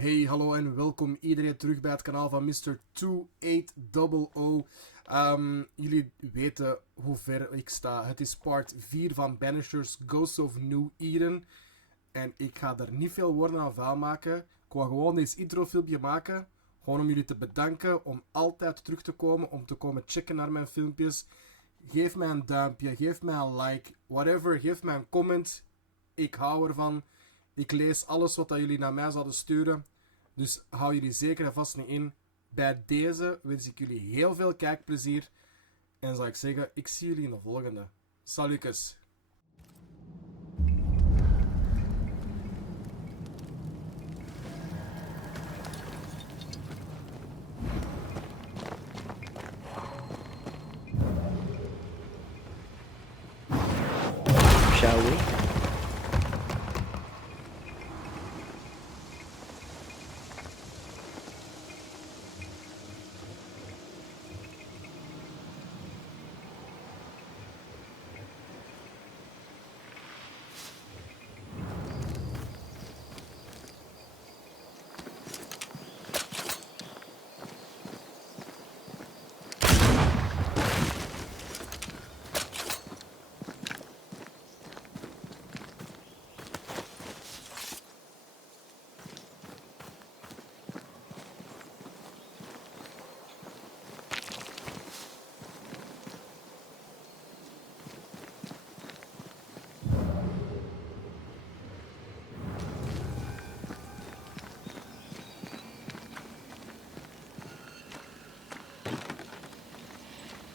Hey, hallo en welkom iedereen terug bij het kanaal van Mr. 2800. Jullie weten hoe ver ik sta. Het is part 4 van Banishers, Ghosts of New Eden. En ik ga er niet veel woorden aan vuil maken. Ik wou gewoon deze introfilmpje maken. Gewoon om jullie te bedanken, om altijd terug te komen, om te komen checken naar mijn filmpjes. Geef mij een duimpje, geef mij een like, whatever, geef mij een comment. Ik hou ervan. Ik lees alles wat jullie naar mij zouden sturen. Dus hou jullie zeker en vast niet in. Bij deze wens ik jullie heel veel kijkplezier. En zal ik zeggen, ik zie jullie in de volgende. Salutjes. Shall we?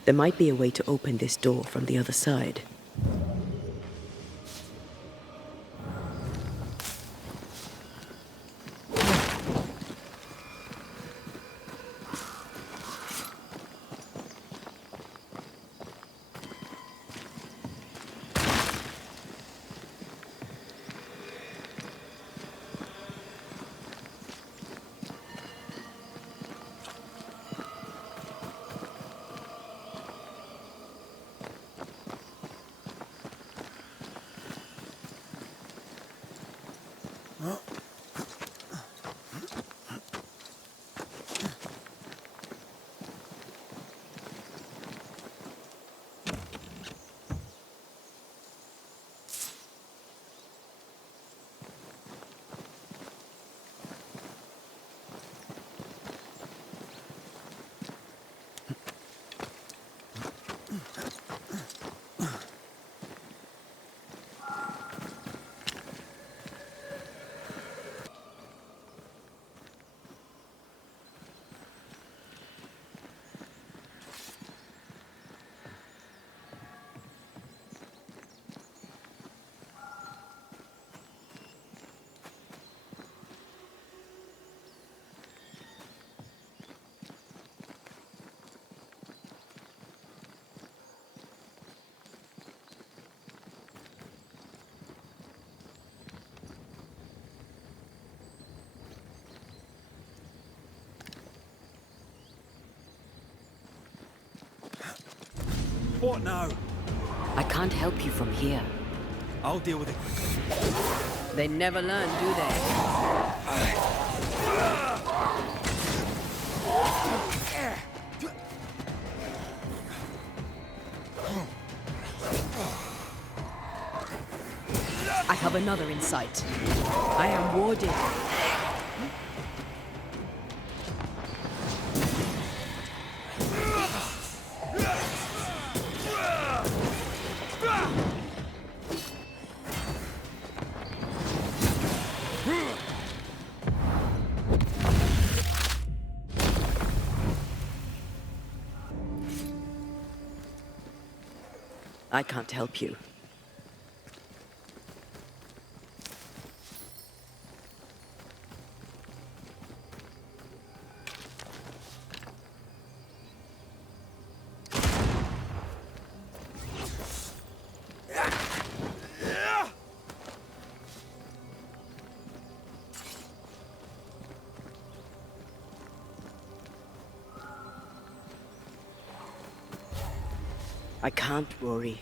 There might be a way to open this door from the other side. What now? I can't help you from here. I'll deal with it quickly. They never learn, do they? I have another in sight. I am warded. I can't help you. I can't worry.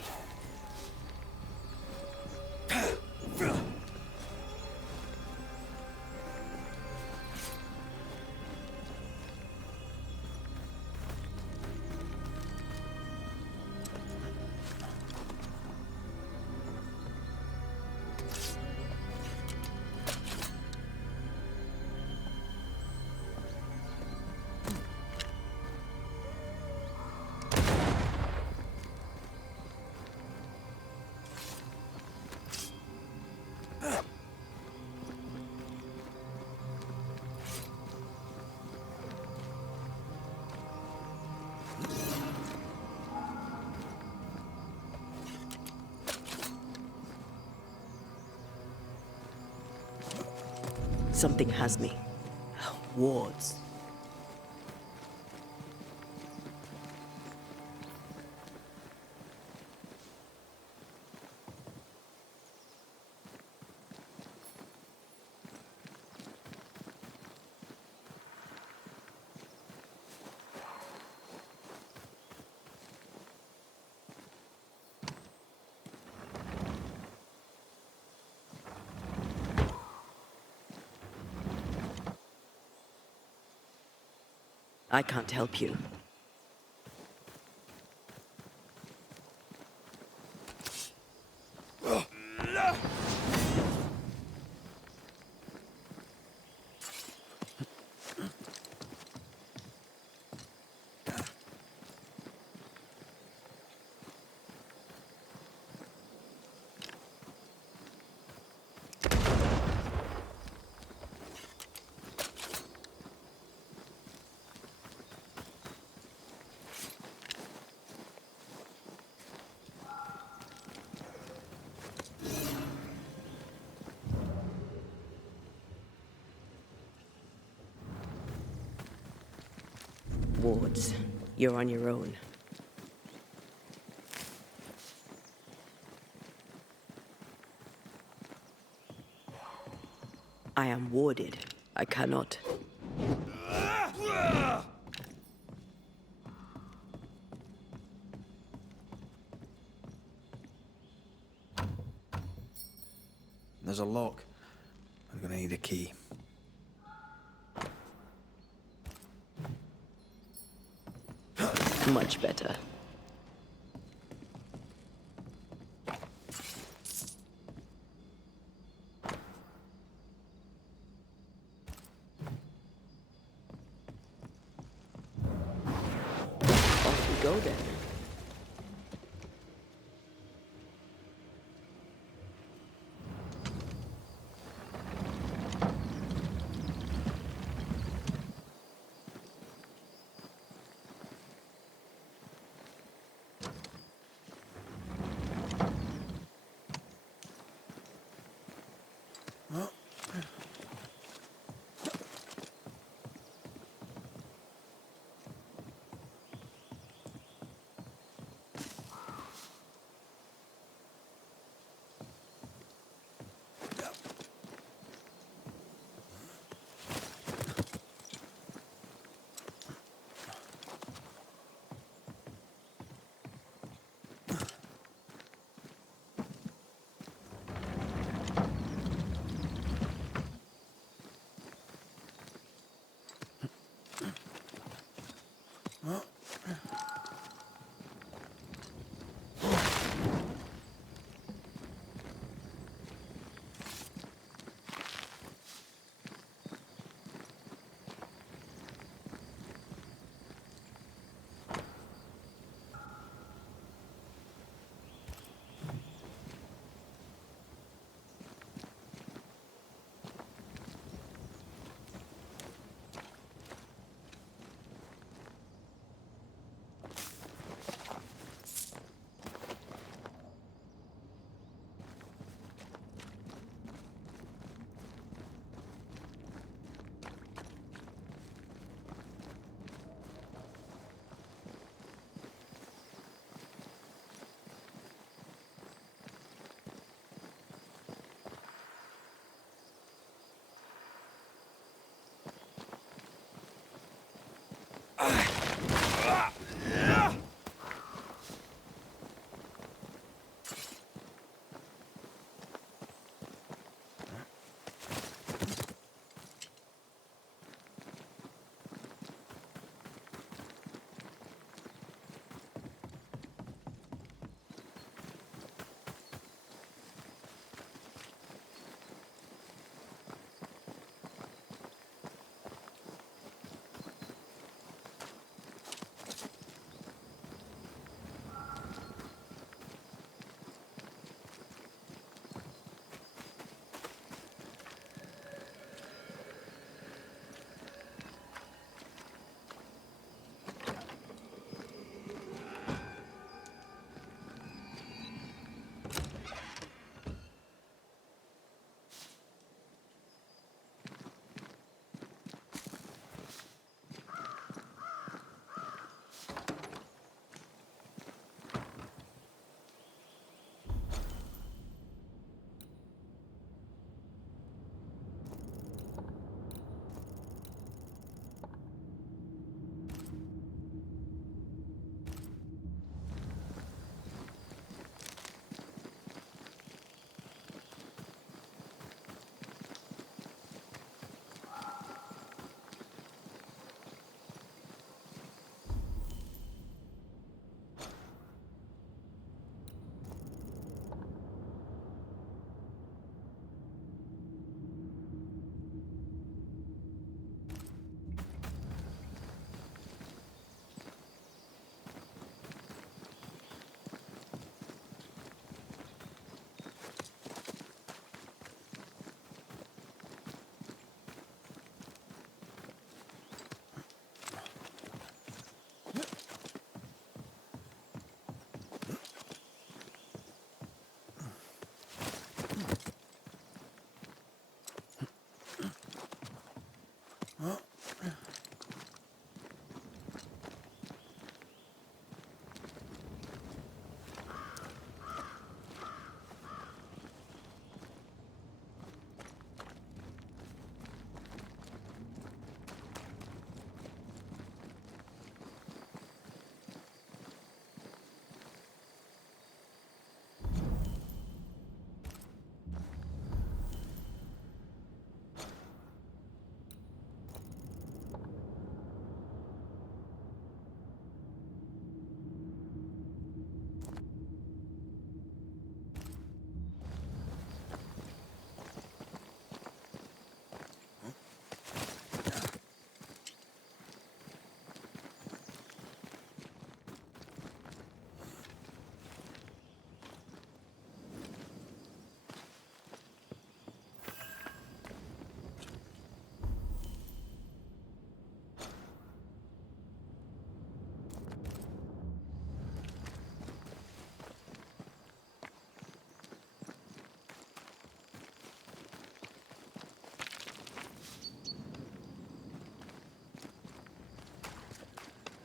Something has me. Wards. I can't help you. Wards, you're on your own. I am warded. I cannot. There's a lock. I'm gonna need a key. Much better. Off we go then.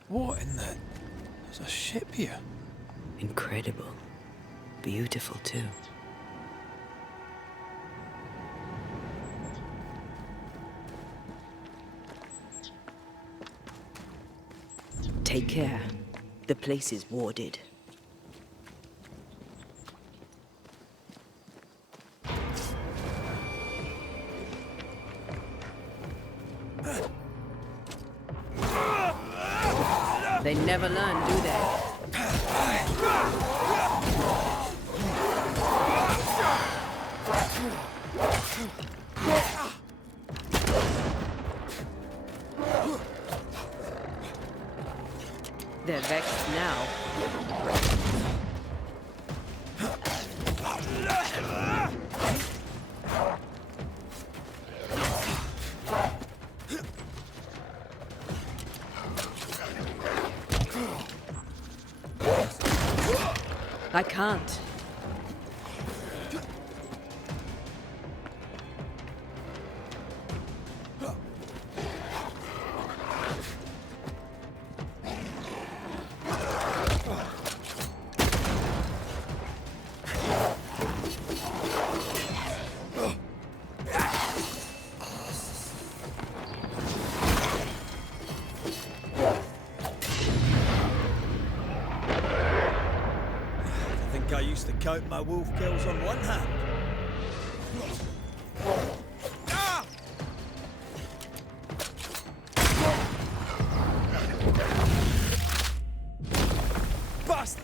What in the... There's a ship here. Incredible. Beautiful, too. Take care. The place is warded. They never learn, do they? They're vexed now. I can't. I used to count my wolf kills on one hand. Ah! Bust!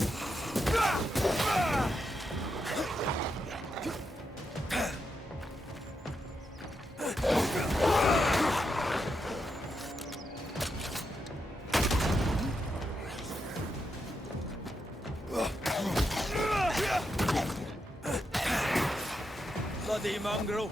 Bloody mongrel.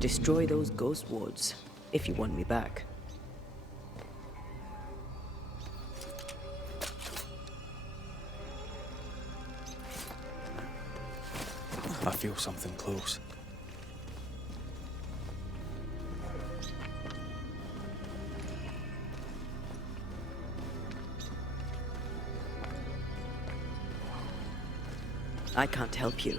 Destroy those ghost wards, if you want me back. I feel something close. I can't help you.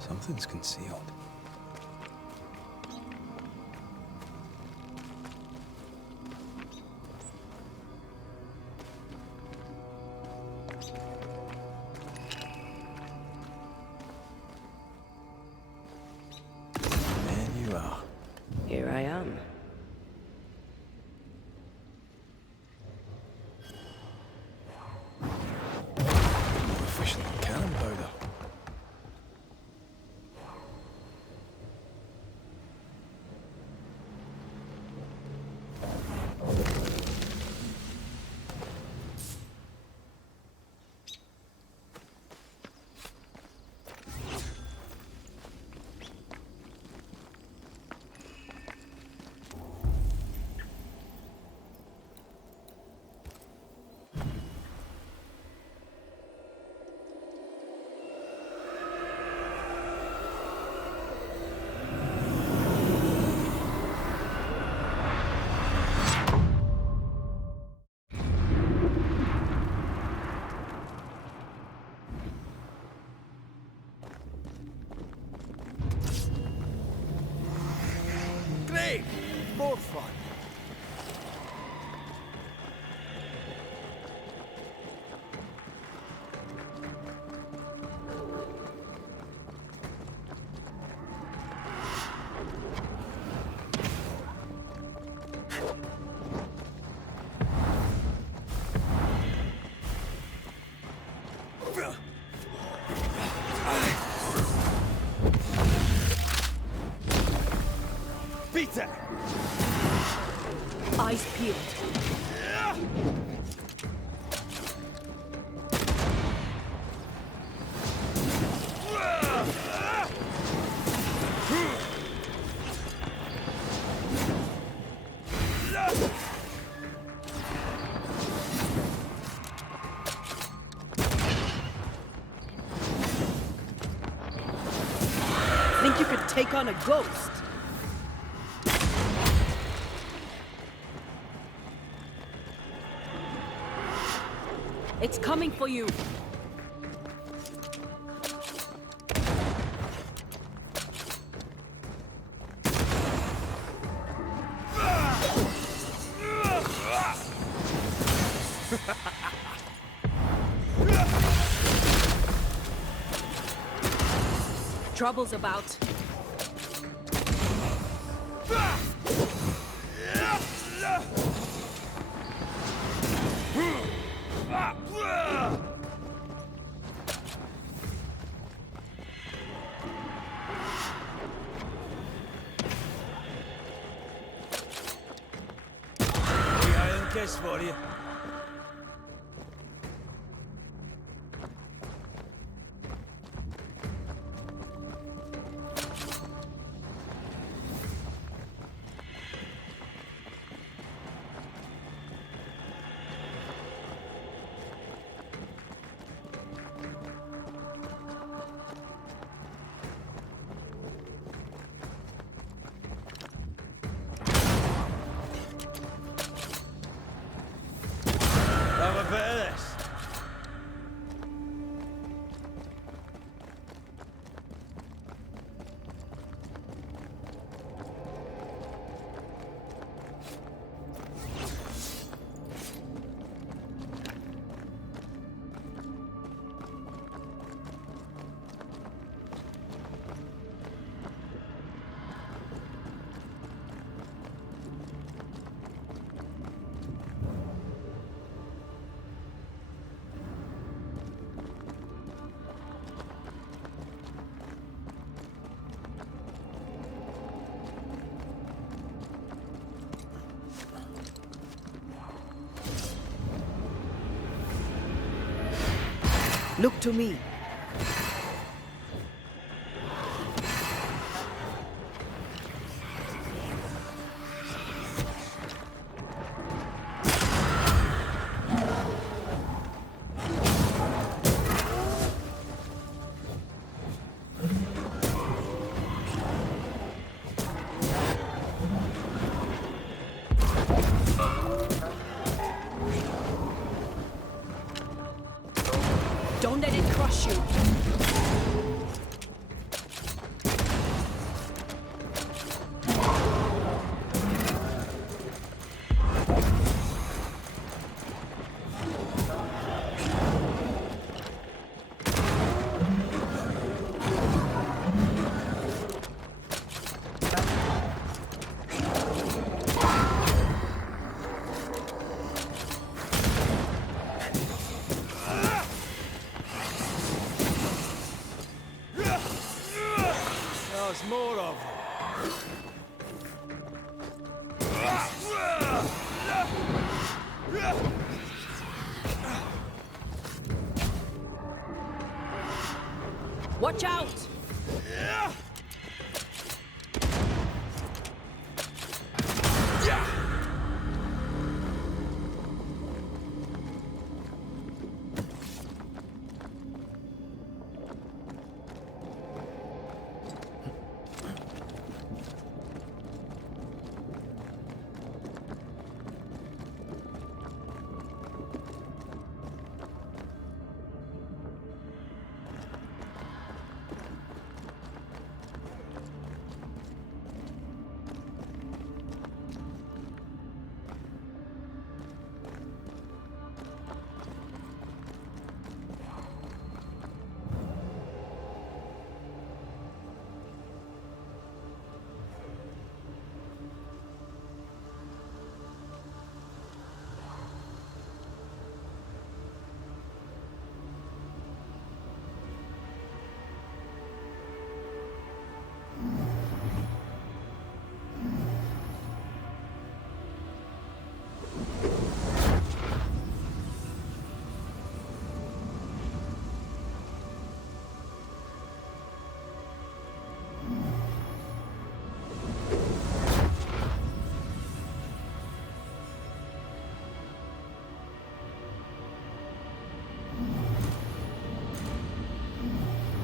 Something's concealed. cannon powder. Great! More fun. Peter! Eyes peeled. Think you could take on a ghost? It's coming for you. Trouble's about. Guess for you. Have a bit of this. Look to me. Don't let it crush you. us more of them. Watch out!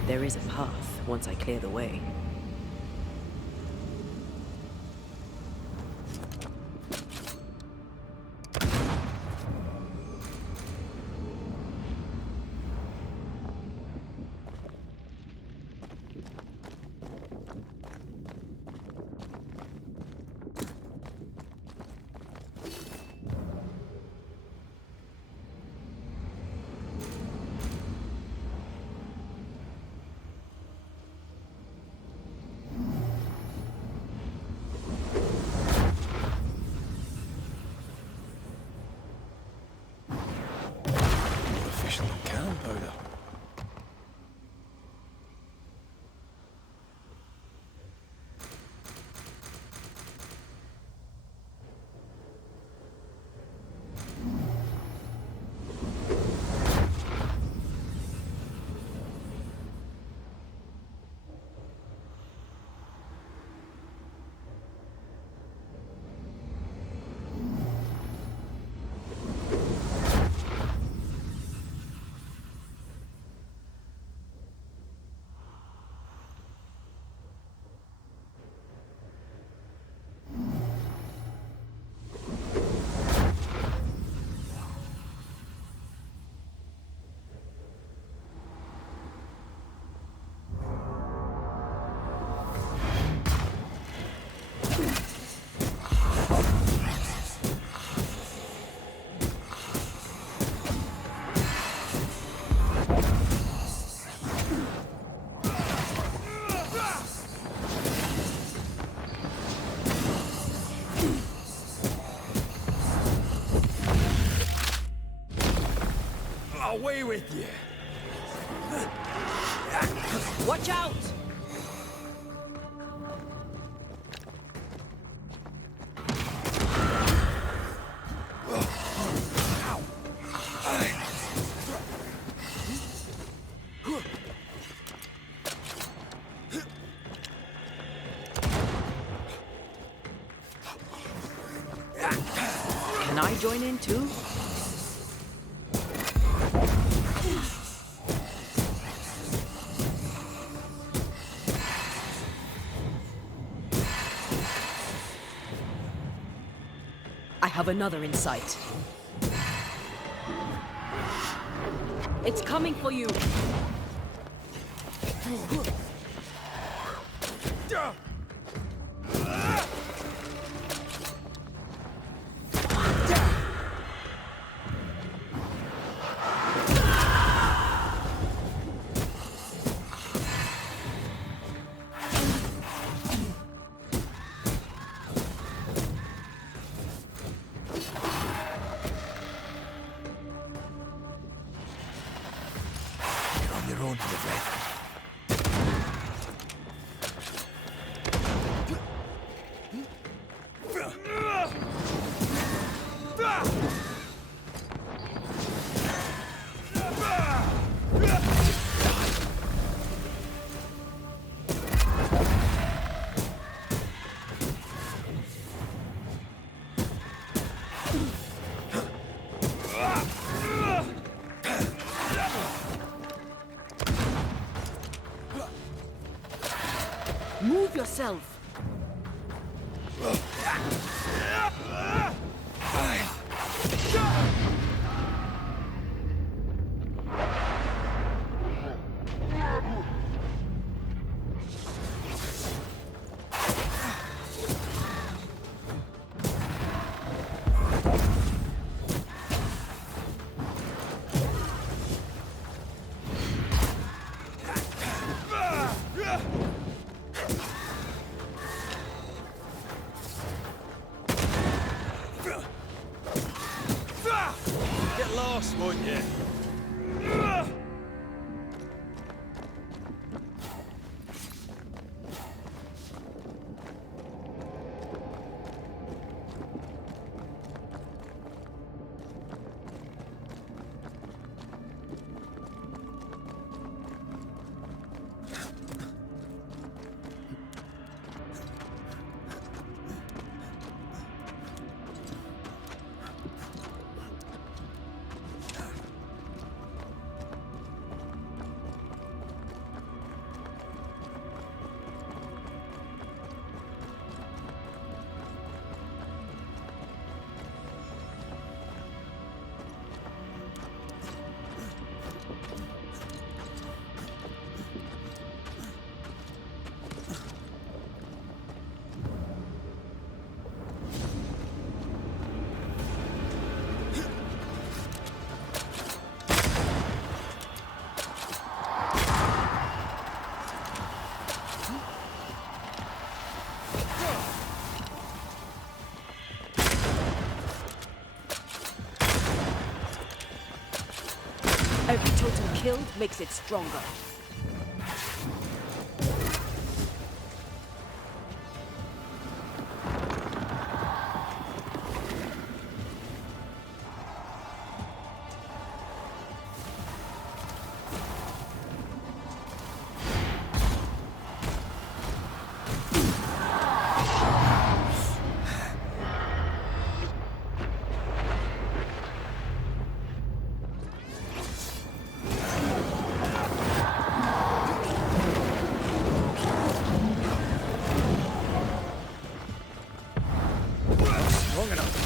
There is a path once I clear the way. Away with you! Watch out! Can I join in too? I have another in sight. It's coming for you. Move yourself. Get lost, won't you? Every totem killed makes it stronger. Long enough.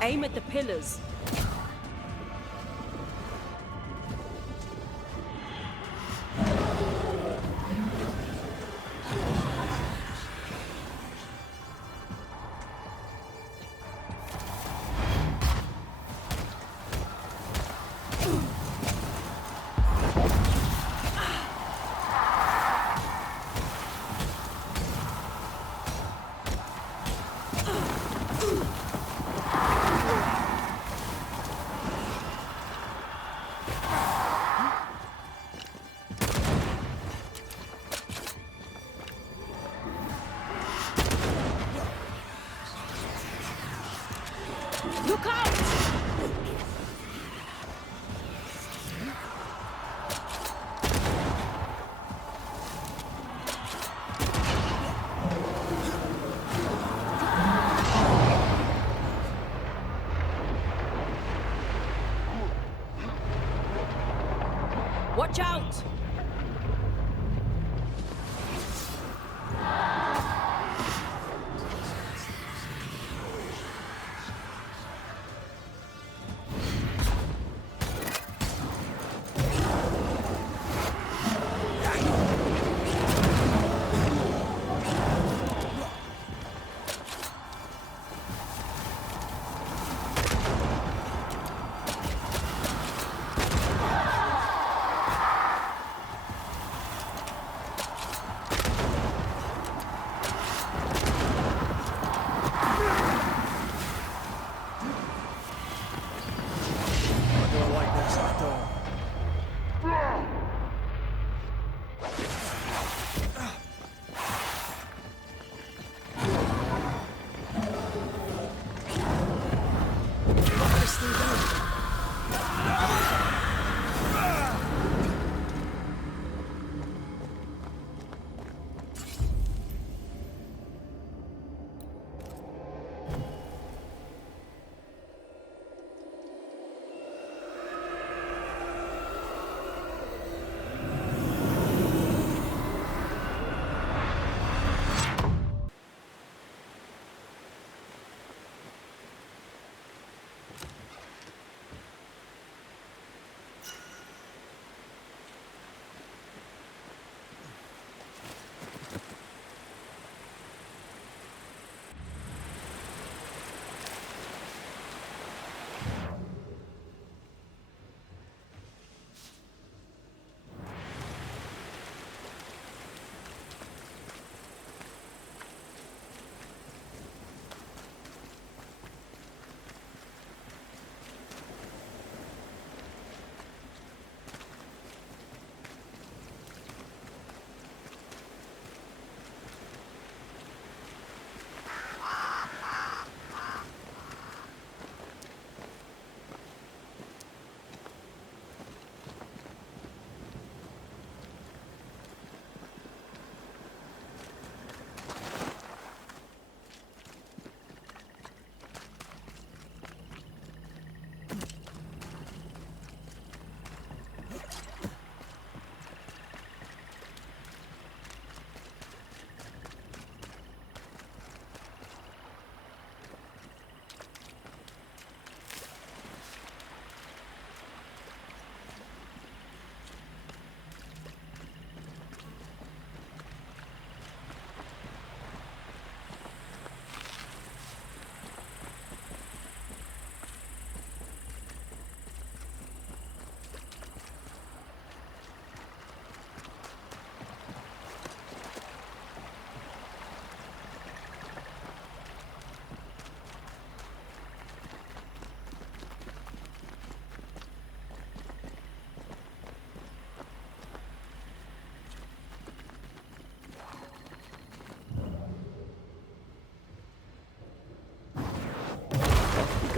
Aim at the pillars. Look out! Watch out!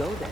go then.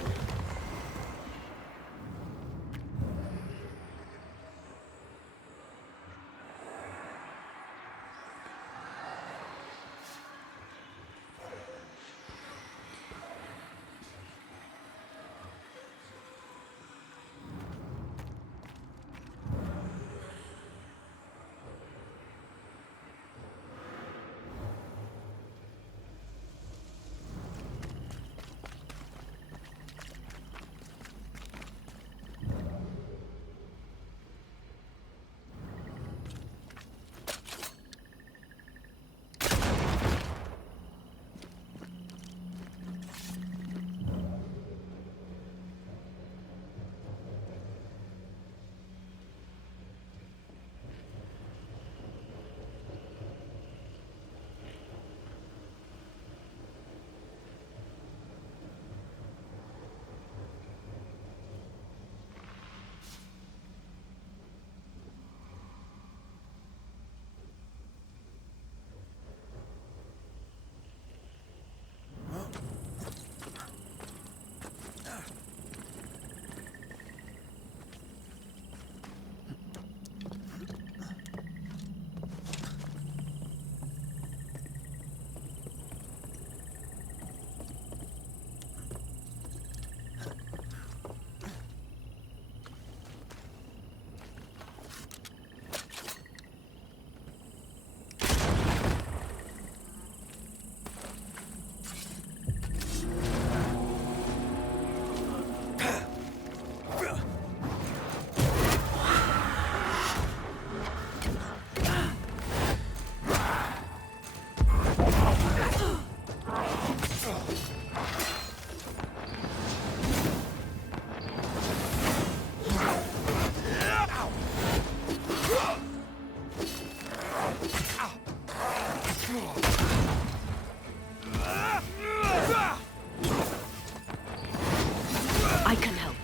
I can help.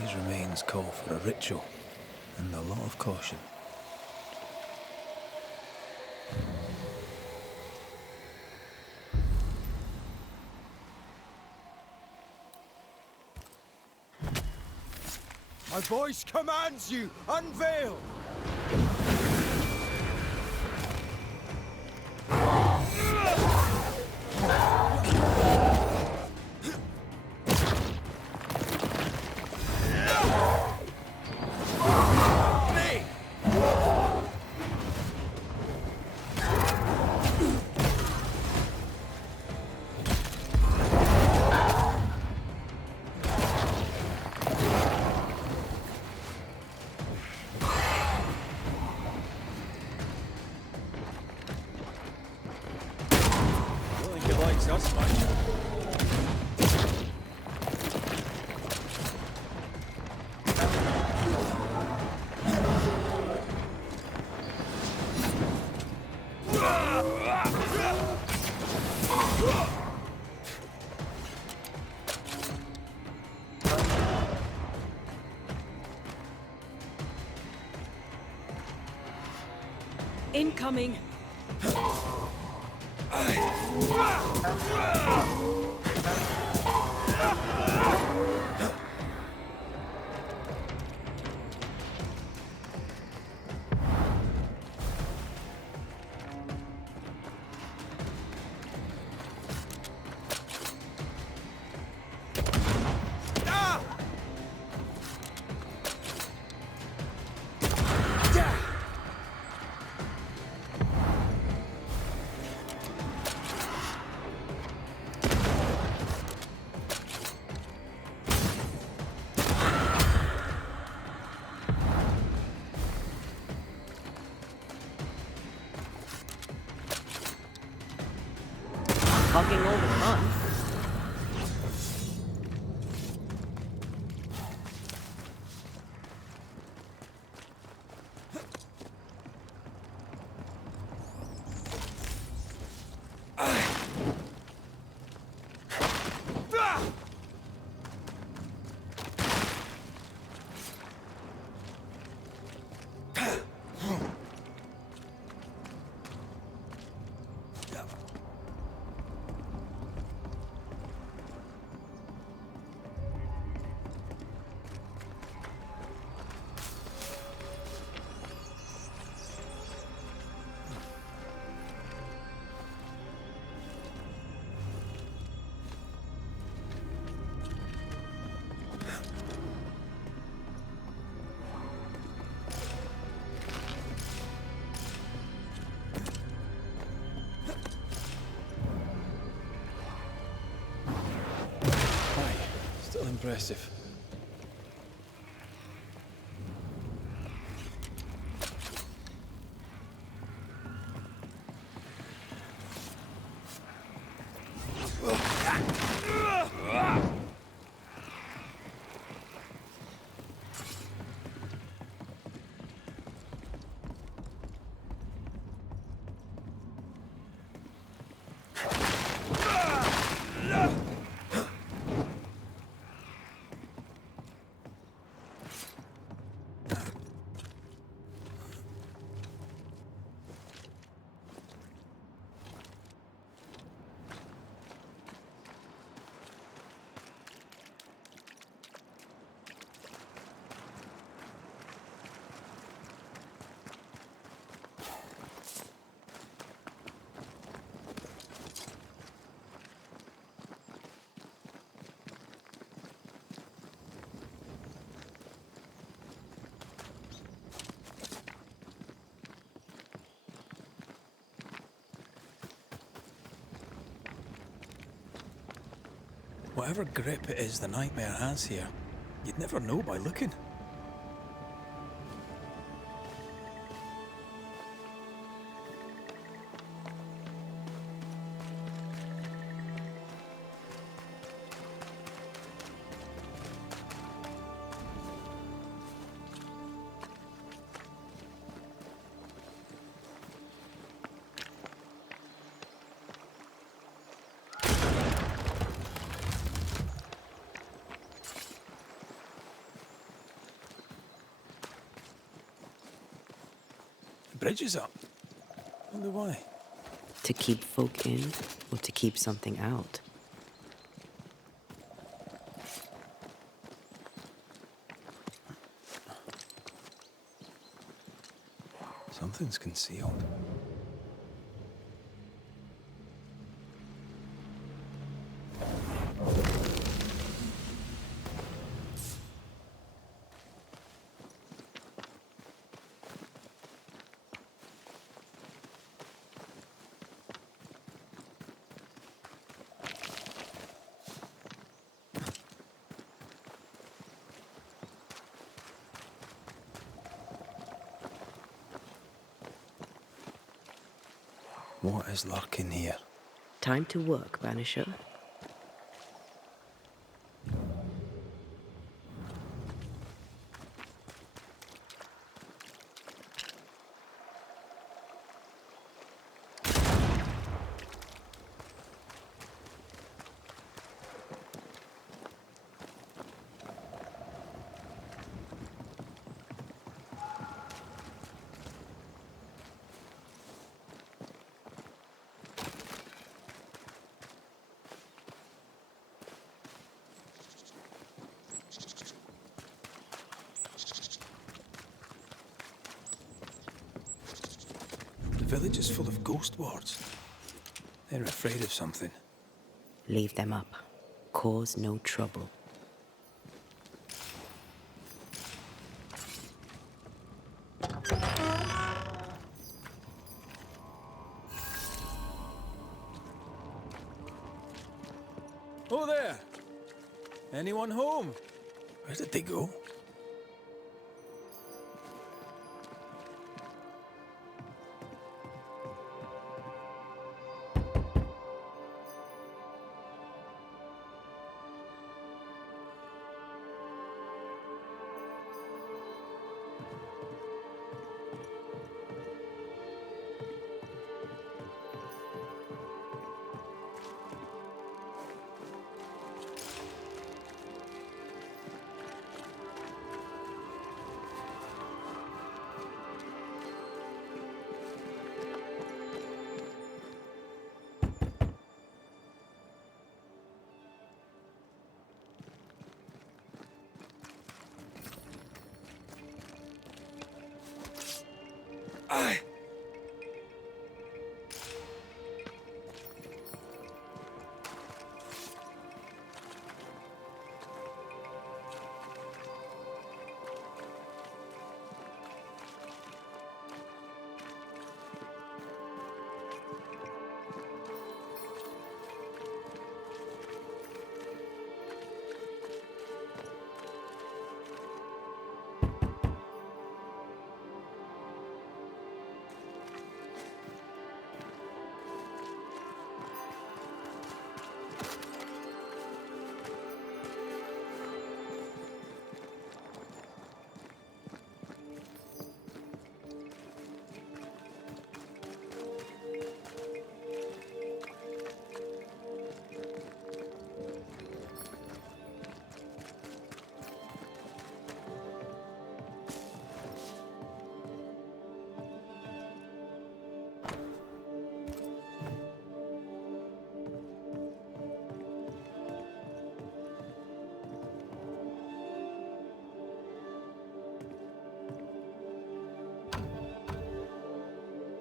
These remains call for a ritual and a lot of caution. My voice commands you, unveil! Us much. Incoming. Talking all the fun. Still impressive. Whatever grip it is the nightmare has here, you'd never know by looking. The bridge is up. Wonder why. To keep folk in, or to keep something out? Something's concealed. What is lurking here? Time to work, Banisher. The village is full of ghost wards. They're afraid of something. Leave them up. Cause no trouble. Oh there! Anyone home? Where did they go?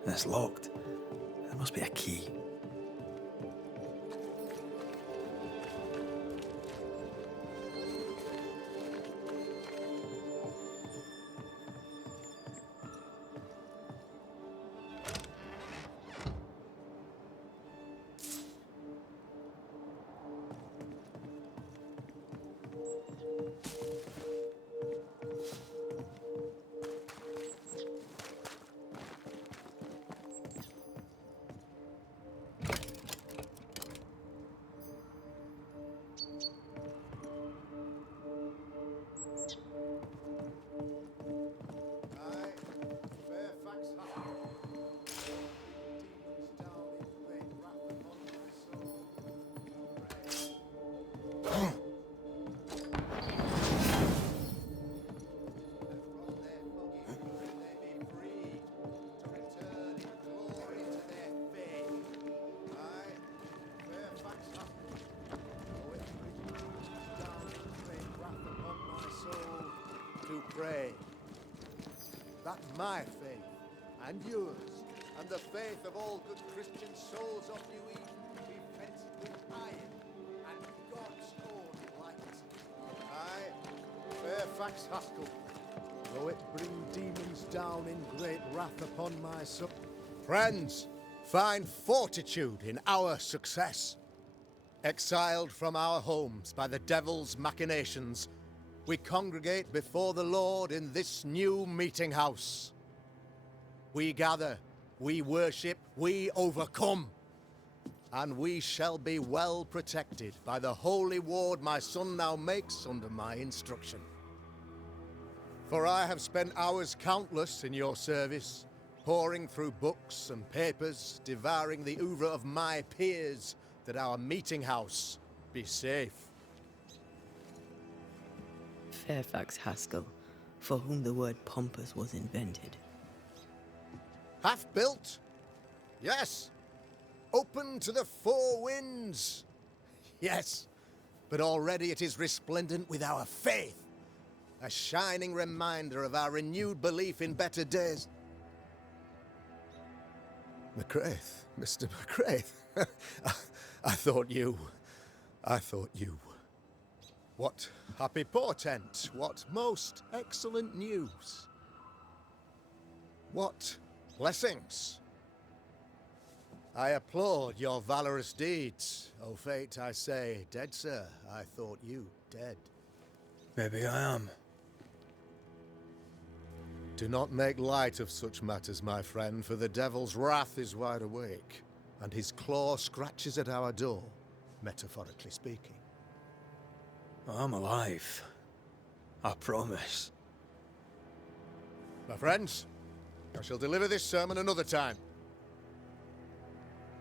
It's locked. There must be a key. Pray that my faith and yours, and the faith of all good Christian souls of New Eden, be fenced with iron and God's own light. I, Fairfax Haskell, though it bring demons down in great wrath upon my soul. Friends, find fortitude in our success. Exiled from our homes by the devil's machinations, we congregate before the Lord in this new meeting house. We gather, we worship, we overcome. And we shall be well protected by the holy ward my son now makes under my instruction. For I have spent hours countless in your service, poring through books and papers, devouring the oeuvre of my peers, that our meeting house be safe. Fairfax Haskell, for whom the word pompous was invented. Half-built? Yes. Open to the four winds? Yes. But already it is resplendent with our faith. A shining reminder of our renewed belief in better days. McCraith, Mr. McCraith. I thought you. What happy portent, what most excellent news. What blessings. I applaud your valorous deeds. O fate, I say, dead sir, I thought you dead. Maybe I am. Do not make light of such matters, my friend, for the devil's wrath is wide awake, and his claw scratches at our door, metaphorically speaking. I'm alive. I promise. My friends, I shall deliver this sermon another time.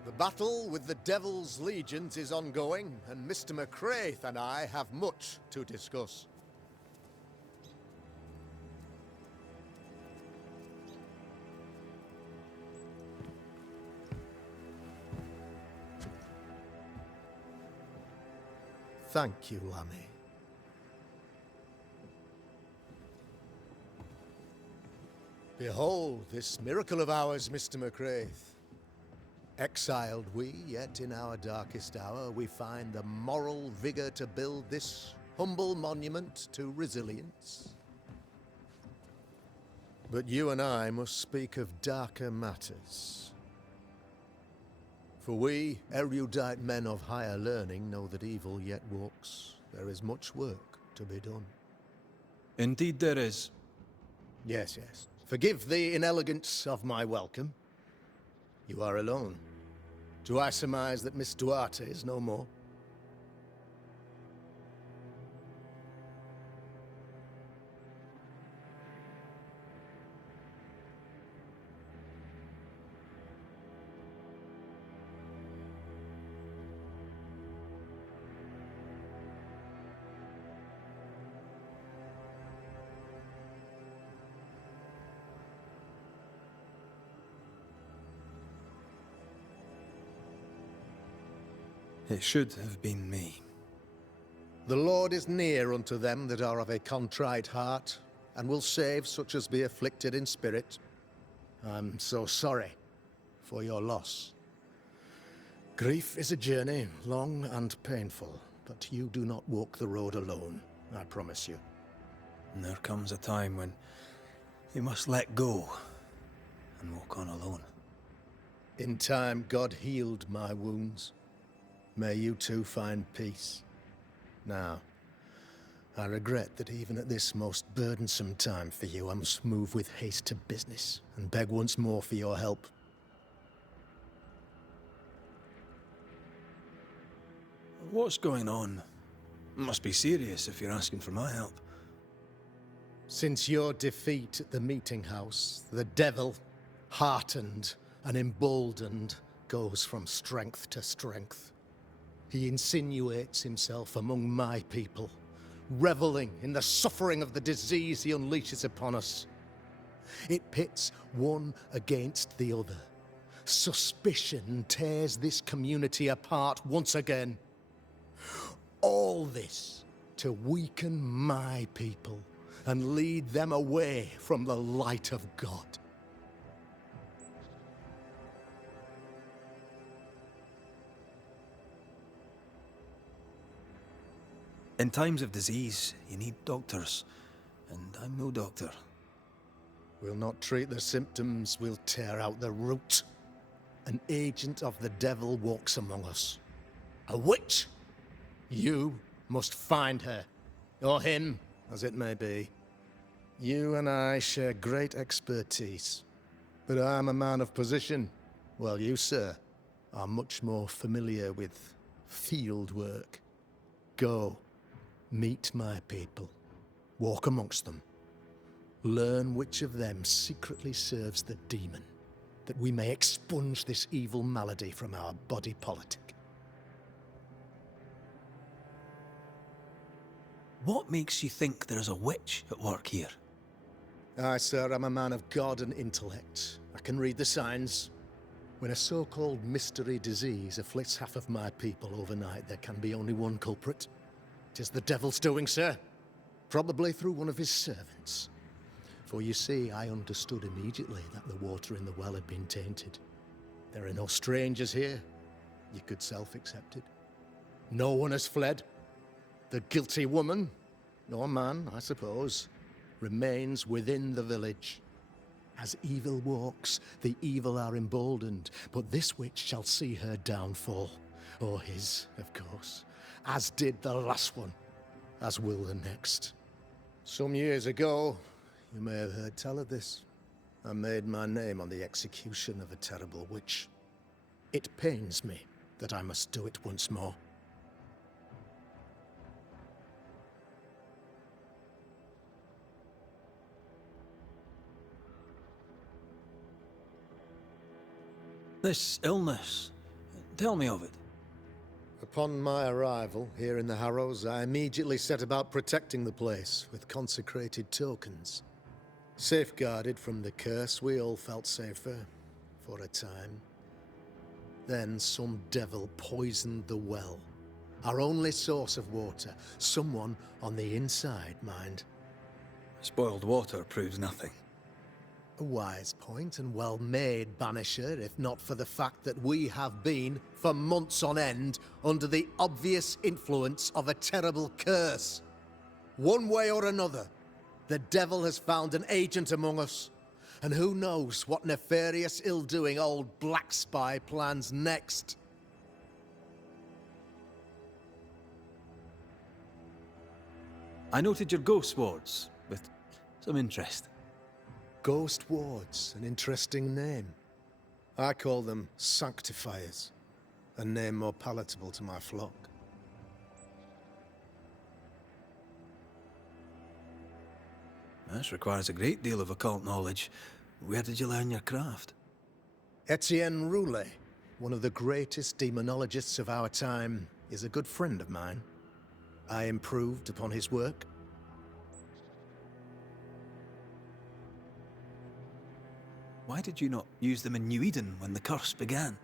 The battle with the devil's legions is ongoing, and Mr. McCraith and I have much to discuss. Thank you, Lammy. Behold this miracle of ours, Mr. McCraith. Exiled we, yet in our darkest hour we find the moral vigour to build this humble monument to resilience. But you and I must speak of darker matters. For we, erudite men of higher learning, know that evil yet walks. There is much work to be done. Indeed there is. Yes, yes. Forgive the inelegance of my welcome. You are alone. Do I surmise that Miss Duarte is no more? It should have been me. The Lord is near unto them that are of a contrite heart, and will save such as be afflicted in spirit. I'm so sorry for your loss. Grief is a journey, long and painful, but you do not walk the road alone, I promise you. And there comes a time when you must let go and walk on alone. In time, God healed my wounds. May you too find peace. Now, I regret that even at this most burdensome time for you, I must move with haste to business and beg once more for your help. What's going on? It must be serious if you're asking for my help. Since your defeat at the meeting house, the devil, heartened and emboldened, goes from strength to strength. He insinuates himself among my people, reveling in the suffering of the disease he unleashes upon us. It pits one against the other. Suspicion tears this community apart once again. All this to weaken my people and lead them away from the light of God. In times of disease, you need doctors, and I'm no doctor. We'll not treat the symptoms, we'll tear out the root. An agent of the devil walks among us. A witch! You must find her, or him, as it may be. You and I share great expertise, but I'm a man of position, while you, sir, are much more familiar with field work. Go. Meet my people. Walk amongst them. Learn which of them secretly serves the demon, that we may expunge this evil malady from our body politic. What makes you think there's a witch at work here? Aye, sir, I'm a man of God and intellect. I can read the signs. When a so-called mystery disease afflicts half of my people overnight, there can be only one culprit. 'Tis the devil's doing, sir. Probably through one of his servants. For you see, I understood immediately that the water in the well had been tainted. There are no strangers here. You could self-accept it. No one has fled. The guilty woman, or man, I suppose, remains within the village. As evil walks, the evil are emboldened, but this witch shall see her downfall. Or his, of course. As did the last one, as will the next. Some years ago, you may have heard tell of this, I made my name on the execution of a terrible witch. It pains me that I must do it once more. This illness, tell me of it. Upon my arrival here in the Harrows, I immediately set about protecting the place with consecrated tokens. Safeguarded from the curse, we all felt safer, for a time. Then some devil poisoned the well, our only source of water. Someone on the inside, mind. Spoiled water proves nothing. A wise point and well made, Banisher, if not for the fact that we have been, for months on end, under the obvious influence of a terrible curse. One way or another, the devil has found an agent among us, and who knows what nefarious ill-doing old Black Spy plans next. I noted your ghost wards with some interest. Ghost wards, an interesting name. I call them sanctifiers, a name more palatable to my flock. This requires a great deal of occult knowledge. Where did you learn your craft? Etienne Roulet, one of the greatest demonologists of our time, is a good friend of mine. I improved upon his work. Why did you not use them in New Eden when the curse began?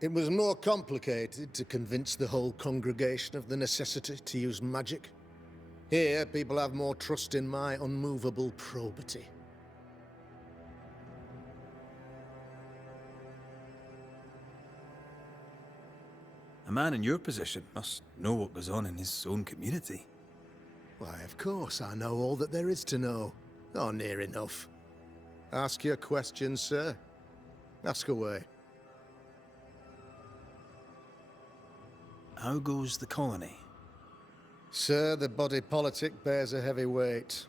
It was more complicated to convince the whole congregation of the necessity to use magic. Here, people have more trust in my unmovable probity. A man in your position must know what goes on in his own community. Why, of course, I know all that there is to know. Oh, near enough. Ask your questions, sir. Ask away. How goes the colony? Sir, the body politic bears a heavy weight.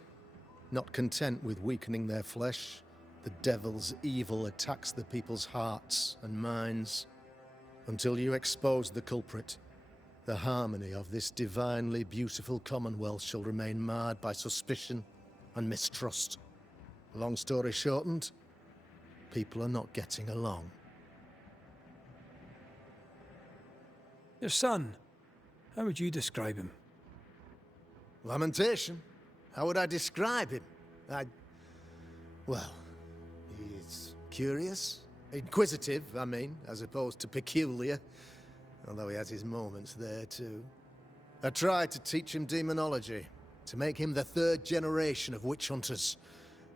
Not content with weakening their flesh, the devil's evil attacks the people's hearts and minds. Until you expose the culprit, the harmony of this divinely beautiful commonwealth shall remain marred by suspicion and mistrust. Long story shortened, people are not getting along. Your son, how would you describe him? Lamentation? How would I describe him? Well, he's curious. Inquisitive, I mean, as opposed to peculiar. Although he has his moments there, too. I tried to teach him demonology, to make him the third generation of witch hunters.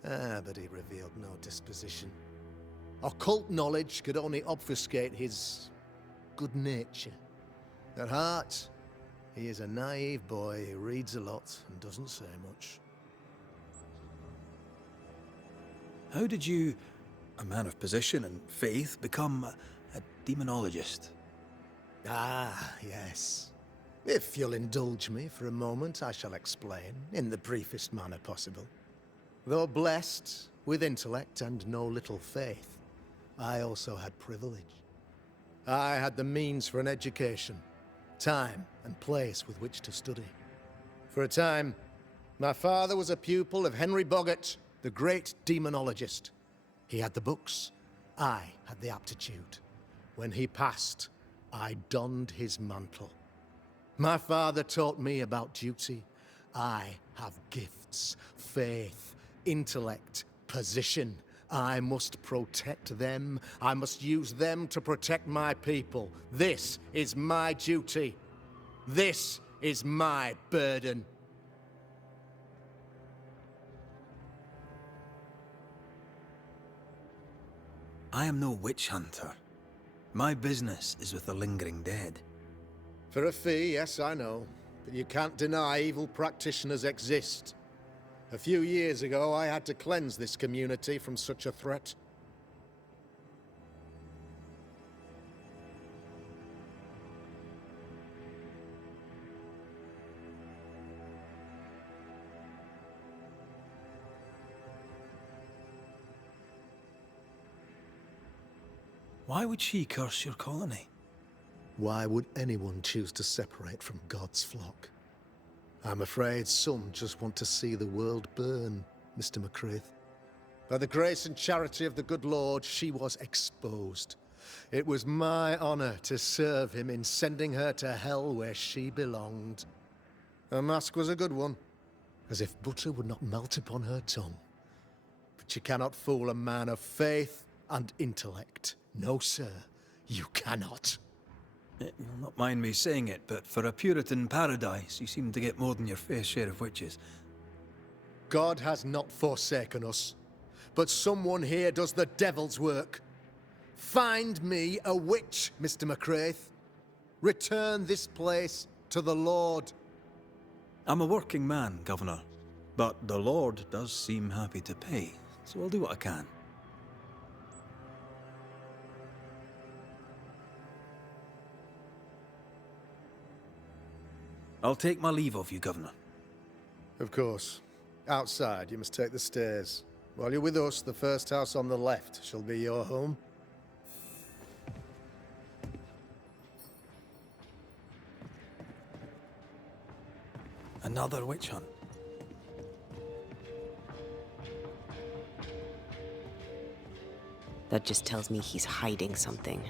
But he revealed no disposition. Occult knowledge could only obfuscate his good nature. At heart, he is a naive boy who reads a lot and doesn't say much. How did you, a man of position and faith, become a demonologist? Ah, yes. If you'll indulge me for a moment, I shall explain, in the briefest manner possible. Though blessed with intellect and no little faith, I also had privilege. I had the means for an education, time and place with which to study. For a time, my father was a pupil of Henry Boggart, the great demonologist. He had the books, I had the aptitude. When he passed, I donned his mantle. My father taught me about duty. I have gifts, faith, intellect, position. I must protect them. I must use them to protect my people. This is my duty. This is my burden. I am no witch hunter. My business is with the lingering dead. For a fee, yes, I know. But you can't deny evil practitioners exist. A few years ago, I had to cleanse this community from such a threat. Why would she curse your colony? Why would anyone choose to separate from God's flock? I'm afraid some just want to see the world burn, Mr. McCraith. By the grace and charity of the good Lord, she was exposed. It was my honor to serve him in sending her to hell where she belonged. Her mask was a good one, as if butter would not melt upon her tongue. But you cannot fool a man of faith and intellect. No, sir, you cannot. You'll not mind me saying it, but for a Puritan paradise, you seem to get more than your fair share of witches. God has not forsaken us. but someone here does the devil's work. Find me a witch, Mr. McCraith. Return this place to the Lord. I'm a working man, Governor, but the Lord does seem happy to pay, so I'll do what I can. I'll take my leave of you, Governor. Of course. Outside, you must take the stairs. While you're with us, the first house on the left shall be your home. Another witch hunt. That just tells me he's hiding something.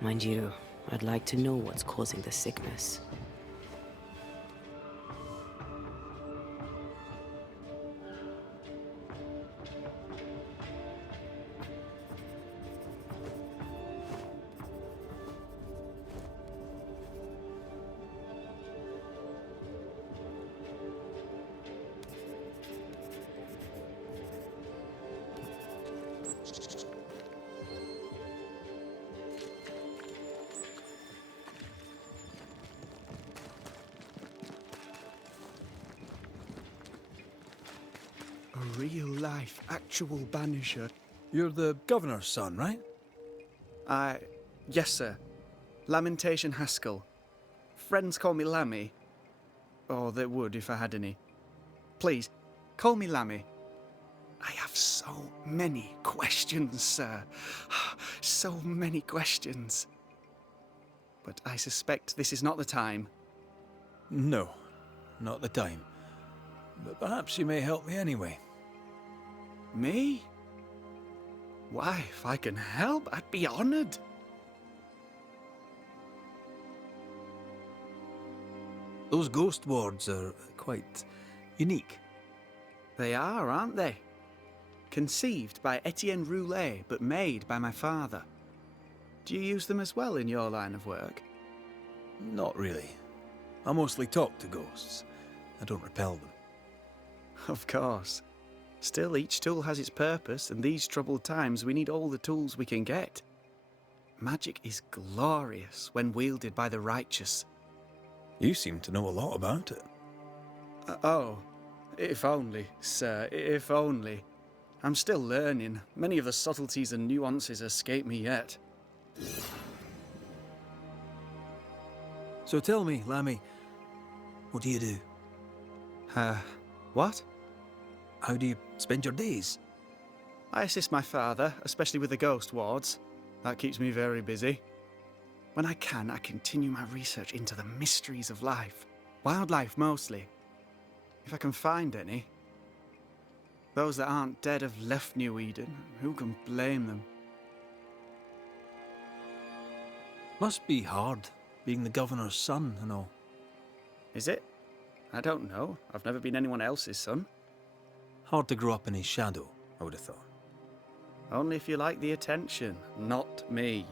Mind you, I'd like to know what's causing the sickness. A real-life, actual Banisher. You're the Governor's son, right? Yes, sir. Lamentation Haskell. Friends call me Lammy. Or they would if I had any. Please, call me Lammy. I have so many questions, sir. So many questions. But I suspect this is not the time. No, not the time. But perhaps you may help me anyway. Me? Why, if I can help, I'd be honored. Those ghost wards are quite unique. They are, aren't they? Conceived by Etienne Roulet, but made by my father. Do you use them as well in your line of work? Not really. I mostly talk to ghosts. I don't repel them. Of course. Still, each tool has its purpose, and these troubled times we need all the tools we can get. Magic is glorious when wielded by the righteous. You seem to know a lot about it. Oh, if only, sir, if only. I'm still learning. Many of the subtleties and nuances escape me yet. So tell me, Lammy, what do you do? What? How do you spend your days? I assist my father, especially with the ghost wards. That keeps me very busy. When I can, I continue my research into the mysteries of life. Wildlife, mostly. If I can find any. Those that aren't dead have left New Eden. Who can blame them? Must be hard, being the Governor's son and all. Is it? I don't know. I've never been anyone else's son. Hard to grow up in his shadow, I would have thought. Only if you like the attention, not me.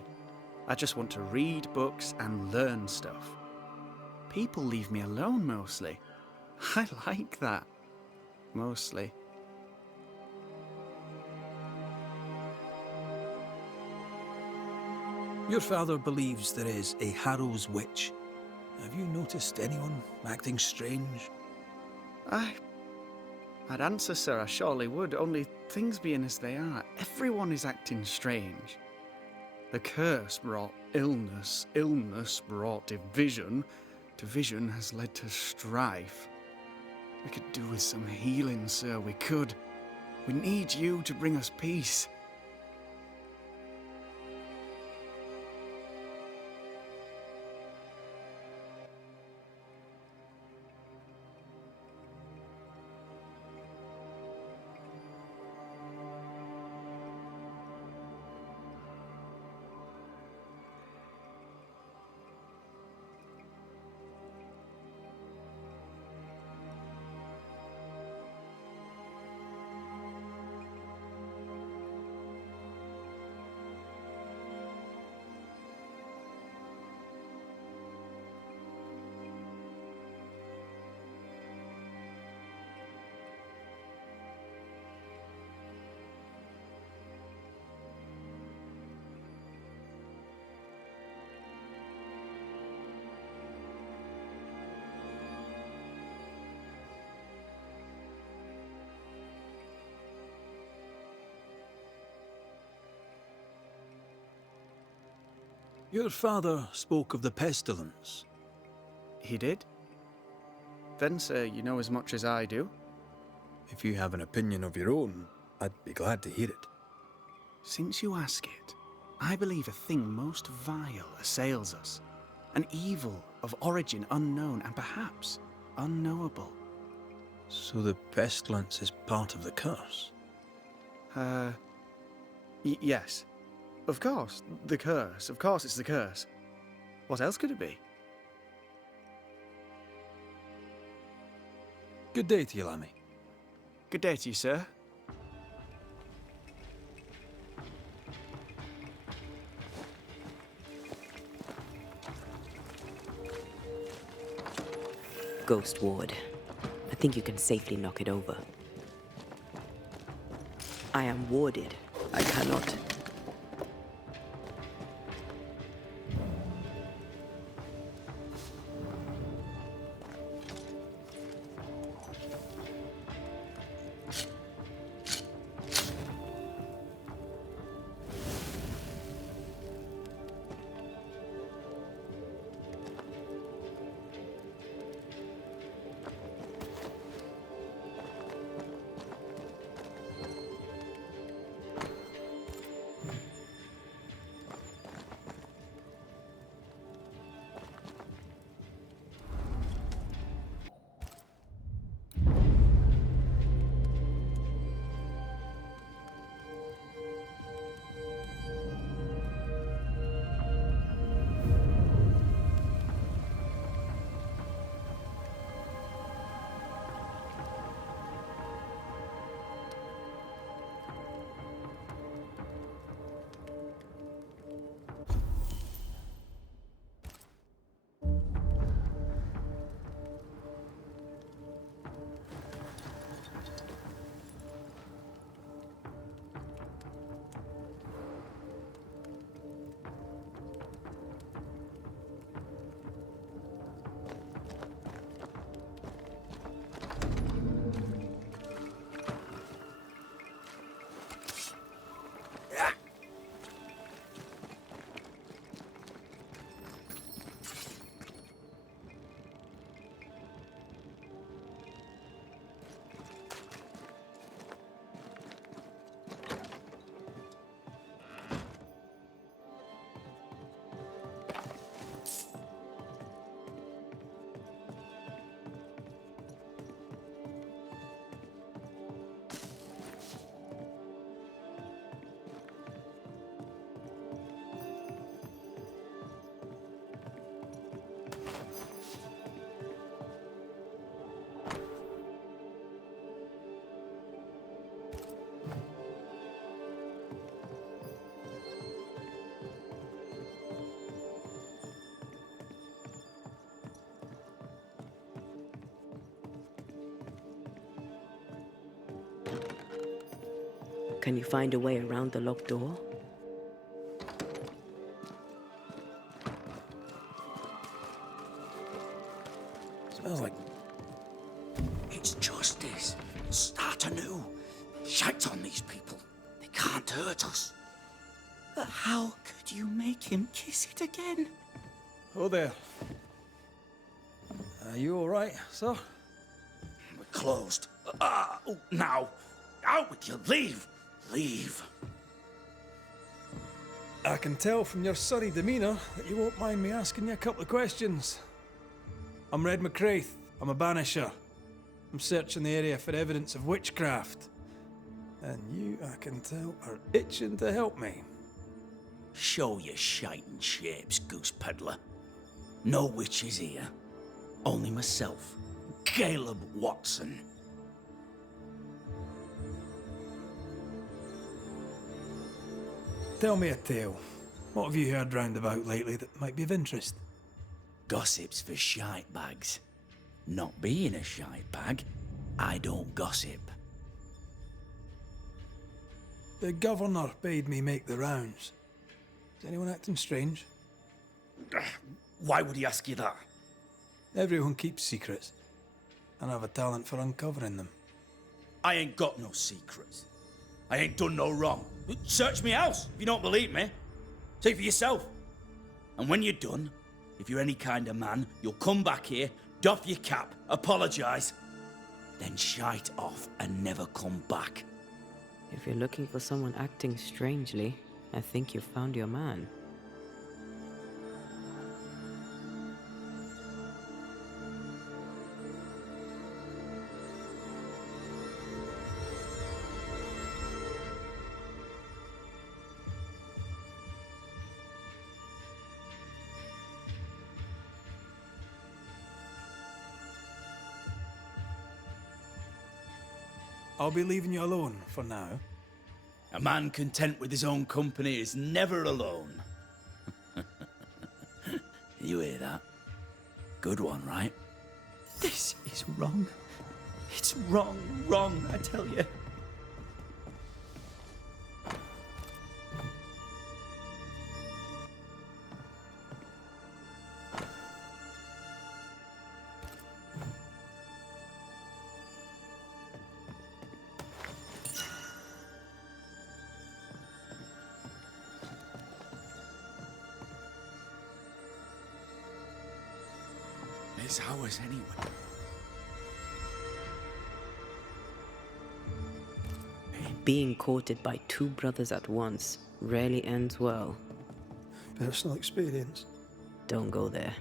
I just want to read books and learn stuff. People leave me alone mostly. I like that. Mostly. Your father believes there is a Harrow's witch. Have you noticed anyone acting strange? I'd answer, sir, I surely would, only things being as they are, everyone is acting strange. The curse brought illness, illness brought division, division has led to strife. We could do with some healing, sir, we could. We need you to bring us peace. Your father spoke of the pestilence. He did? Then, sir, you know as much as I do. If you have an opinion of your own, I'd be glad to hear it. Since you ask it, I believe a thing most vile assails us. An evil of origin unknown and perhaps unknowable. So the pestilence is part of the curse? Yes. Of course, the curse. Of course it's the curse. What else could it be? Good day to you, Lammy. Good day to you, sir. Ghost Ward. I think you can safely knock it over. I am warded. I cannot. Can you find a way around the locked door? Smells like... It's justice. Start anew. Shite on these people. They can't hurt us. But how could you make him kiss it again? Oh there. Are you alright, sir? We're closed. Now. Out with you. Leave. Leave. I can tell from your surly demeanour that you won't mind me asking you a couple of questions. I'm Red McCraith. I'm a banisher. I'm searching the area for evidence of witchcraft. And you, I can tell, are itching to help me. Show your shiting shapes, goose peddler. No witches here. Only myself, Caleb Watson. Tell me a tale. What have you heard round about lately that might be of interest? Gossip's for shite bags. Not being a shite bag, I don't gossip. The governor bade me make the rounds. Is anyone acting strange? Why would he ask you that? Everyone keeps secrets, and I have a talent for uncovering them. I ain't got no secrets. I ain't done no wrong. Search me house if you don't believe me. See for yourself. And when you're done, if you're any kind of man, you'll come back here, doff your cap, apologise, then shite off and never come back. If you're looking for someone acting strangely, I think you've found your man. I'll be leaving you alone for now. A man content with his own company is never alone. You hear that? Good one, right? This is wrong. It's wrong, I tell you. It's ours anyway. Being courted by two brothers at once rarely ends well. Personal experience. Don't go there.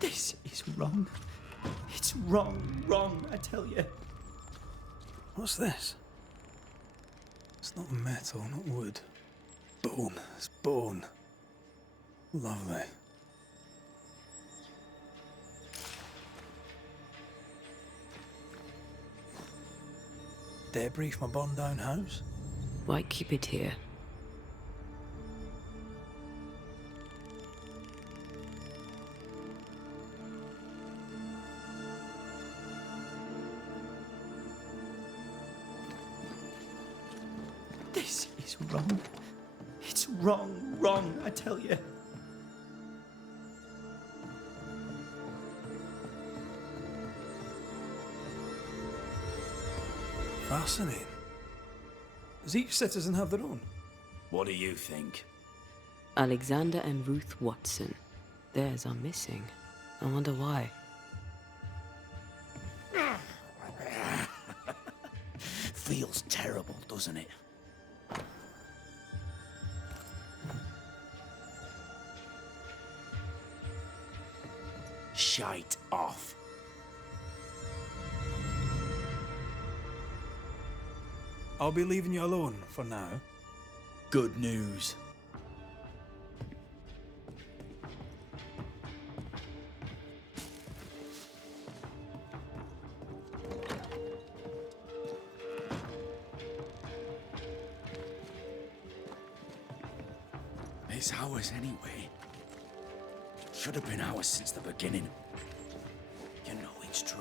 This is wrong. It's wrong, I tell you. What's this? It's not metal, not wood. Bone. It's bone. Lovely. Debris from a burned down house? Why keep it here? This is wrong. It's wrong, I tell you. Fascinating. Does each citizen have their own? What do you think? Alexander and Ruth Watson. Theirs are missing. I wonder why. Feels terrible, doesn't it? Shite off. I'll be leaving you alone for now. Good news. It's ours anyway. Should have been ours since the beginning. You know it's true.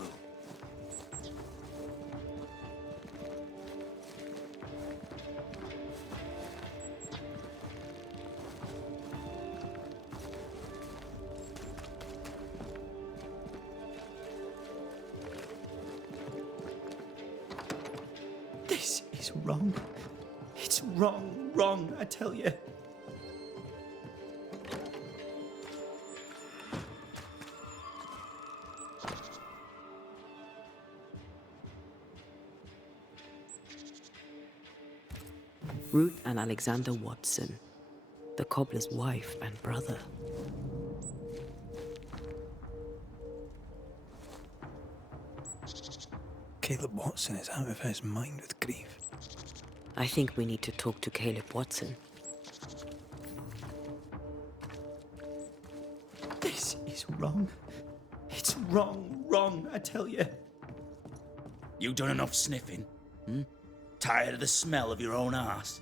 This is wrong. It's wrong, I tell you. Ruth and Alexander Watson, the cobbler's wife and brother. Caleb Watson is out of his mind with grief. I think we need to talk to Caleb Watson. This is wrong. It's wrong, I tell you. You done enough sniffing? Tired of the smell of your own arse?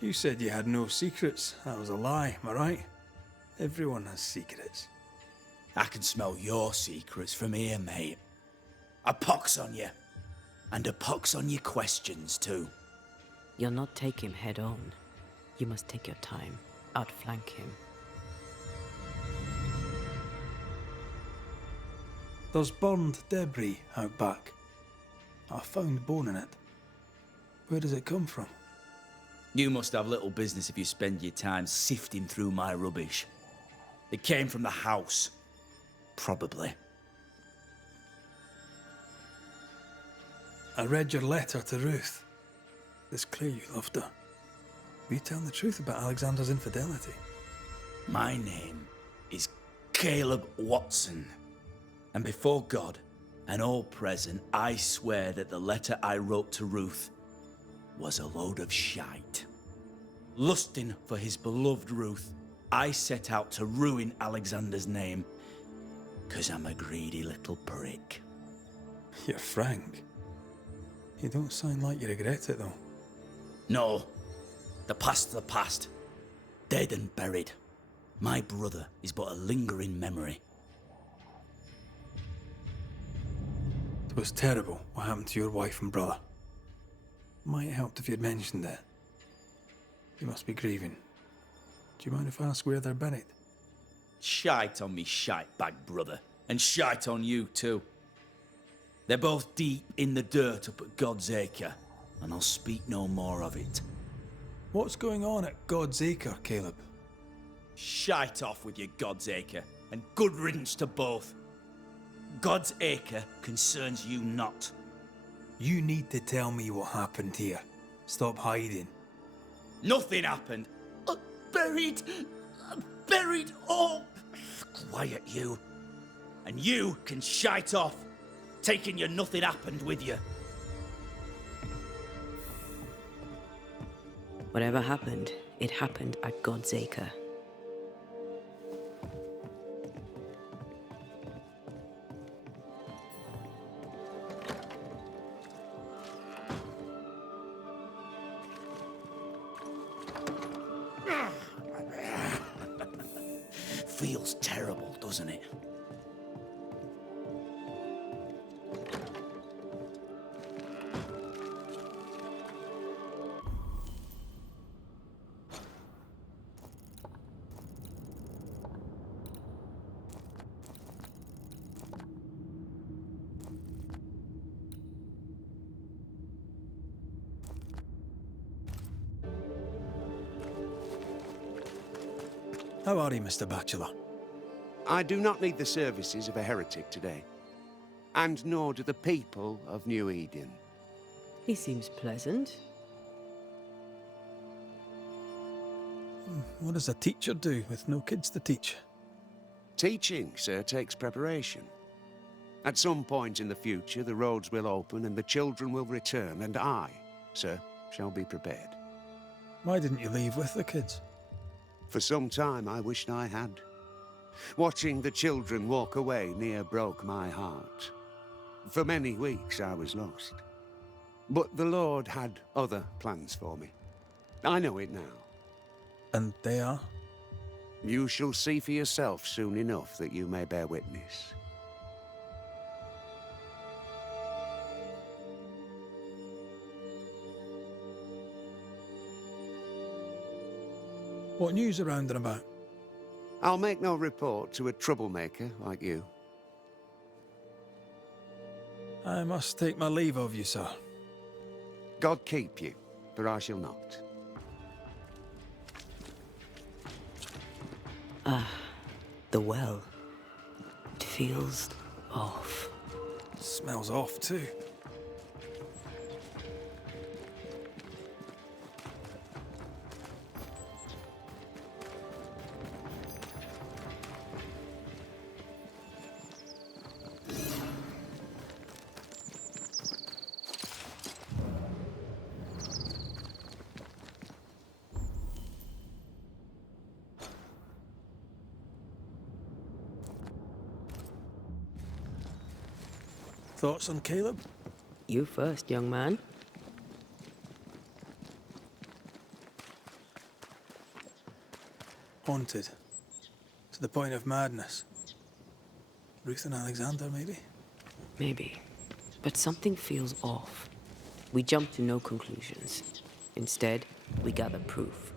You said you had no secrets. That was a lie, am I right? Everyone has secrets. I can smell your secrets from here, mate. A pox on you. And a pox on your questions, too. You'll not take him head on. You must take your time, outflank him. There's burned debris out back. I found bone in it. Where does it come from? You must have little business if you spend your time sifting through my rubbish. It came from the house. Probably. I read your letter to Ruth. It's clear you loved her. Were you telling the truth about Alexander's infidelity? My name is Caleb Watson. And before God and all present, I swear that the letter I wrote to Ruth was a load of shite. Lusting for his beloved Ruth, I set out to ruin Alexander's name, 'cause I'm a greedy little prick. You're frank. You don't sound like you regret it, though. No, the past's the past. Dead and buried. My brother is but a lingering memory. It was terrible what happened to your wife and brother. Might have helped if you'd mentioned it. You must be grieving. Do you mind if I ask where they're buried? Shite on me shite bag brother, and shite on you too. They're both deep in the dirt up at God's Acre, and I'll speak no more of it. What's going on at God's Acre, Caleb? Shite off with your God's Acre, and good riddance to both. God's Acre concerns you not. You need to tell me what happened here. Stop hiding. Nothing happened. Buried. Buried all. Quiet, you. And you can shite off, taking your nothing happened with you. Whatever happened, it happened at God's Acre. Feels terrible, doesn't it? How are you, Mr. Bachelor? I do not need the services of a heretic today. And nor do the people of New Eden. He seems pleasant. What does a teacher do with no kids to teach? Teaching, sir, takes preparation. At some point in the future, the roads will open and the children will return, and I, sir, shall be prepared. Why didn't you leave with the kids? For some time, I wished I had. Watching the children walk away near broke my heart. For many weeks, I was lost. But the Lord had other plans for me. I know it now. And they are? You shall see for yourself soon enough that you may bear witness. What news around and about? I'll make no report to a troublemaker like you. I must take my leave of you, sir. God keep you, but I shall not. The well. It feels off. Smells off, too. Thoughts on Caleb? You first, young man. Haunted. To the point of madness. Ruth and Alexander, maybe? Maybe. but something feels off. We jump to no conclusions. Instead, we gather proof.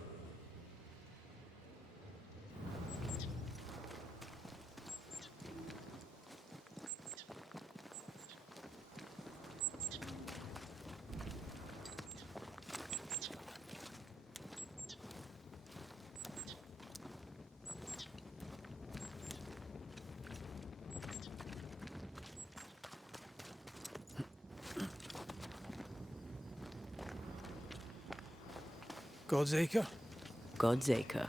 God's Acre? God's Acre.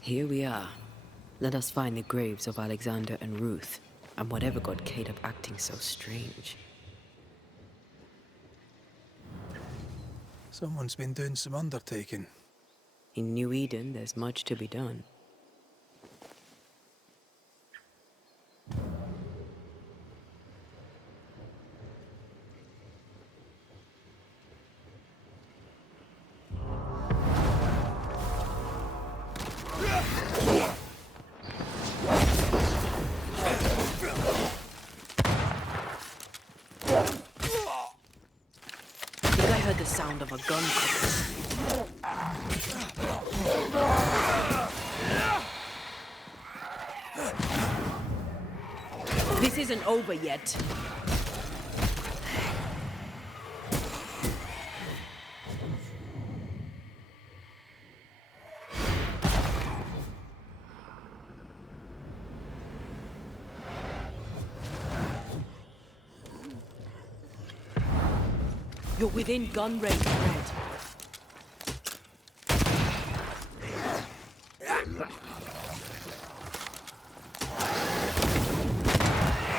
Here we are. Let us find the graves of Alexander and Ruth, and whatever got Caleb acting so strange. Someone's been doing some undertaking. In New Eden, there's much to be done. I heard the sound of a gun. This isn't over yet. You're within gun range, Red.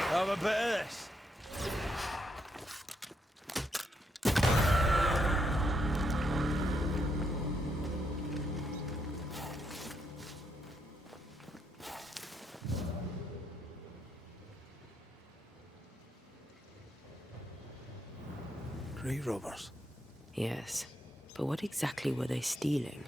Have a bit of this. Grave robbers. Yes, but what exactly were they stealing?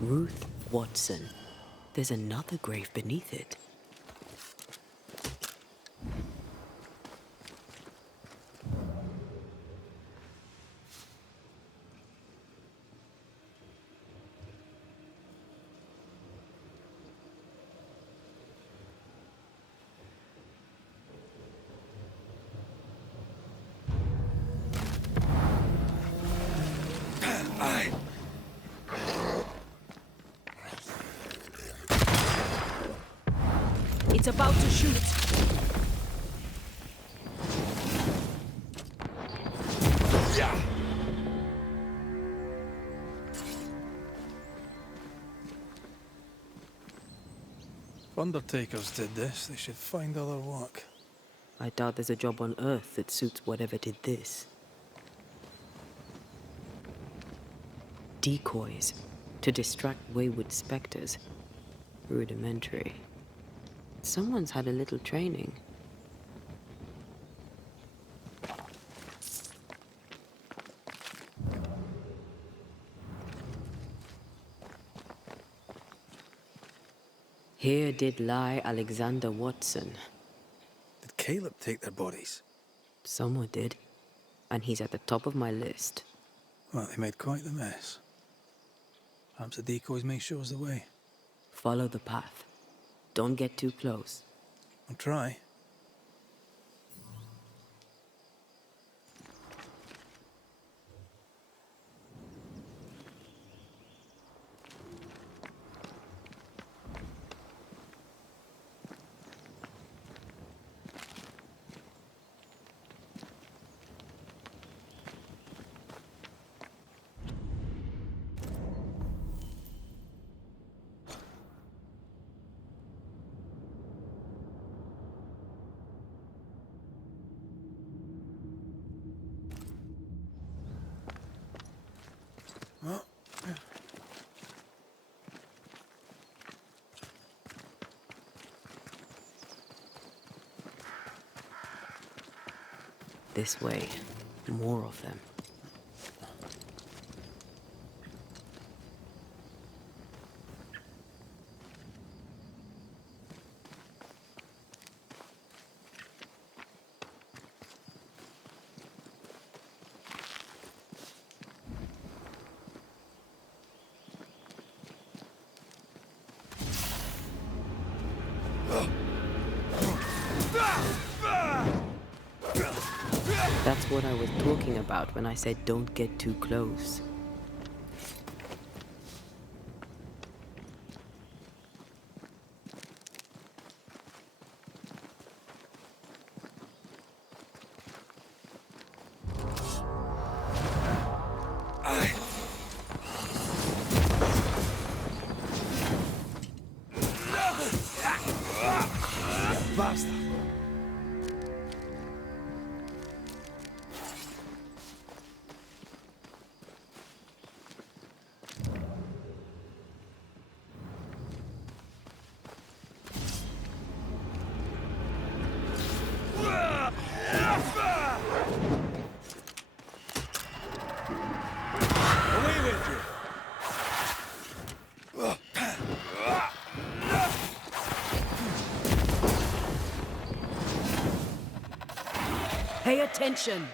Ruth Watson. There's another grave beneath it. It's about to shoot. If Undertakers did this, they should find other work. I doubt there's a job on Earth that suits whatever did this. Decoys to distract wayward specters. Rudimentary. Someone's had a little training. Here did lie Alexander Watson. Did Caleb take their bodies? Someone did. And he's at the top of my list. Well, they made quite the mess. Perhaps the decoys may show us the way. Follow the path. Don't get too close. I'll try. This way. More of them. That's what I was talking about when I said don't get too close. Basta! Pay attention!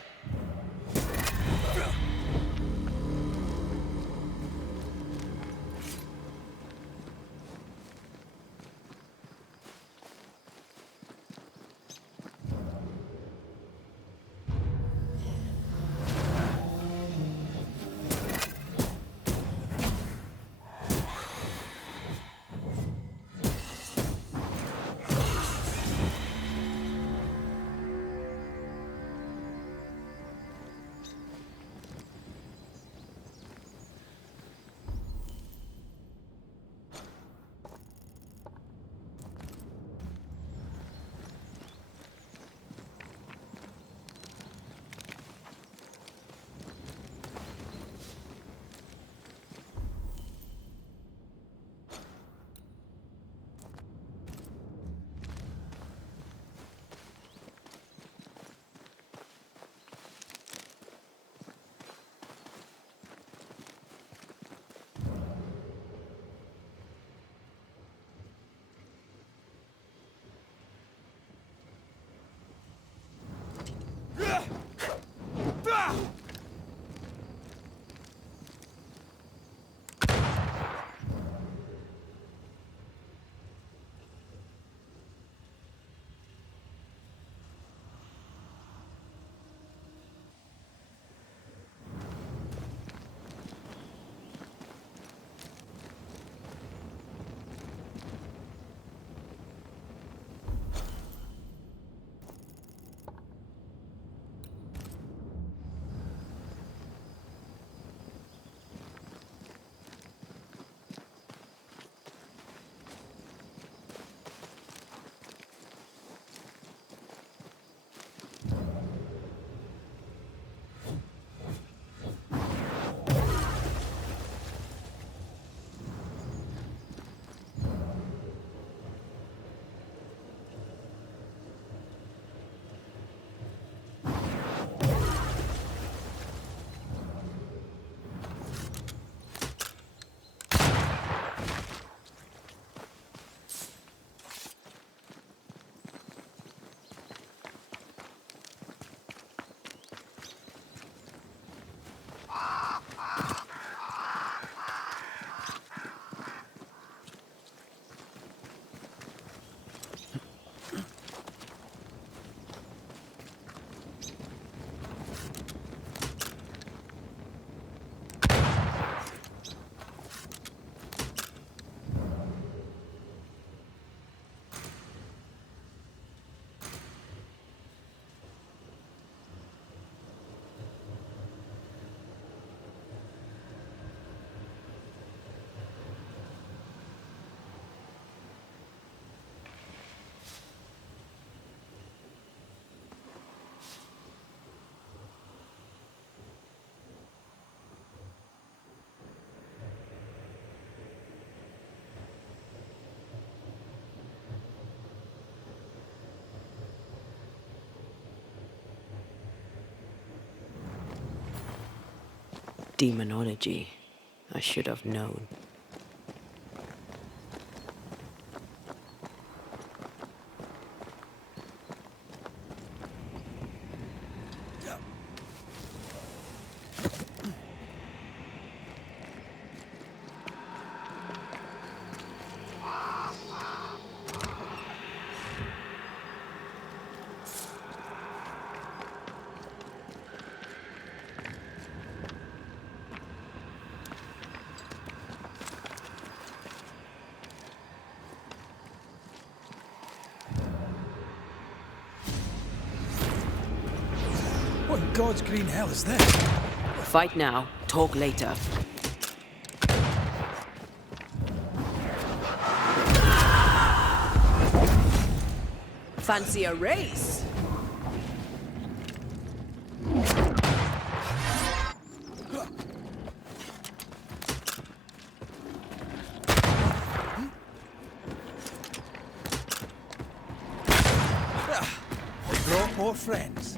Demonology. I should have known. What in God's green hell is this? Fight now, talk later. Fancy a race? They brought more friends.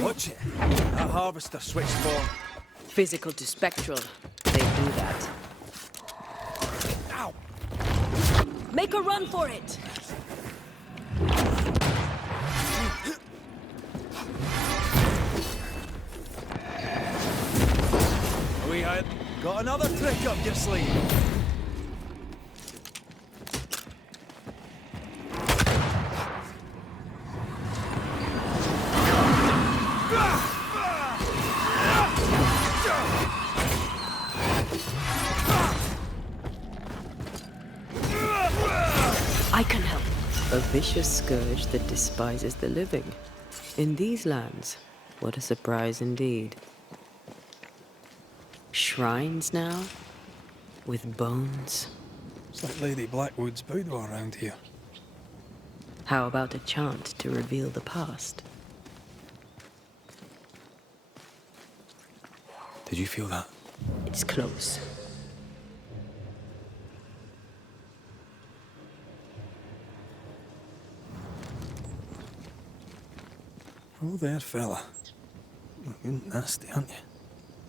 Watch it. That harvester switched form. Physical to spectral. They do that. Ow! Make a run for it! We had got another trick up your sleeve. I can help. A vicious scourge that despises the living. In these lands, what a surprise indeed. Shrines now? With bones? It's like Lady Blackwood's boudoir around here. How about a chant to reveal the past? Did you feel that? It's close. Oh, there, fella. You're nasty, aren't you?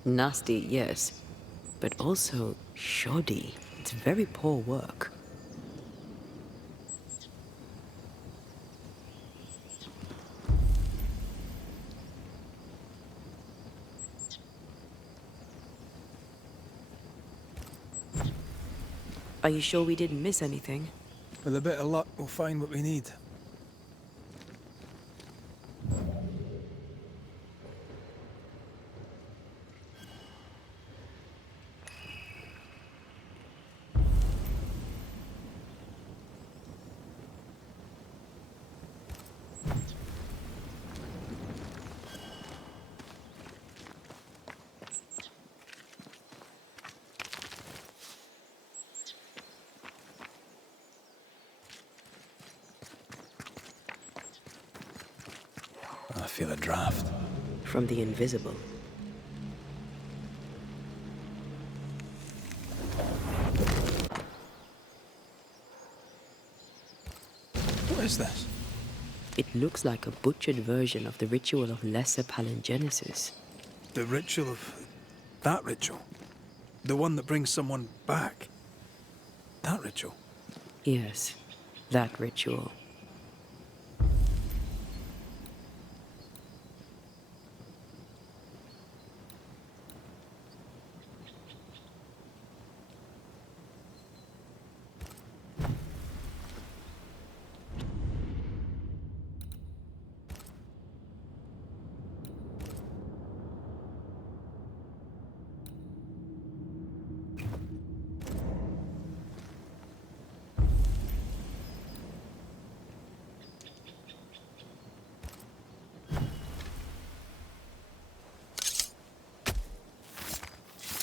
Nasty, yes. But also shoddy. It's very poor work. Are you sure we didn't miss anything? With a bit of luck, we'll find what we need. I feel a draft. From the invisible. What is this? It looks like a butchered version of the ritual of lesser palingenesis. The ritual of... that ritual? The one that brings someone back? That ritual? Yes, that ritual.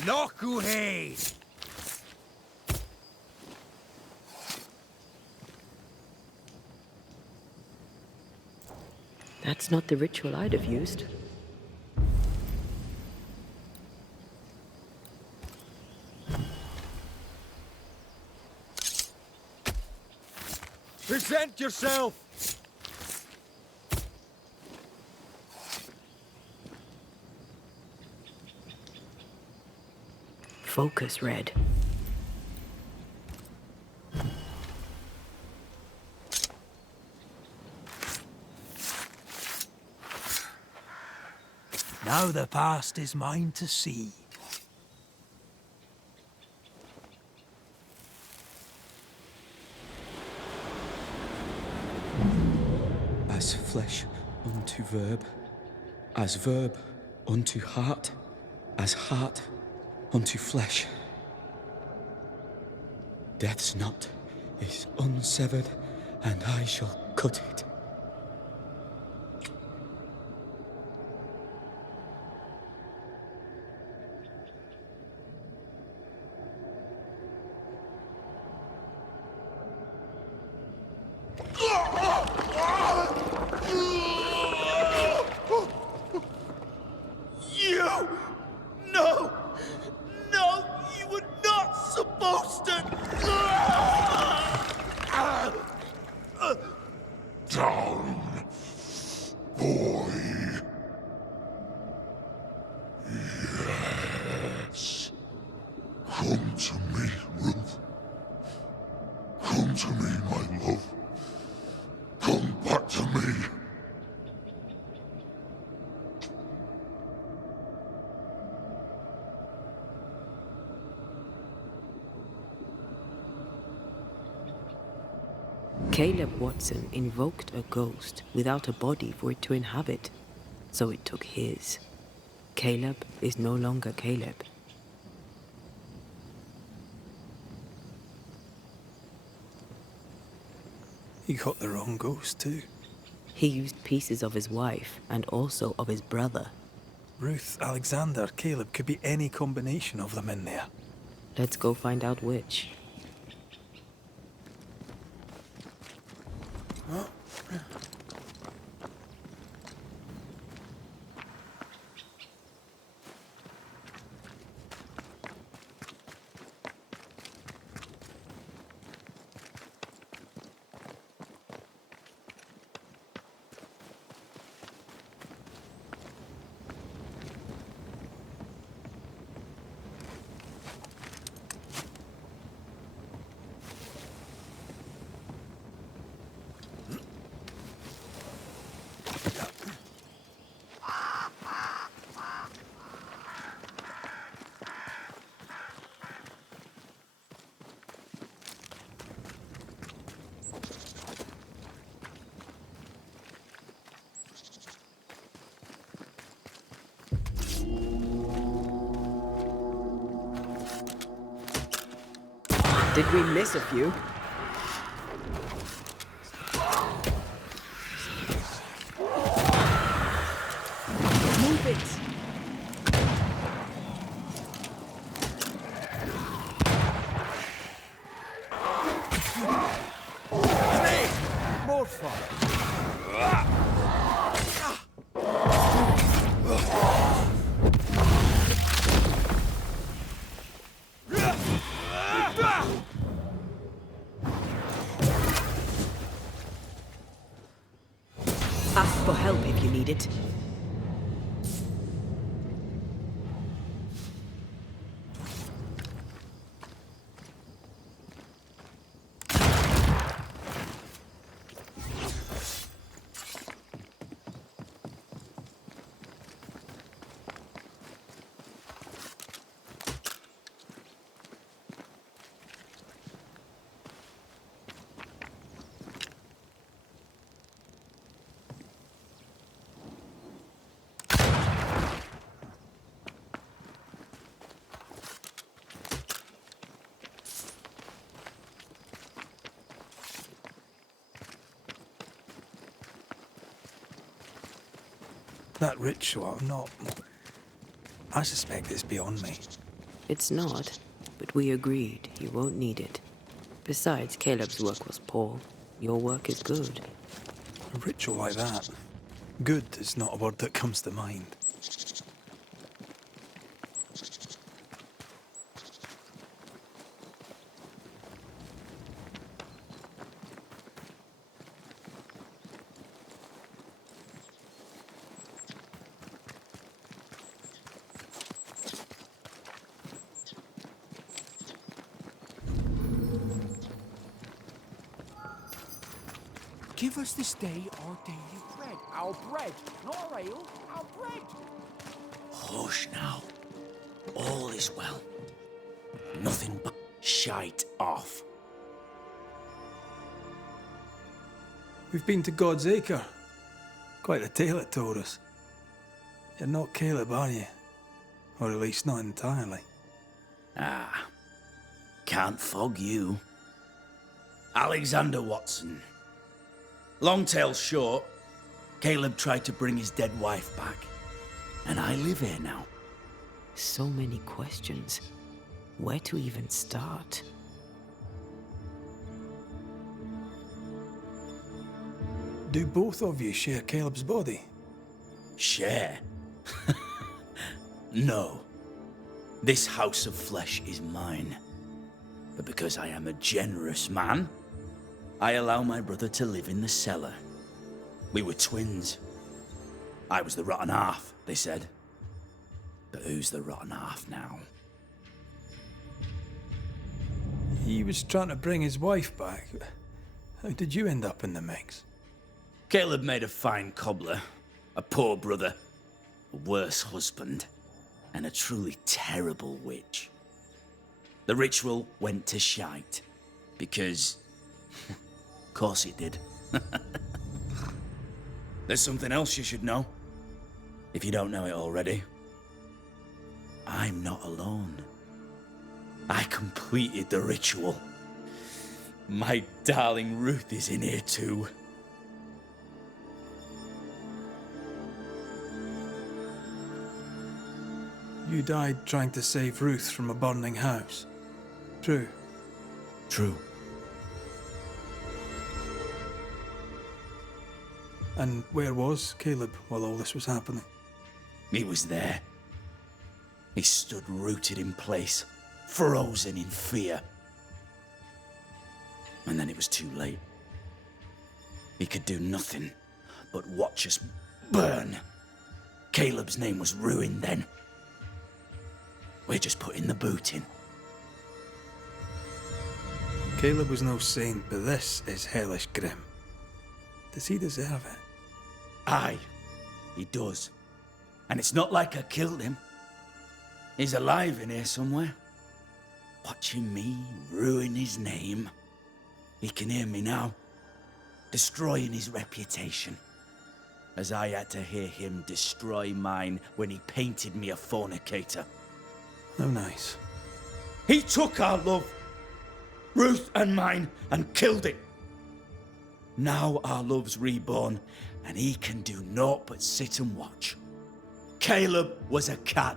Nokuhei! That's not the ritual I'd have used. Present yourself! Focus, Red. Now the past is mine to see. As flesh unto verb, as verb unto heart, as heart unto flesh. Death's knot is unsevered, and I shall cut it. You! No! No! You were not supposed to! Down, boy. Yes. Come to me, Ruth. Come to me, my love. Come back to me. Caleb Watson invoked a ghost without a body for it to inhabit, so it took his. Caleb is no longer Caleb. He got the wrong ghost too. He used pieces of his wife and also of his brother. Ruth, Alexander, Caleb, could be any combination of them in there. Let's go find out which. Did we miss a few? Move it! More fire! Ask for help if you need it. That ritual, I suspect it's beyond me. It's not, but we agreed you won't need it. Besides, Caleb's work was poor. Your work is good. A ritual like that. Good is not a word that comes to mind. Give us this day our daily bread. Our bread, not our ale, our bread. Hush now. All is well. Nothing but shite off. We've been to God's Acre. Quite a tale it told us. You're not Caleb, are you? Or at least not entirely. Ah, can't fog you. Alexander Watson. Long tale short, Caleb tried to bring his dead wife back. And I live here now. So many questions. Where to even start? Do both of you share Caleb's body? Share? No. This house of flesh is mine. But because I am a generous man, I allow my brother to live in the cellar. We were twins. I was the rotten half, they said. But who's the rotten half now? He was trying to bring his wife back. How did you end up in the mix? Caleb made a fine cobbler, a poor brother, a worse husband, and a truly terrible witch. The ritual went to shite, because... of course it did. There's something else you should know, if you don't know it already. I'm not alone. I completed the ritual. My darling Ruth is in here too. You died trying to save Ruth from a burning house. True. True. And where was Caleb while all this was happening? He was there. He stood rooted in place, frozen in fear. And then it was too late. He could do nothing but watch us burn. Caleb's name was ruined then. We're just putting the boot in. Caleb was no saint, but this is hellish grim. Does he deserve it? Aye, he does. And it's not like I killed him. He's alive in here somewhere. Watching me ruin his name. He can hear me now. Destroying his reputation. As I had to hear him destroy mine when he painted me a fornicator. Oh, nice. He took our love, Ruth and mine, and killed it. Now our love's reborn, and he can do naught but sit and watch. Caleb was a cad.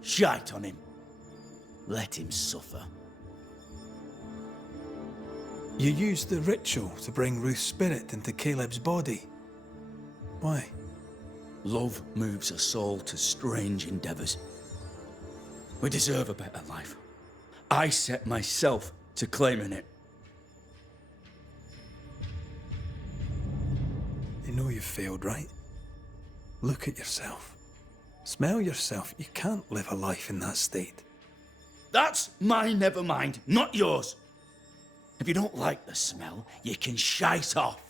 Shite on him. Let him suffer. You used the ritual to bring Ruth's spirit into Caleb's body. Why? Love moves a soul to strange endeavors. We deserve a better life. I set myself to claiming it. You know you've failed, right? Look at yourself. Smell yourself. You can't live a life in that state. That's my nevermind, not yours. If you don't like the smell, you can shite off.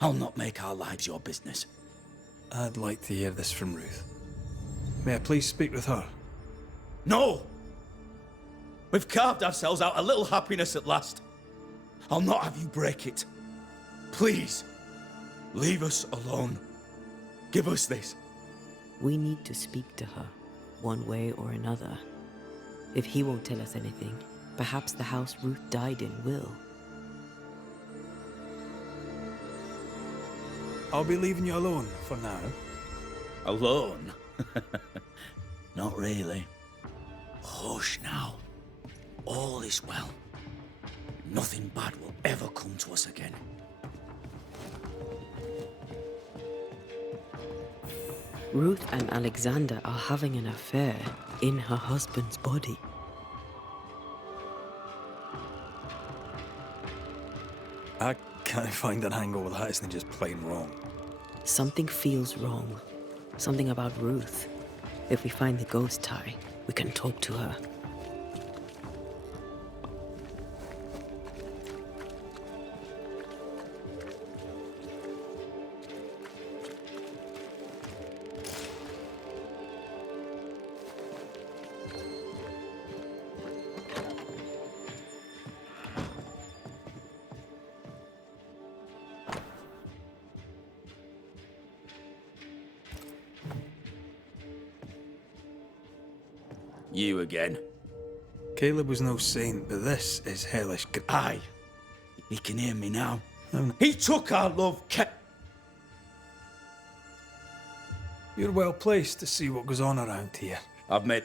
I'll not make our lives your business. I'd like to hear this from Ruth. May I please speak with her? No! We've carved ourselves out a little happiness at last. I'll not have you break it. Please, leave us alone. Give us this. We need to speak to her, one way or another. If he won't tell us anything, perhaps the house Ruth died in will. I'll be leaving you alone for now. Alone? Not really. Hush now. All is well. Nothing bad will ever come to us again. Ruth and Alexander are having an affair in her husband's body. I can't find an angle with that isn't just plain wrong. Something feels wrong. Something about Ruth. If we find the ghost tie, we can talk to her. You again. Caleb was no saint, but this is hellish. Aye. He can hear me now. He took our love. You're well placed to see what goes on around here. I've made...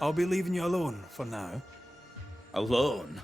I'll be leaving you alone for now. Alone?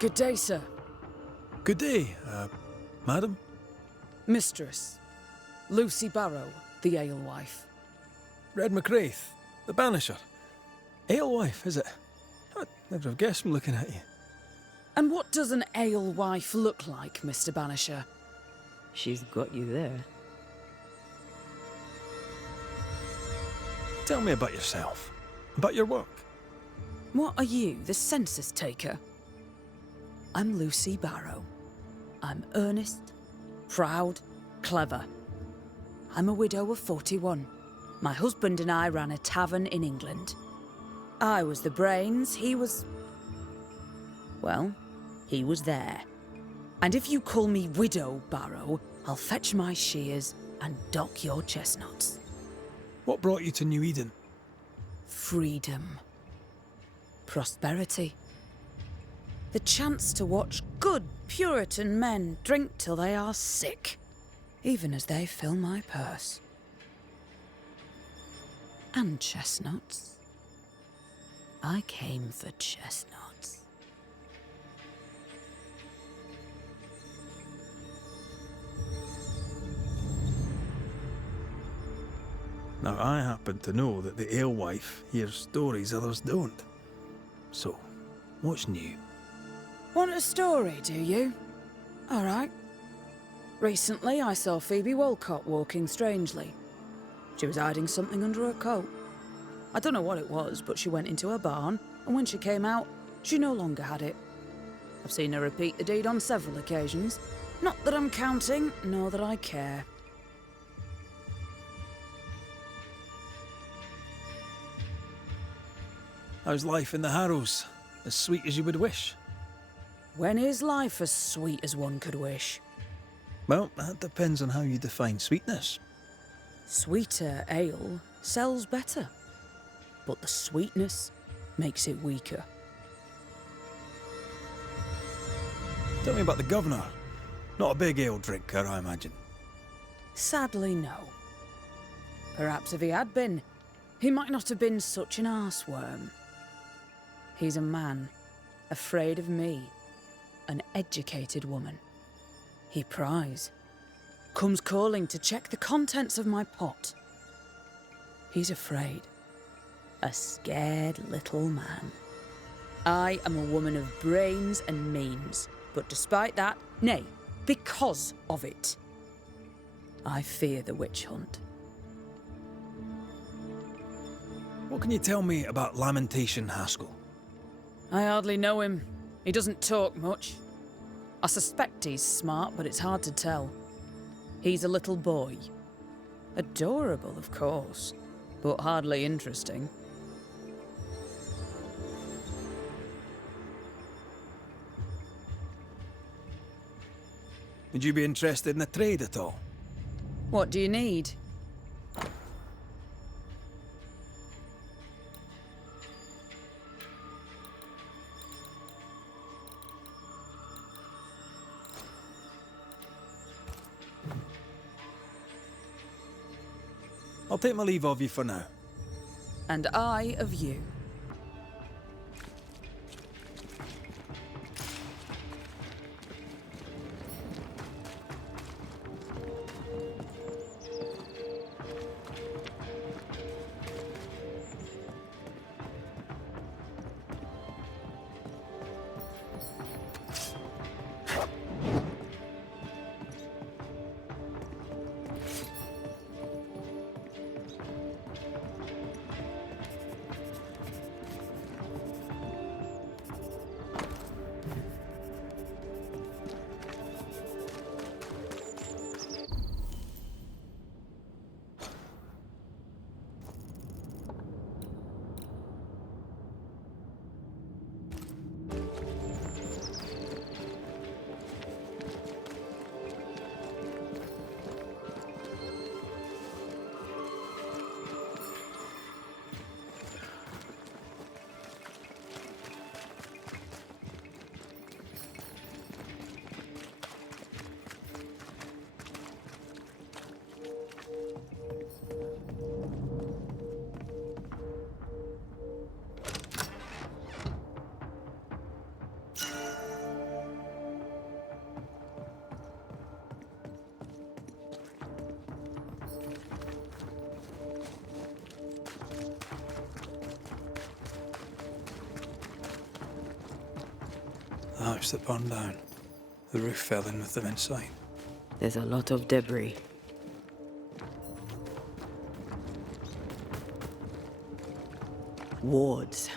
Good day, sir. Good day, madam. Mistress. Lucy Barrow, the alewife. Red McCraith, the Banisher. Alewife, is it? I'd never have guessed from looking at you. And what does an alewife look like, Mr. Banisher? She's got you there. Tell me about yourself. About your work. What are you, the census taker? I'm Lucy Barrow. I'm earnest, proud, clever. I'm a widow of 41. My husband and I ran a tavern in England. I was the brains, he was... well, he was there. And if you call me Widow Barrow, I'll fetch my shears and dock your chestnuts. What brought you to New Eden? Freedom. Prosperity. The chance to watch good Puritan men drink till they are sick, even as they fill my purse. And chestnuts. I came for chestnuts. Now, I happen to know that the alewife hears stories others don't. So, what's new? Want a story, do you? All right. Recently, I saw Phoebe Walcott walking strangely. She was hiding something under her coat. I don't know what it was, but she went into her barn, and when she came out, she no longer had it. I've seen her repeat the deed on several occasions. Not that I'm counting, nor that I care. How's life in the Harrows? As sweet as you would wish? When is life as sweet as one could wish? Well, that depends on how you define sweetness. Sweeter ale sells better, but the sweetness makes it weaker. Tell me about the governor. Not a big ale drinker, I imagine. Sadly, no. Perhaps if he had been, he might not have been such an arseworm. He's a man, afraid of me, an educated woman. He pries, comes calling to check the contents of my pot. He's afraid, a scared little man. I am a woman of brains and means, but despite that, nay, because of it, I fear the witch hunt. What can you tell me about Lamentation Haskell? I hardly know him. He doesn't talk much. I suspect he's smart, but it's hard to tell. He's a little boy. Adorable, of course, but hardly interesting. Would you be interested in a trade at all? What do you need? I'll take my leave of you for now. And I of you. The house that burned down. The roof fell in with them inside. There's a lot of debris. Wards.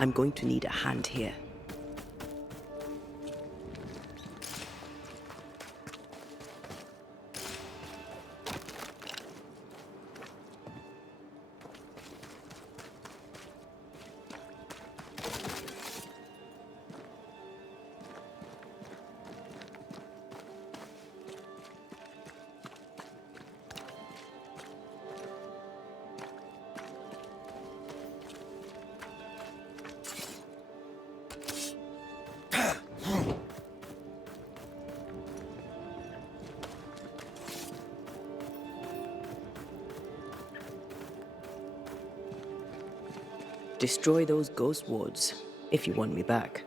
I'm going to need a hand here. Destroy those ghost wards if you want me back.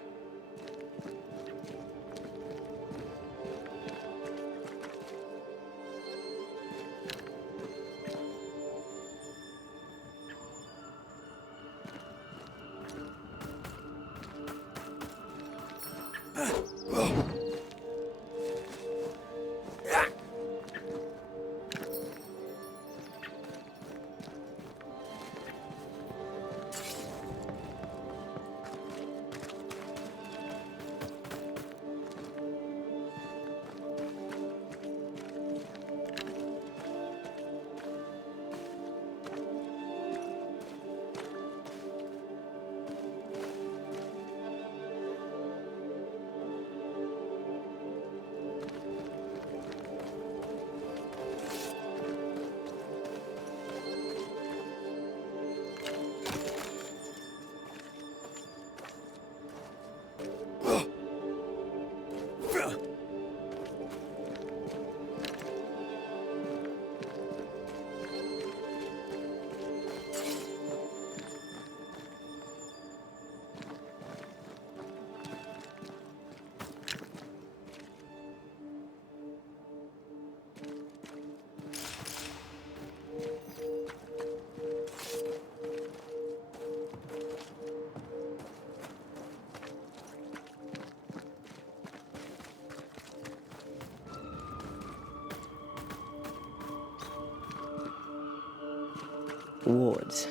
Wards.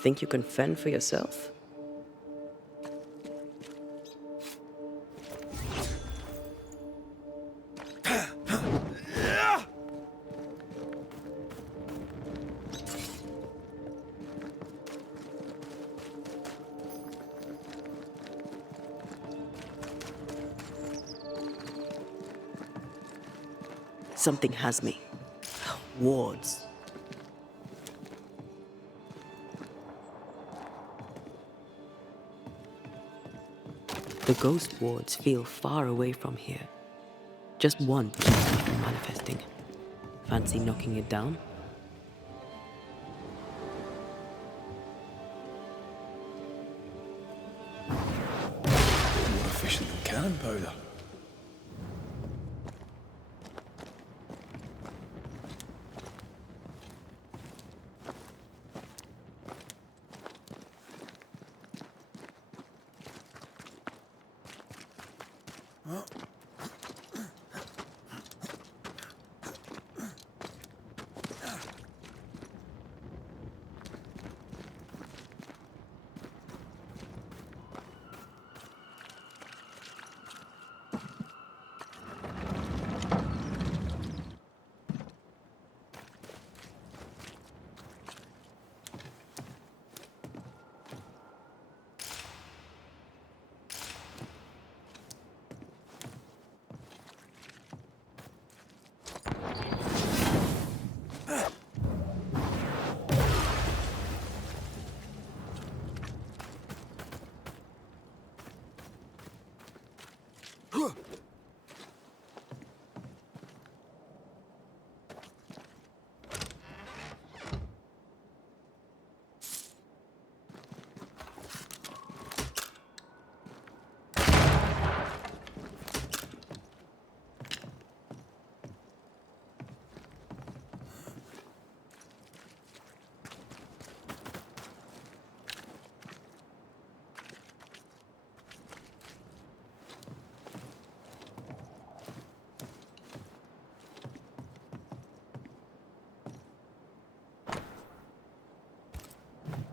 Think you can fend for yourself? Something has me. Wards. The ghost wards feel far away from here. Just one keeps me from manifesting. Fancy knocking it down? More efficient than cannon powder.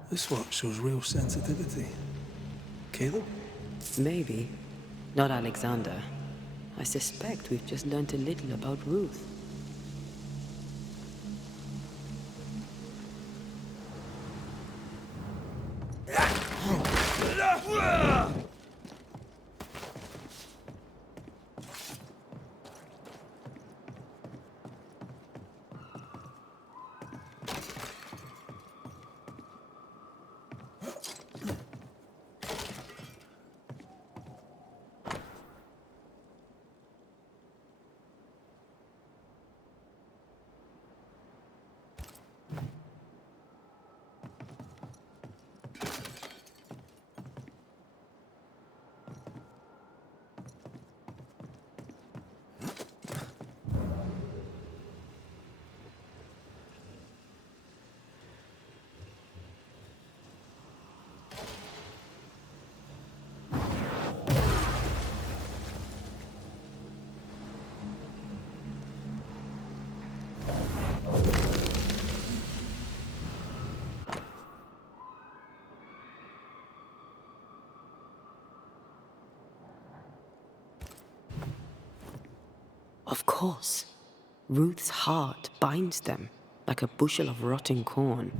This watch shows real sensitivity. Caleb? Maybe. Not Alexander. I suspect we've just learnt a little about Ruth. Of course. Ruth's heart binds them like a bushel of rotting corn.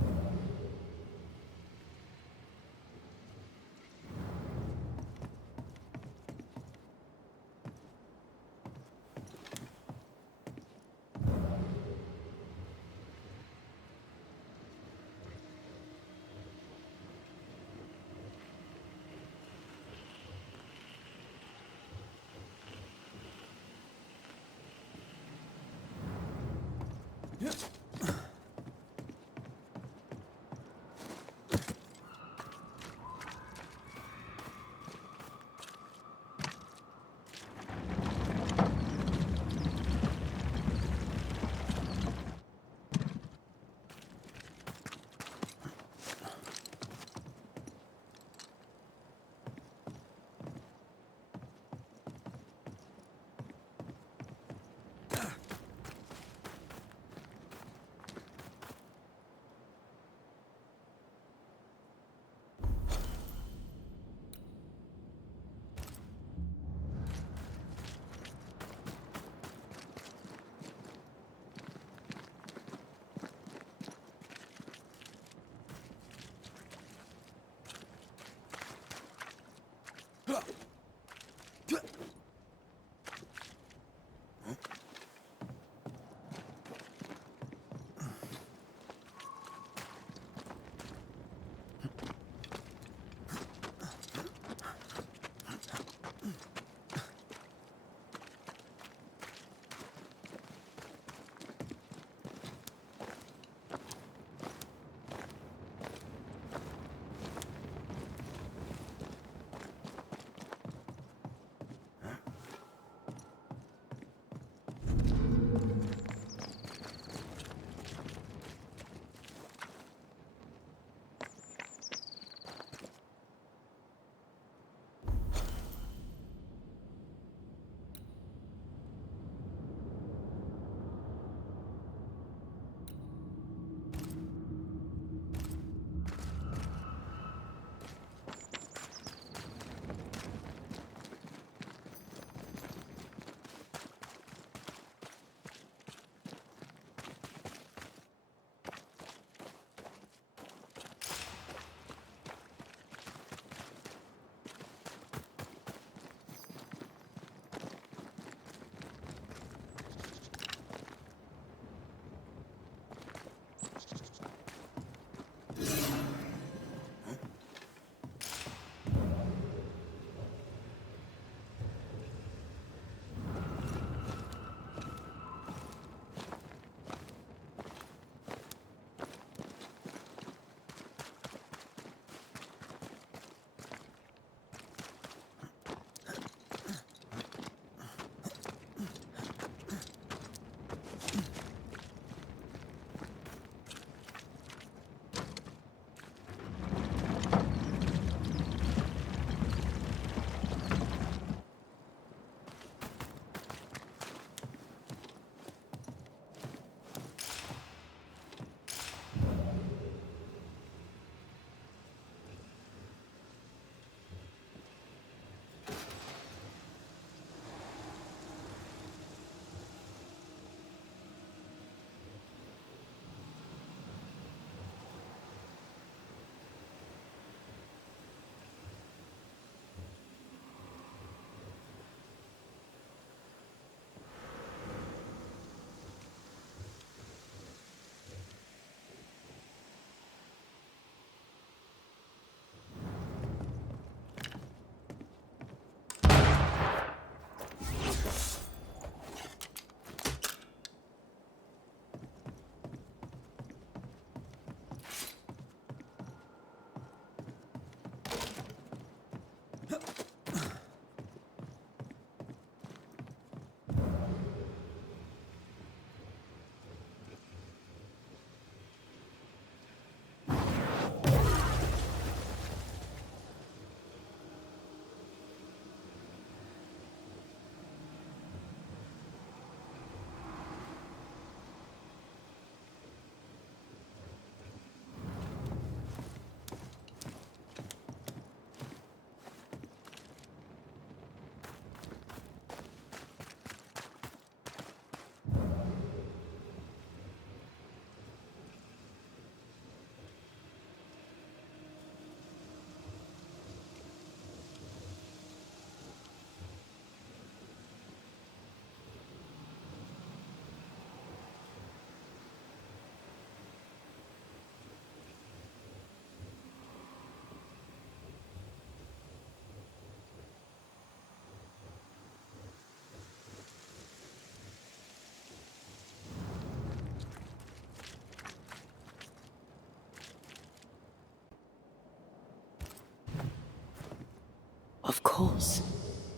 Of course.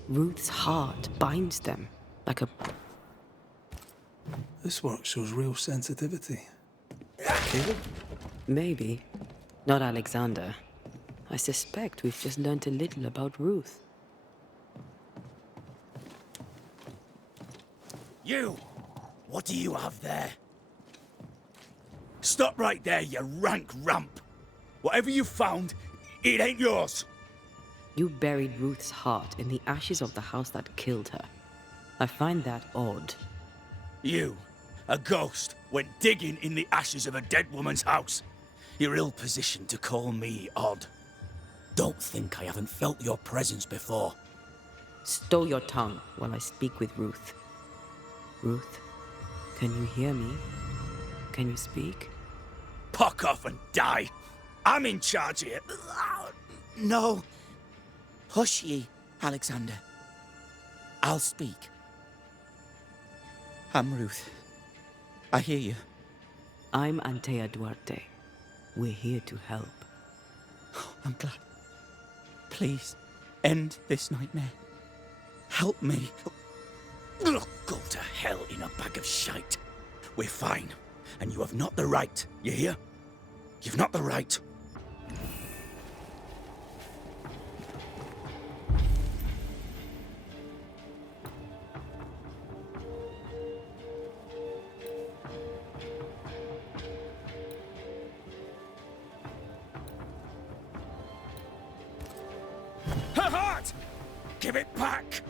Ruth's heart binds them like a... This work shows real sensitivity. Caleb? Maybe. Not Alexander. I suspect we've just learned a little about Ruth. You! What do you have there? Stop right there, you rank ramp! Whatever you found, it ain't yours! You buried Ruth's heart in the ashes of the house that killed her. I find that odd. You, a ghost, went digging in the ashes of a dead woman's house. You're ill-positioned to call me odd. Don't think I haven't felt your presence before. Stow your tongue while I speak with Ruth. Ruth, can you hear me? Can you speak? Puck off and die! I'm in charge here. No. Hush ye, Alexander. I'll speak. I'm Ruth. I hear you. I'm Antea Duarte. We're here to help. Oh, I'm glad. Please, end this nightmare. Help me. Go to hell in a bag of shite. We're fine, and you have not the right, you hear? You've not the right. Her heart! Give it back!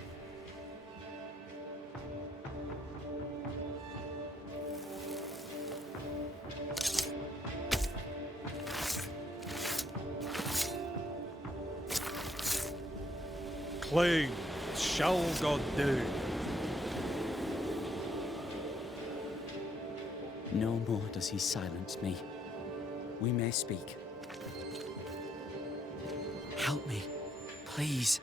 Plague shall God do. No more does he silence me. We may speak. Help me, please.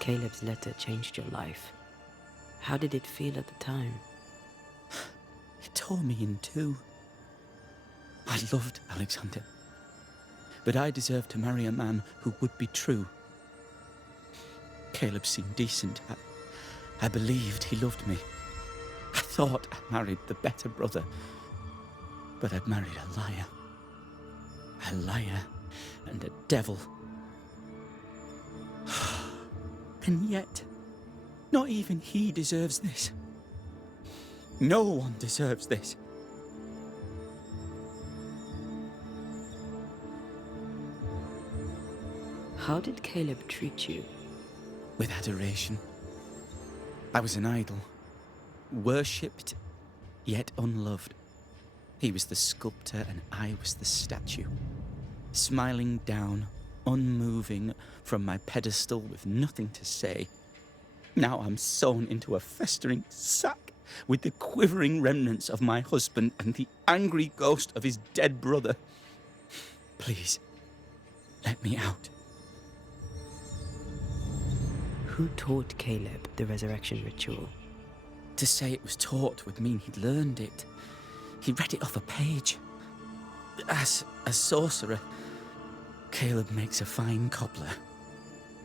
Caleb's letter changed your life. How did it feel at the time? It tore me in two. I loved Alexander. But I deserved to marry a man who would be true. Caleb seemed decent. I believed he loved me. I thought I married the better brother. But I'd married a liar. A liar and a devil. And yet, not even he deserves this. No one deserves this. How did Caleb treat you? With adoration. I was an idol. Worshipped, yet unloved. He was the sculptor and I was the statue. Smiling down, unmoving from my pedestal with nothing to say. Now I'm sewn into a festering sack with the quivering remnants of my husband and the angry ghost of his dead brother. Please, let me out. Who taught Caleb the resurrection ritual? To say it was taught would mean he'd learned it. He read it off a page. As a sorcerer, Caleb makes a fine cobbler.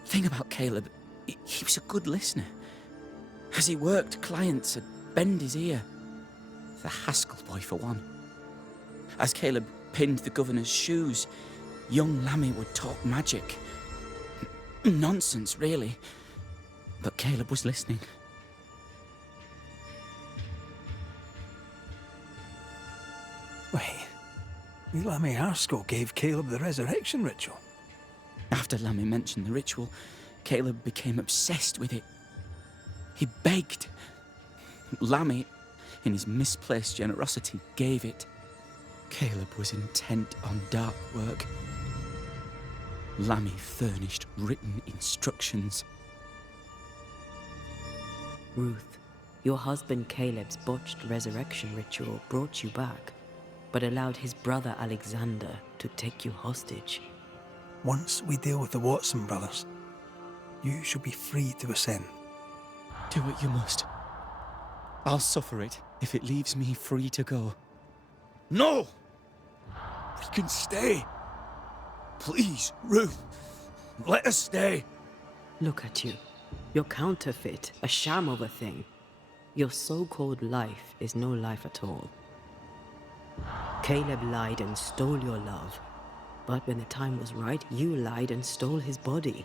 Thing about Caleb, he was a good listener. As he worked, clients would bend his ear. The Haskell boy, for one. As Caleb pinned the governor's shoes, young Lammy would talk magic. Nonsense, really. But Caleb was listening. Wait, Lammy Haskell gave Caleb the resurrection ritual? After Lammy mentioned the ritual, Caleb became obsessed with it. He begged. Lammy, in his misplaced generosity, gave it. Caleb was intent on dark work. Lammy furnished written instructions. Ruth, your husband Caleb's botched resurrection ritual brought you back, but allowed his brother Alexander to take you hostage. Once we deal with the Watson brothers, you shall be free to ascend. Do what you must. I'll suffer it if it leaves me free to go. No! We can stay. Please, Ruth, let us stay. Look at you. You're counterfeit, a sham of a thing. Your so-called life is no life at all. Caleb lied and stole your love. But when the time was right, you lied and stole his body.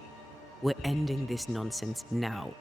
We're ending this nonsense now.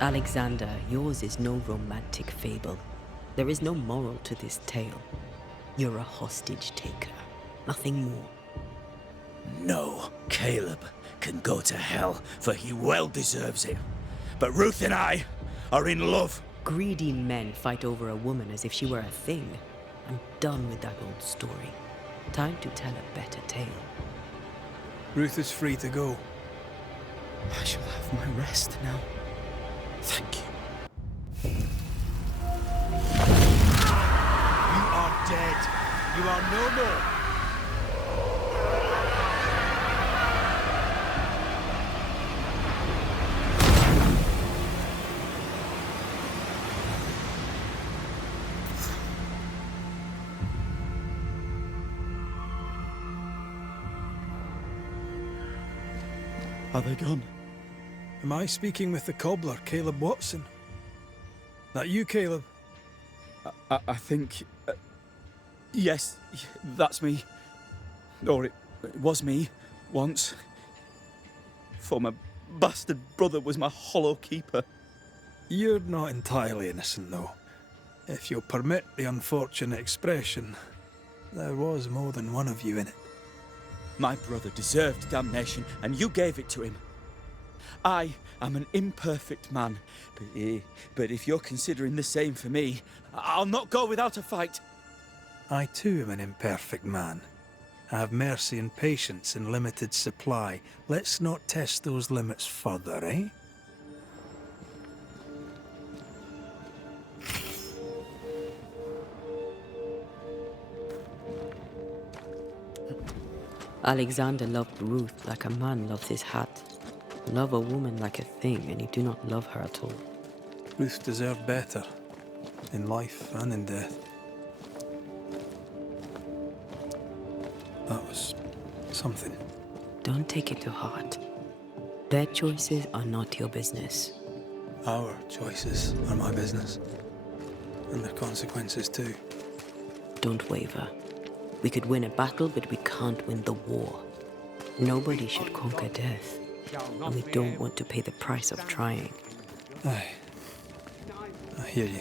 Alexander, yours is no romantic fable. There is no moral to this tale. You're a hostage taker, nothing more. No, Caleb can go to hell, for he well deserves it. But Ruth and I are in love. Greedy men fight over a woman as if she were a thing. I'm done with that old story. Time to tell a better tale. Ruth is free to go. I shall have my rest now. Thank you. You are dead. You are no more. Are they gone? Am I speaking with the cobbler, Caleb Watson? That you, Caleb? I think... yes, that's me. Or it was me, once. For my bastard brother was my hollow keeper. You're not entirely innocent, though. If you'll permit the unfortunate expression, there was more than one of you in it. My brother deserved damnation, and you gave it to him. I am an imperfect man, but if you're considering the same for me, I'll not go without a fight. I too am an imperfect man. I have mercy and patience in limited supply. Let's not test those limits further, eh? Alexander loved Ruth like a man loves his hat. Love a woman like a thing, and you do not love her at all. Ruth deserved better, in life and in death. That was something. Don't take it to heart. Their choices are not your business. Our choices are my business. And their consequences too. Don't waver. We could win a battle, but we can't win the war. Nobody should conquer death. And we don't want to pay the price of trying. Aye. I hear you.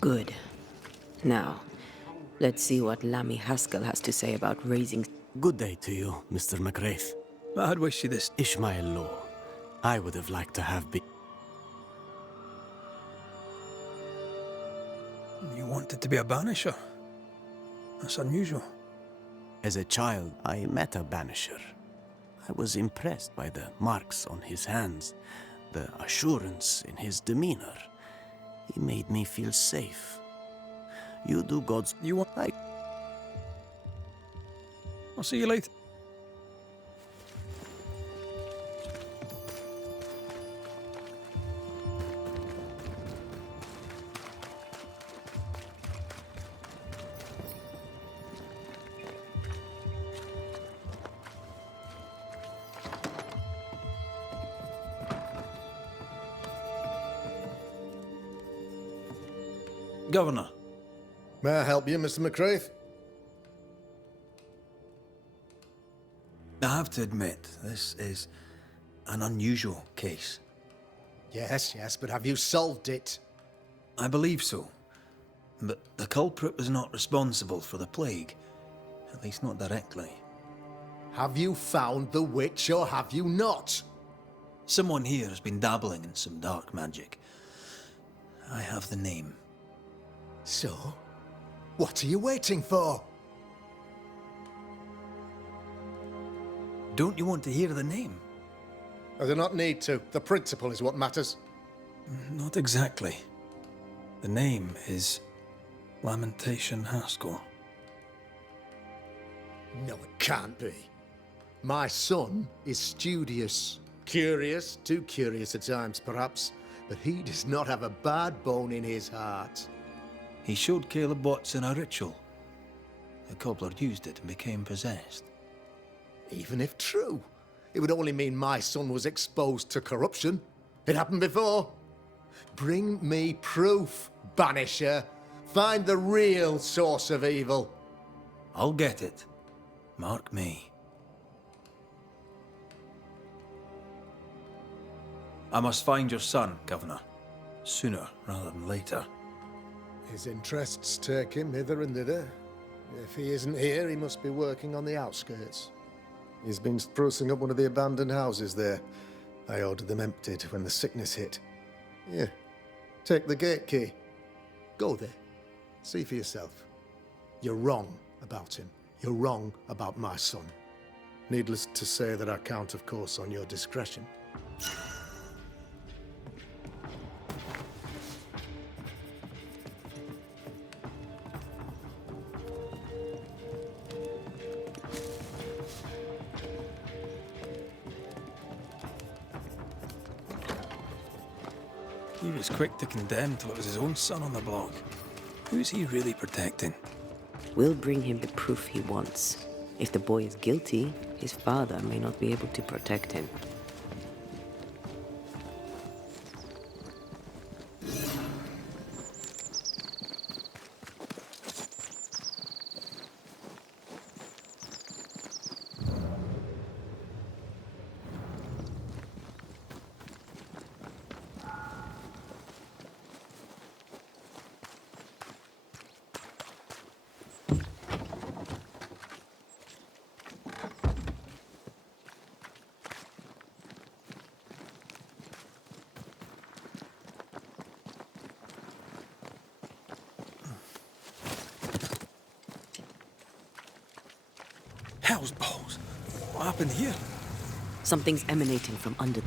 Good. Now, let's see what Lammy Haskell has to say about raising... Good day to you, Mr. McGrath. I'd wish you this. Ishmael Law. I would have liked to have been... You wanted to be a banisher? That's unusual. As a child, I met a banisher. I was impressed by the marks on his hands, the assurance in his demeanor. He made me feel safe. You do God's... You want... I'll see you later. Governor. May I help you, Mr. McCraith? I have to admit, this is an unusual case. Yes, but have you solved it? I believe so. But the culprit was not responsible for the plague. At least not directly. Have you found the witch or have you not? Someone here has been dabbling in some dark magic. I have the name. So, what are you waiting for? Don't you want to hear the name? I do not need to. The principle is what matters. Not exactly. The name is Lamentation Haskell. No, it can't be. My son is studious. Curious, too curious at times, perhaps. But he does not have a bad bone in his heart. He showed Caleb Watson a ritual. The cobbler used it and became possessed. Even if true, it would only mean my son was exposed to corruption. It happened before. Bring me proof, Banisher. Find the real source of evil. I'll get it. Mark me. I must find your son, Governor. Sooner rather than later. His interests take him hither and thither. If he isn't here, he must be working on the outskirts. He's been sprucing up one of the abandoned houses there. I ordered them emptied when the sickness hit. Here, take the gate key. Go there. See for yourself. You're wrong about him. You're wrong about my son. Needless to say that I count, of course, on your discretion. He was quick to condemn till it was his own son on the block. Who's he really protecting? We'll bring him the proof he wants. If the boy is guilty, his father may not be able to protect him. Hell's balls. What happened here? Something's emanating from under.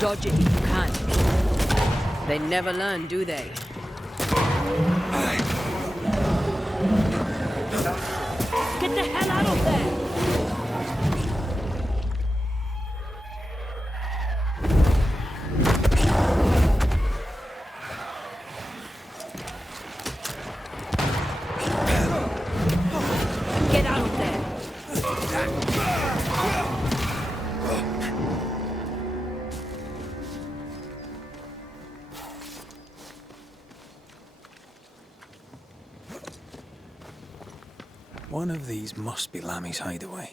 Dodge it if you can. They never learn, do they? Get the hell out of there! Get out of there! One of these must be Lammy's hideaway.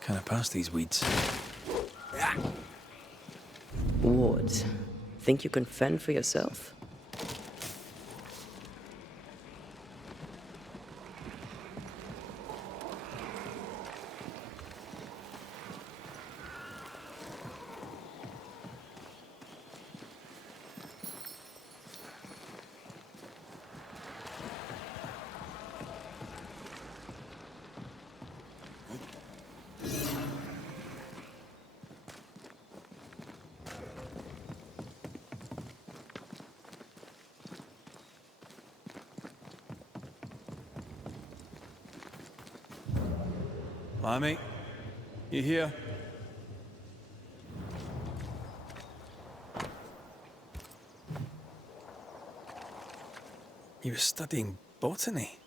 Can I pass these weeds? Wards, think you can fend for yourself? Lammy, you here? He was studying botany.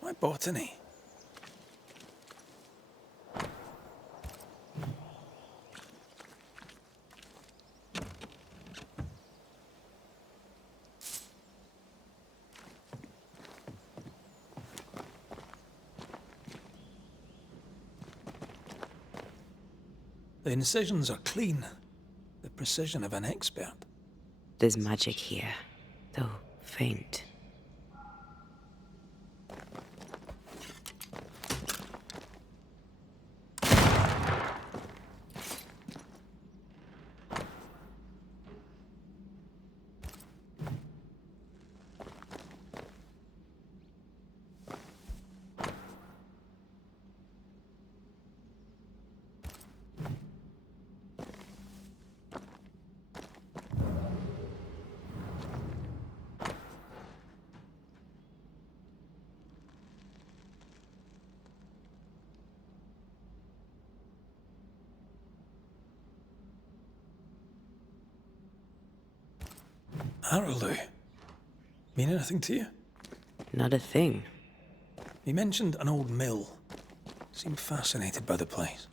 Why botany? The incisions are clean. The precision of an expert. There's magic here, though faint. Harrowloo. Mean anything to you? Not a thing. He mentioned an old mill. Seemed fascinated by the place.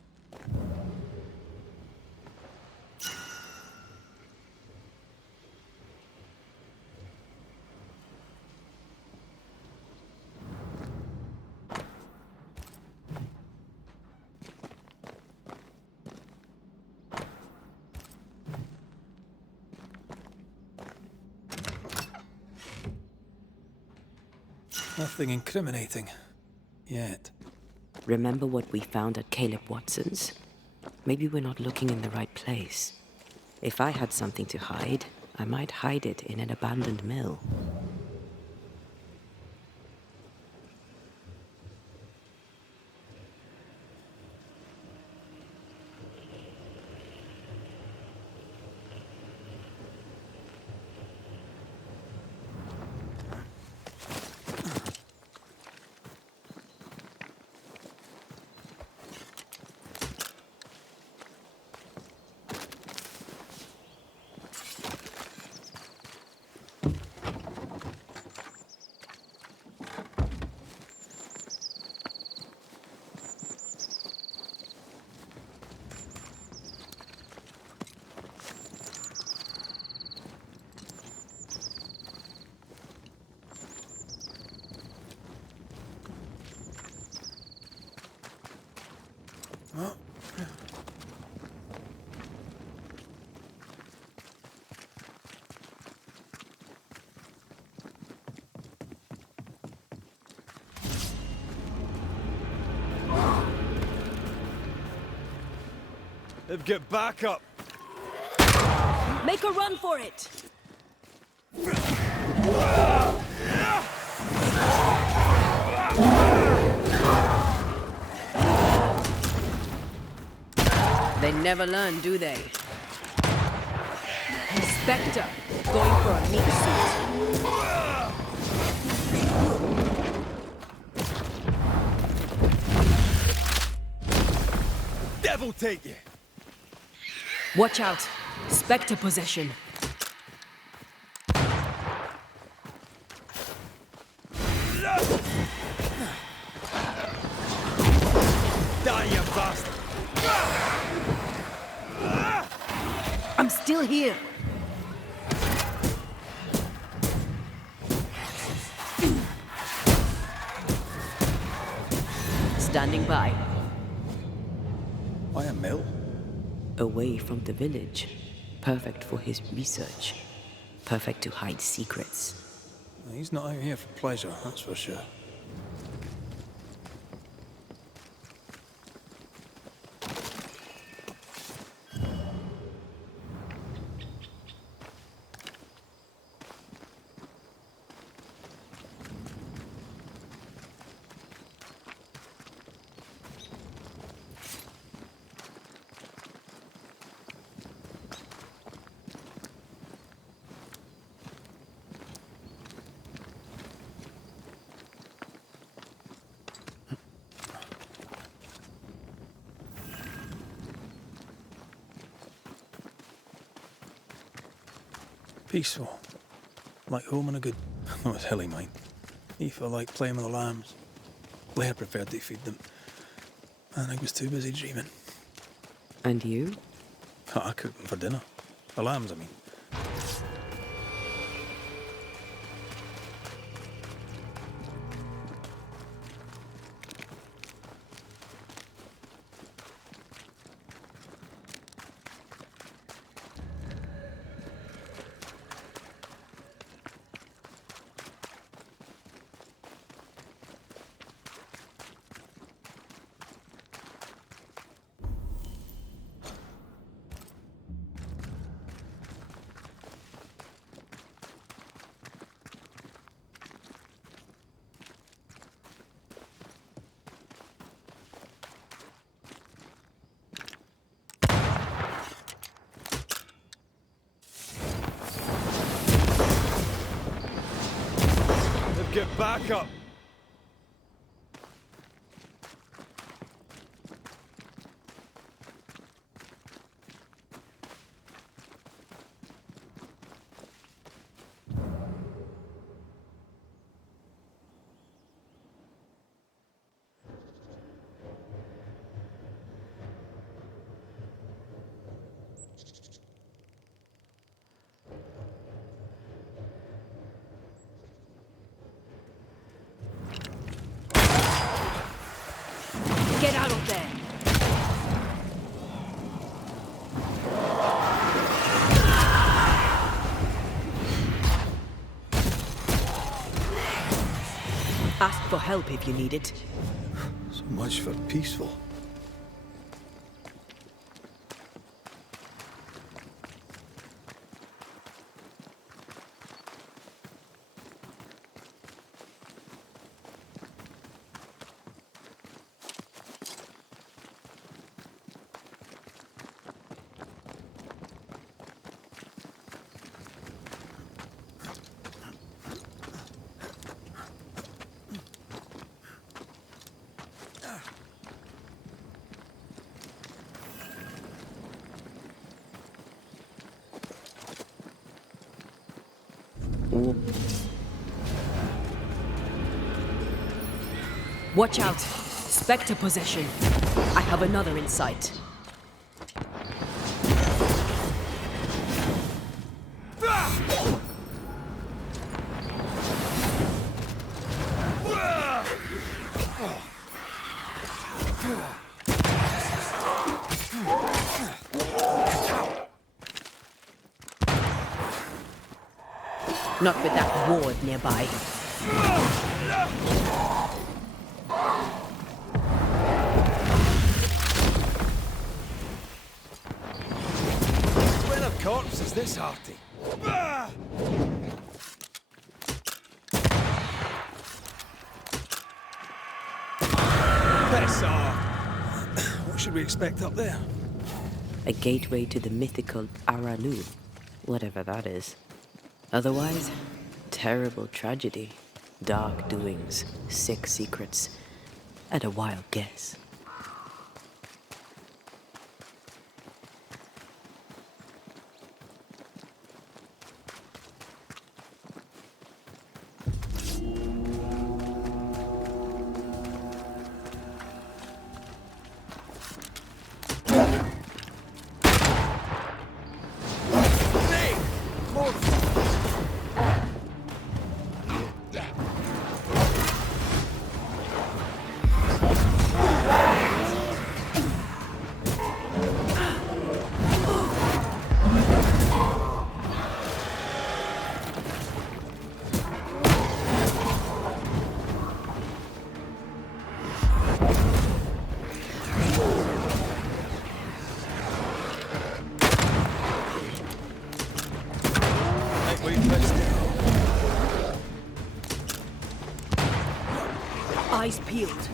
Nothing incriminating. Yet. Remember what we found at Caleb Watson's? Maybe we're not looking in the right place. If I had something to hide, I might hide it in an abandoned mill. Get back up! Make a run for it! They never learn, do they? Spectre, going for a meat suit. Devil take you! Watch out! Spectre possession. Die, you bastard! I'm still here. Standing by. Why a mill? Away from the village. Perfect for his research. Perfect to hide secrets. He's not out here for pleasure, that's for sure. Peaceful. Like home and a good... Oh, it's hilly, mine. Aoife liked playing with the lambs. Blair preferred to feed them. And I was too busy dreaming. And you? Oh, I cooked them for dinner. The lambs, I mean. Get back up! Ask for help if you need it. So much for peaceful. Watch out! Spectre possession. I have another in sight. Not with that ward nearby. When a corpse is this hearty? Piss off! What should we expect up there? A gateway to the mythical Aralu, whatever that is. Otherwise, terrible tragedy, dark doings, sick secrets, and a wild guess. Eyes peeled.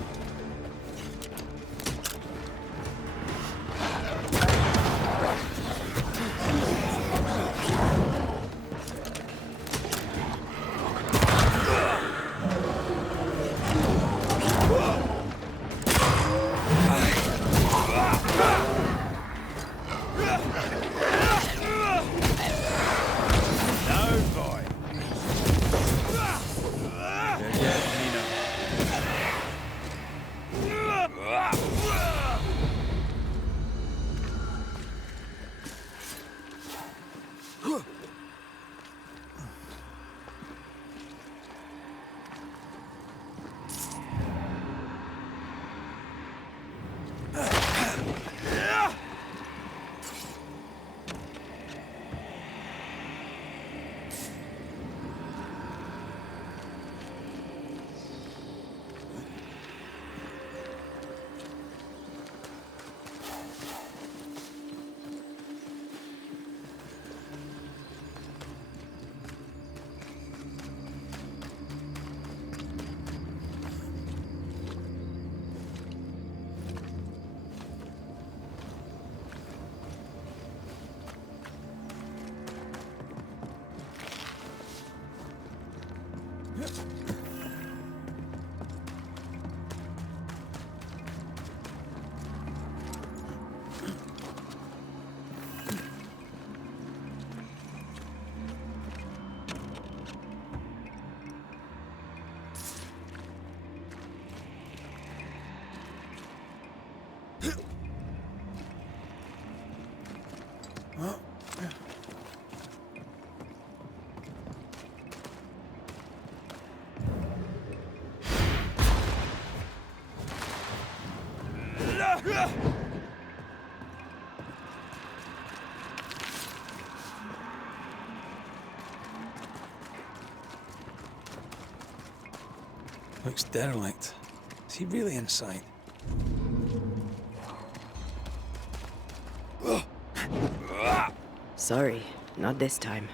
looks derelict. Is he really inside? Sorry, not this time.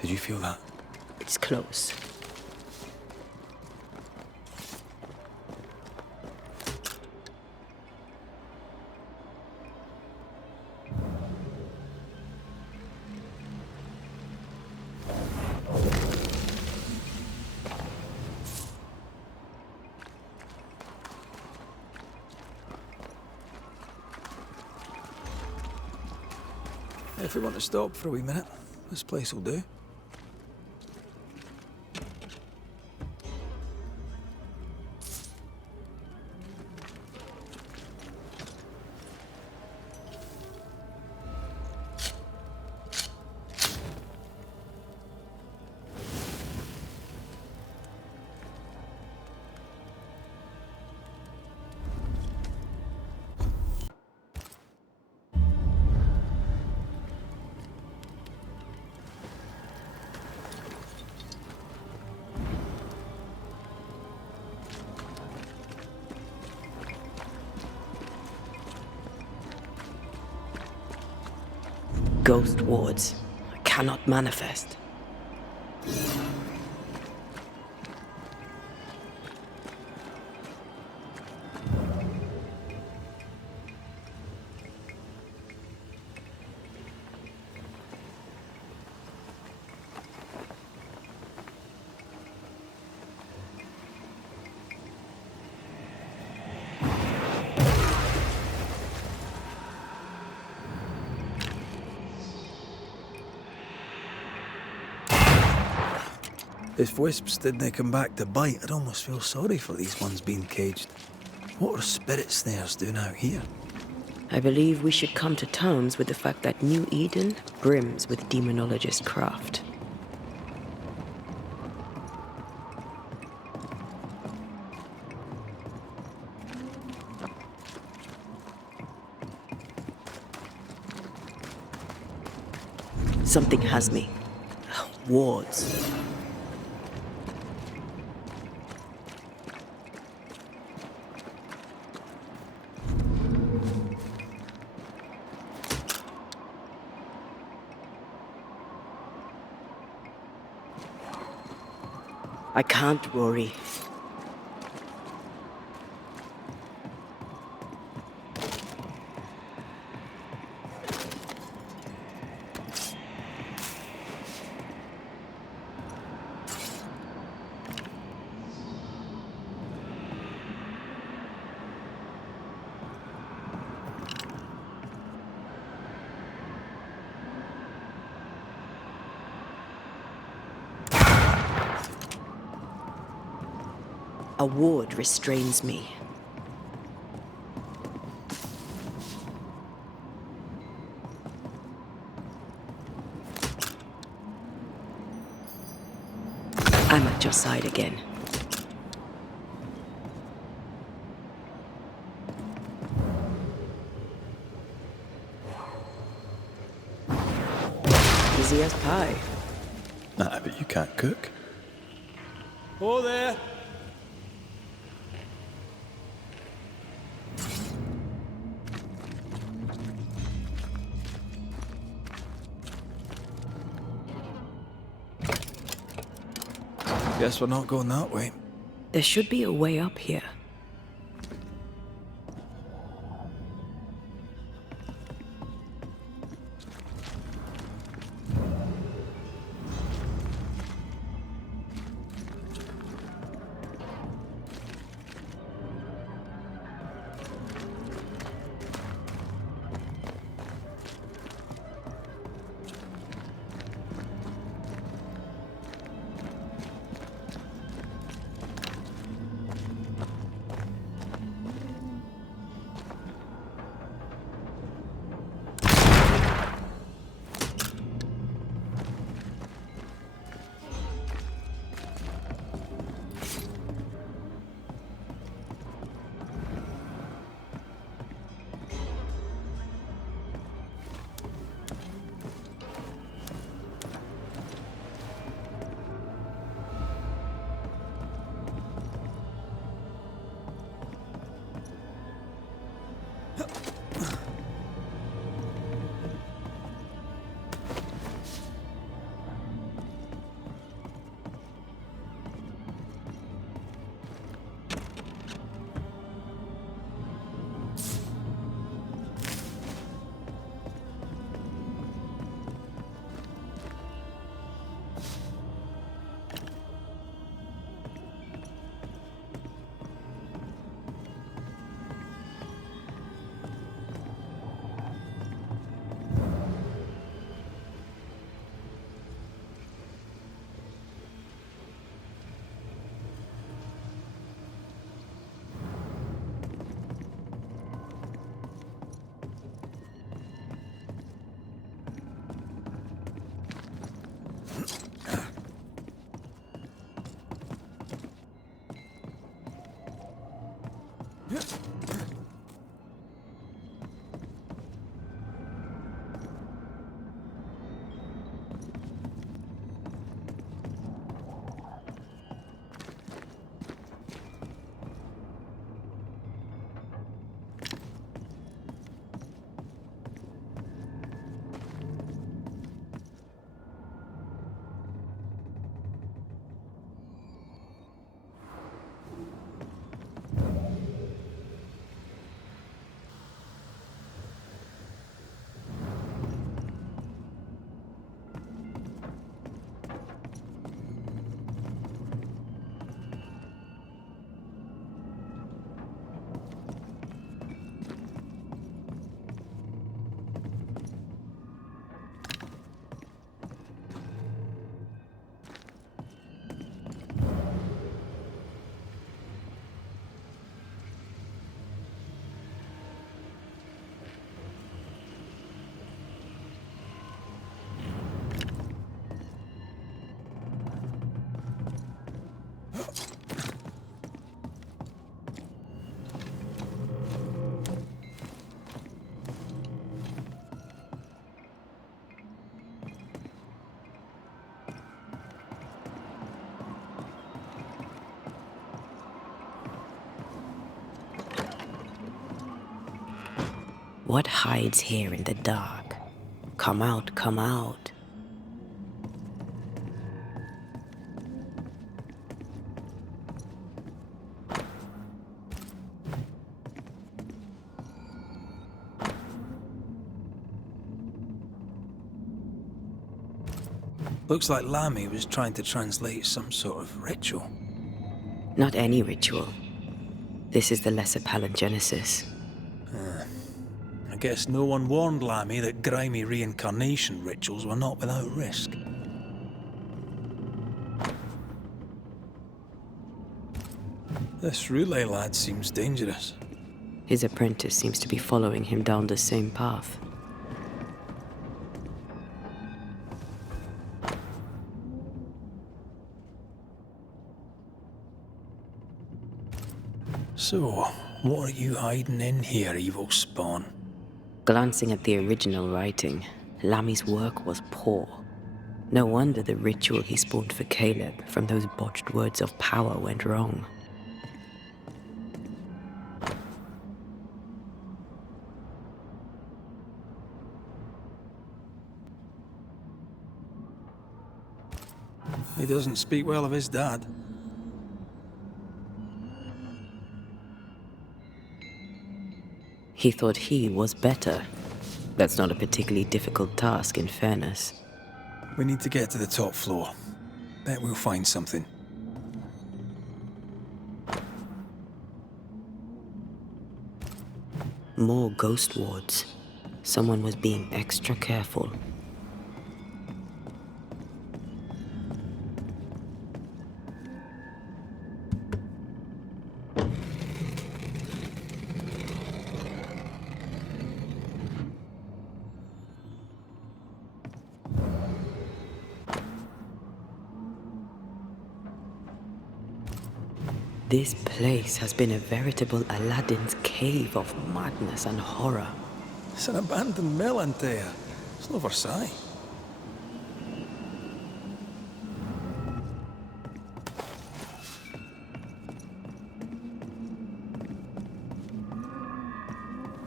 Did you feel that? It's close. If we want to stop for a wee minute, this place will do. Ghost wards. I cannot manifest. If wisps didn't come back to bite, I'd almost feel sorry for these ones being caged. What are spirit snares doing out here? I believe we should come to terms with the fact that New Eden brims with demonologist craft. Something has me. Wards. I can't, Rory. A ward restrains me. I'm at your side again. Easy as pie. Nah, but you can't cook. Oh there! Guess we're not going that way. There should be a way up here. What hides here in the dark? Come out, come out. Looks like Lammy was trying to translate some sort of ritual. Not any ritual. This is the lesser palingenesis. I guess no one warned Lammy that grimy reincarnation rituals were not without risk. This relay lad seems dangerous. His apprentice seems to be following him down the same path. So, what are you hiding in here, evil spawn? Glancing at the original writing, Lammy's work was poor. No wonder the ritual he spawned for Caleb from those botched words of power went wrong. He doesn't speak well of his dad. He thought he was better. That's not a particularly difficult task, in fairness. We need to get to the top floor. Bet we'll find something. More ghost wards. Someone was being extra careful. This place has been a veritable Aladdin's cave of madness and horror. It's an abandoned mill, Antea. It's no Versailles.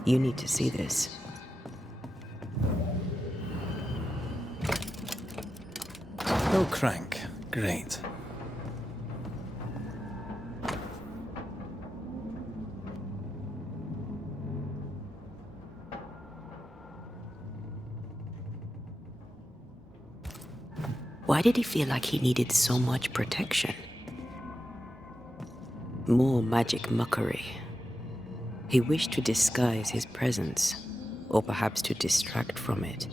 You need to see this. No crank. Great. Why did he feel like he needed so much protection? More magic mockery. He wished to disguise his presence, or perhaps to distract from it.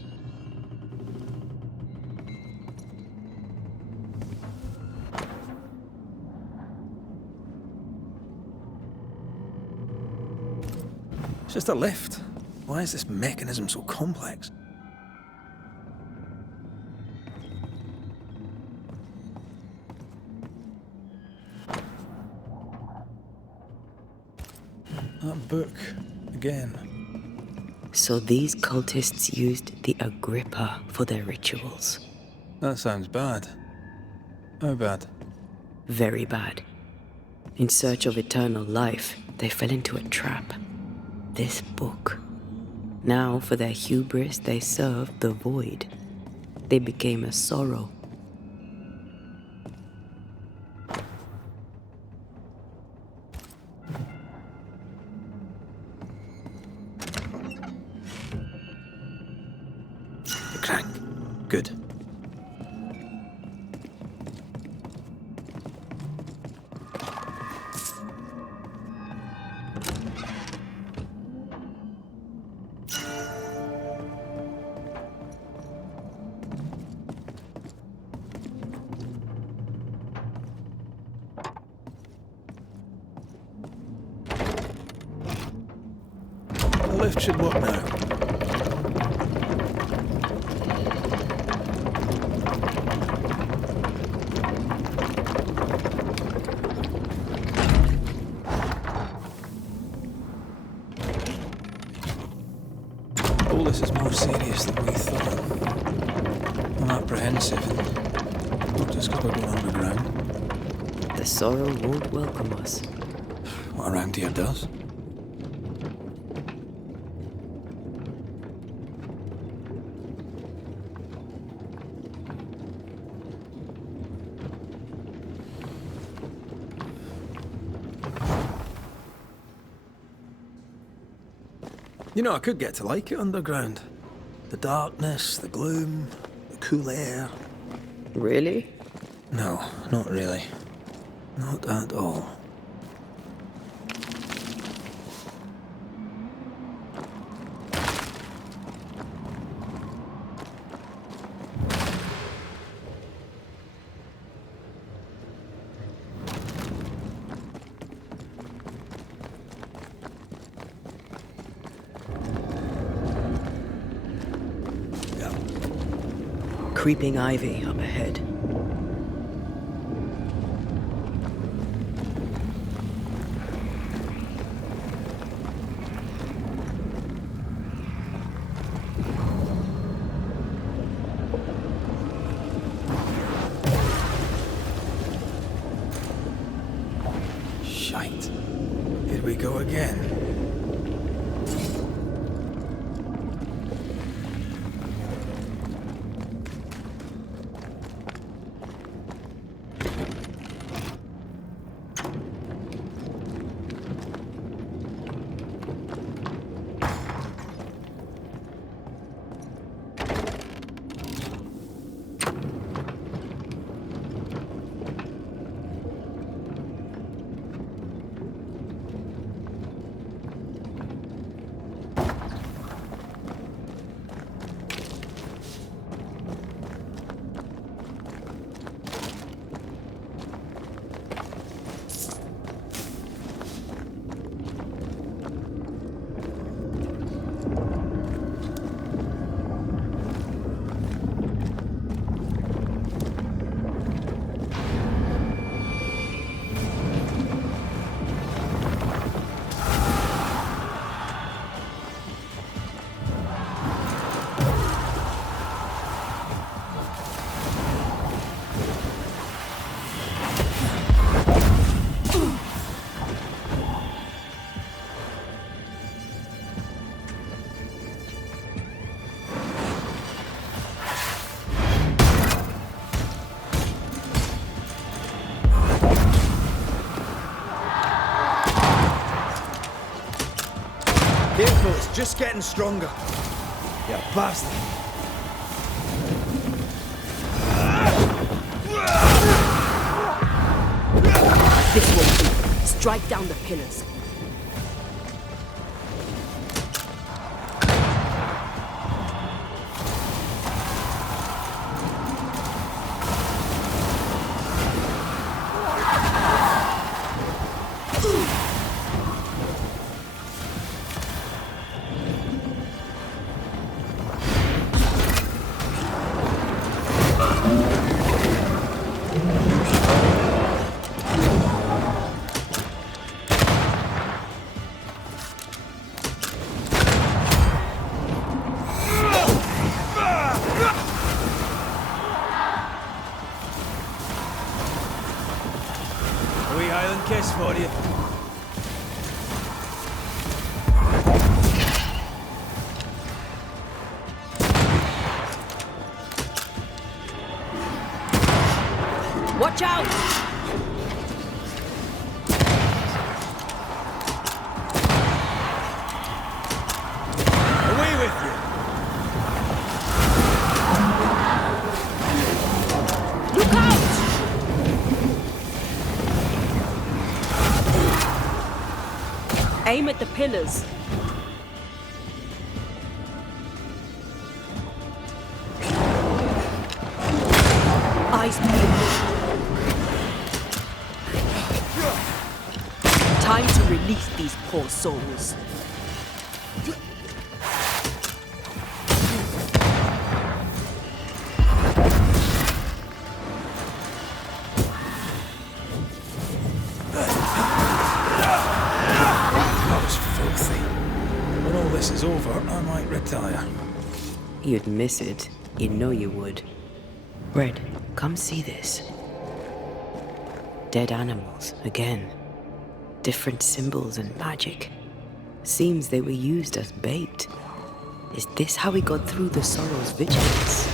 It's just a lift. Why is this mechanism so complex? That book, again. So these cultists used the Agrippa for their rituals. That sounds bad. How bad? Very bad. In search of eternal life, they fell into a trap. This book. Now, for their hubris, they served the void. They became a sorrow. The crank. Good. The lift should work now. All this is more serious than we thought. I'm apprehensive, and not just because we're going underground. The sorrow won't welcome us. What around here does. You know, I could get to like it underground. The darkness, the gloom, the cool air. Really? No, not really. Not at all. Creeping ivy up ahead. Shite. Here we go again. just getting stronger. You bastard. This won't do. Strike down the pillars. Kiss for you. Watch out! Away with you! Look out! Aim at the pillars. Eyes peeled. Time to release these poor souls. Is over, I might retire. You'd miss it. You know you would. Red, come see this. Dead animals, again. Different symbols and magic. Seems they were used as bait. Is this how we got through the Sorrow's vigilance?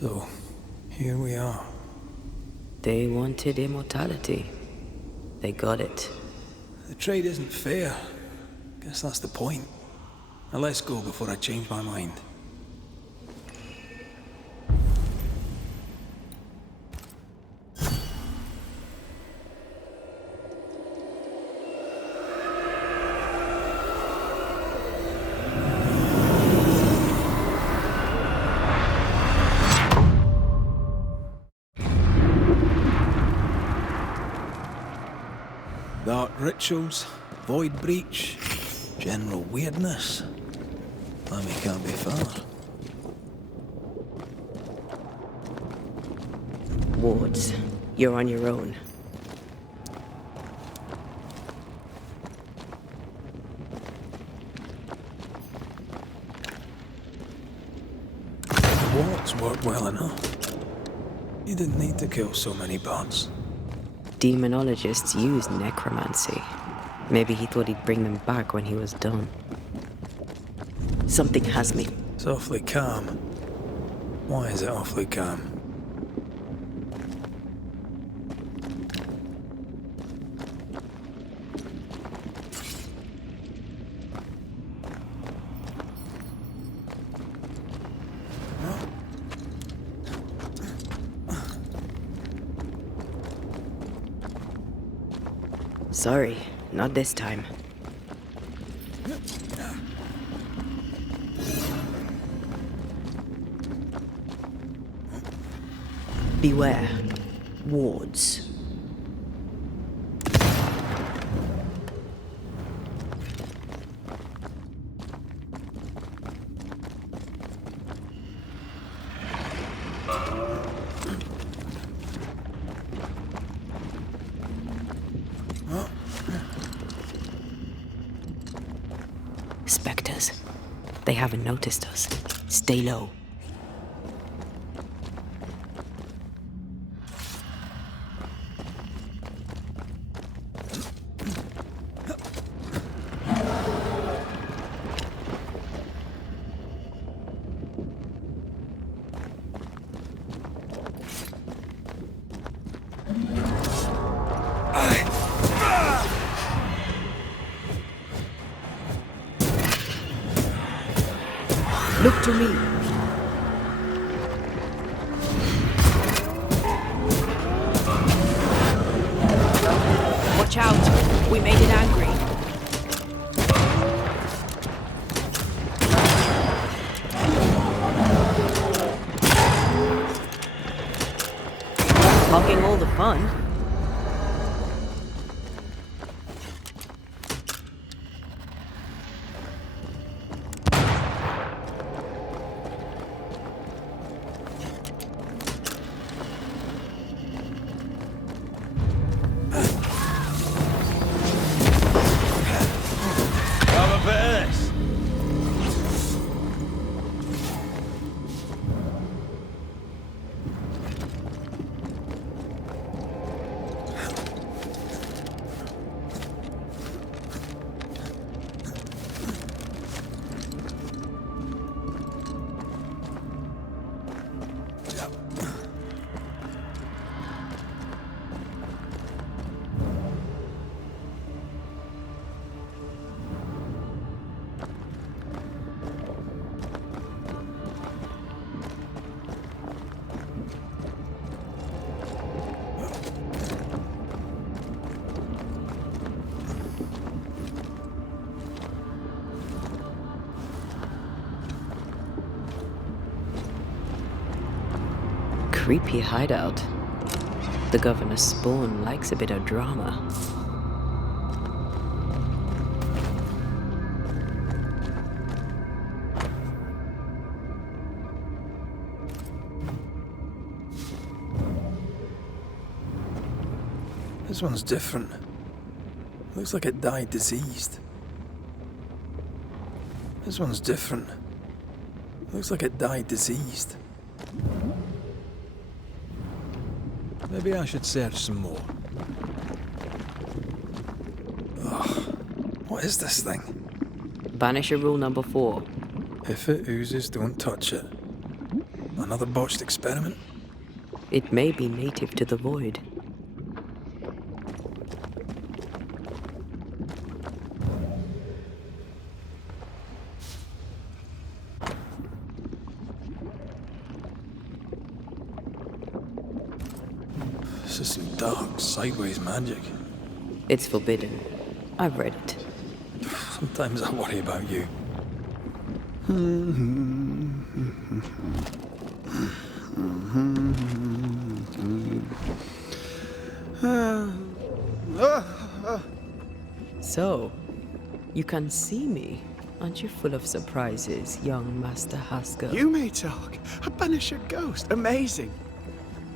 So, here we are. They wanted immortality. They got it. The trade isn't fair. Guess that's the point. Now let's go before I change my mind. Dark rituals, void breach, general weirdness. Lemmy can't be far. Wards, you're on your own. The wards worked well enough. You didn't need to kill so many bots. Demonologists use necromancy. Maybe he thought he'd bring them back when he was done. Something has me. It's awfully calm. Why is it awfully calm? Sorry, not this time. Beware. Wards. specters. They haven't noticed us. Stay low. Look to me. Watch out. We made it angry. Hogging all the fun. Creepy hideout. The governor's spawn likes a bit of drama. This one's different. Looks like it died diseased. This one's different. Looks like it died diseased. Maybe I should search some more. Ugh. What is this thing? Banisher rule number 4. If it oozes, don't touch it. Another botched experiment? It may be native to the void. This is some dark, sideways magic. It's forbidden. I've read it. Sometimes I worry about you. So, you can see me. Aren't you full of surprises, young Master Haskell? You may talk. A Banisher ghost. Amazing.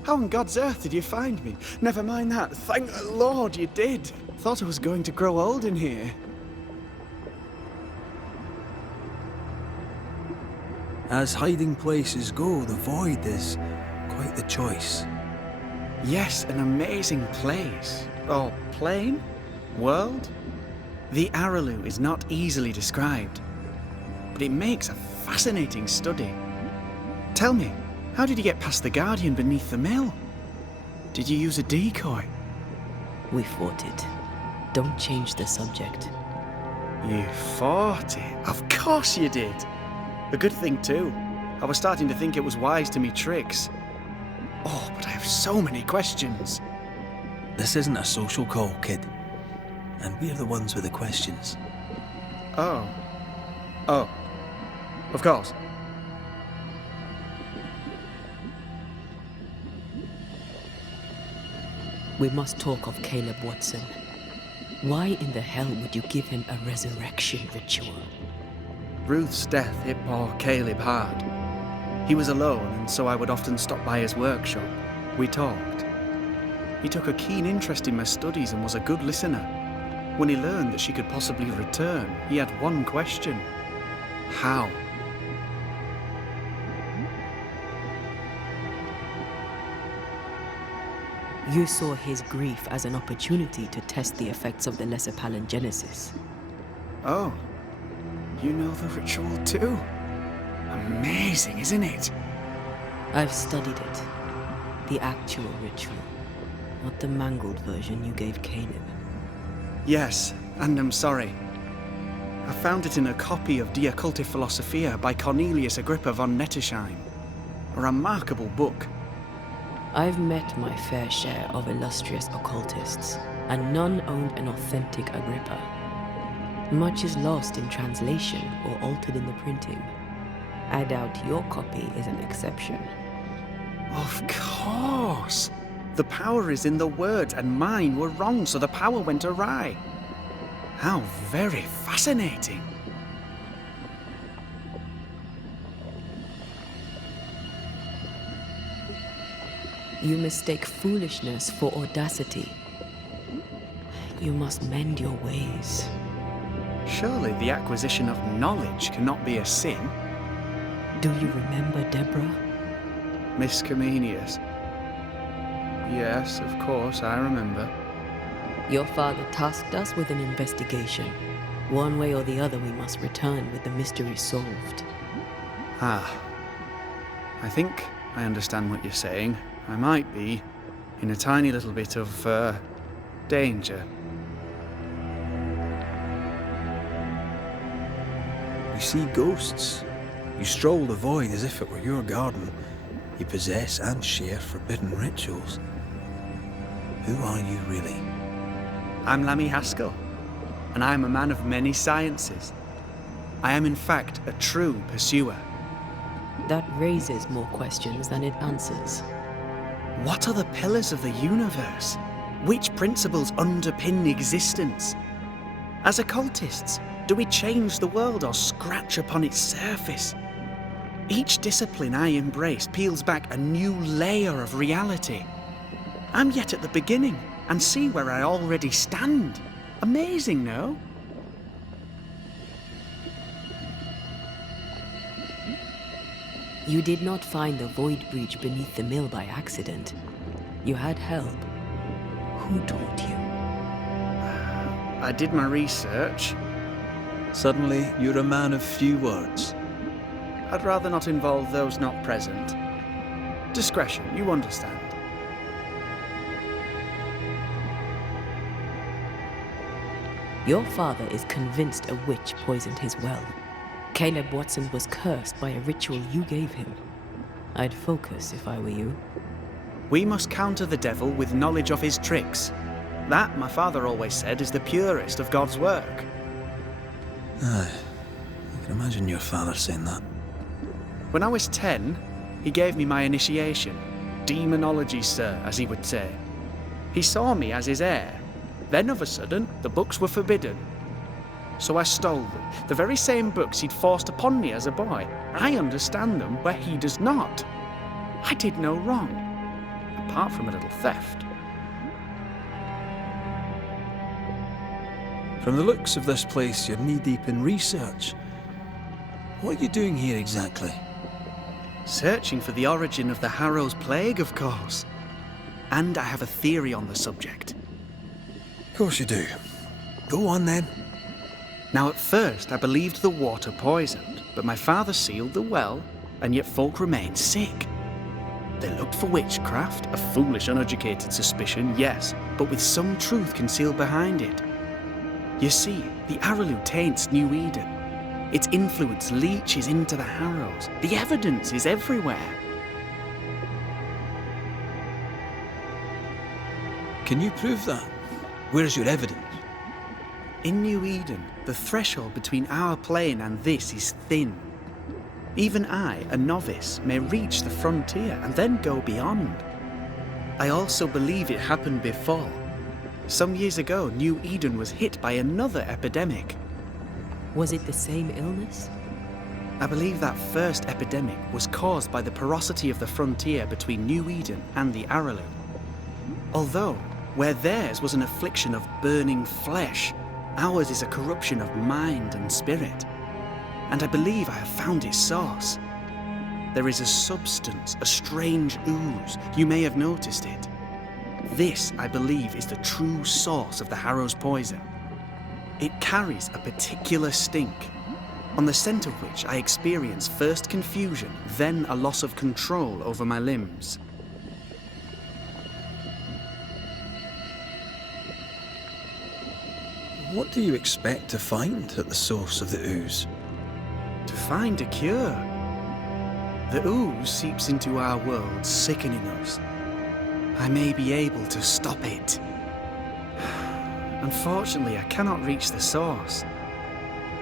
How on God's earth did you find me? Never mind that. Thank the Lord you did. Thought I was going to grow old in here. As hiding places go, the void is quite the choice. Yes, an amazing place. Or plane? World? The Araloo is not easily described, but it makes a fascinating study. Tell me, how did you get past the Guardian beneath the mill? Did you use a decoy? We fought it. Don't change the subject. You fought it? Of course you did. A good thing too. I was starting to think it was wise to me tricks. Oh, but I have so many questions. This isn't a social call, kid. And we're the ones with the questions. Oh. Oh. Of course. We must talk of Caleb Watson. Why in the hell would you give him a resurrection ritual? Ruth's death hit poor Caleb hard. He was alone, and so I would often stop by his workshop. We talked. He took a keen interest in my studies and was a good listener. When he learned that she could possibly return, he had one question. How? You saw his grief as an opportunity to test the effects of the lesser palingenesis. Oh, you know the ritual too? Amazing, isn't it? I've studied it. The actual ritual, not the mangled version you gave Caleb. Yes, and I'm sorry. I found it in a copy of Die Occulte Philosophia by Cornelius Agrippa von Nettesheim. A remarkable book. I've met my fair share of illustrious occultists, and none owned an authentic Agrippa. Much is lost in translation or altered in the printing. I doubt your copy is an exception. Of course! The power is in the words, and mine were wrong, so the power went awry. How very fascinating! You mistake foolishness for audacity. You must mend your ways. Surely the acquisition of knowledge cannot be a sin. Do you remember Deborah? Miss Comenius. Yes, of course, I remember. Your father tasked us with an investigation. One way or the other, we must return with the mystery solved. Ah. I think I understand what you're saying. I might be in a tiny little bit of, danger. You see ghosts. You stroll the void as if it were your garden. You possess and share forbidden rituals. Who are you really? I'm Lammy Haskell, and I am a man of many sciences. I am in fact a true pursuer. That raises more questions than it answers. What are the pillars of the universe? Which principles underpin existence? As occultists, do we change the world or scratch upon its surface? Each discipline I embrace peels back a new layer of reality. I'm yet at the beginning, and see where I already stand. Amazing, no? You did not find the void breach beneath the mill by accident. You had help. Who taught you? I did my research. Suddenly, you're a man of few words. I'd rather not involve those not present. Discretion, you understand. Your father is convinced a witch poisoned his well. Caleb Watson was cursed by a ritual you gave him. I'd focus if I were you. We must counter the devil with knowledge of his tricks. That, my father always said, is the purest of God's work. Aye. I can imagine your father saying that. When I was 10, he gave me my initiation. Demonology, sir, as he would say. He saw me as his heir. Then, of a sudden, the books were forbidden. So I stole them. The very same books he'd forced upon me as a boy. I understand them where he does not. I did no wrong, apart from a little theft. From the looks of this place, you're knee-deep in research. What are you doing here exactly? Searching for the origin of the Harrow's Plague, of course. And I have a theory on the subject. Of course you do. Go on then. Now, at first, I believed the water poisoned, but my father sealed the well, and yet folk remained sick. They looked for witchcraft, a foolish, uneducated suspicion, yes, but with some truth concealed behind it. You see, the Araloo taints New Eden. Its influence leaches into the Harrows. The evidence is everywhere. Can you prove that? Where's your evidence? In New Eden, the threshold between our plane and this is thin. Even I, a novice, may reach the frontier and then go beyond. I also believe it happened before. Some years ago, New Eden was hit by another epidemic. Was it the same illness? I believe that first epidemic was caused by the porosity of the frontier between New Eden and the Araloo. Although, where theirs was an affliction of burning flesh, ours is a corruption of mind and spirit. and I believe I have found its source. There is a substance, a strange ooze. You may have noticed it. This, I believe, is the true source of the Harrow's poison. It carries a particular stink, on the scent of which I experience first confusion, then a loss of control over my limbs. What do you expect to find at the source of the ooze? To find a cure. The ooze seeps into our world, sickening us. I may be able to stop it. Unfortunately, I cannot reach the source.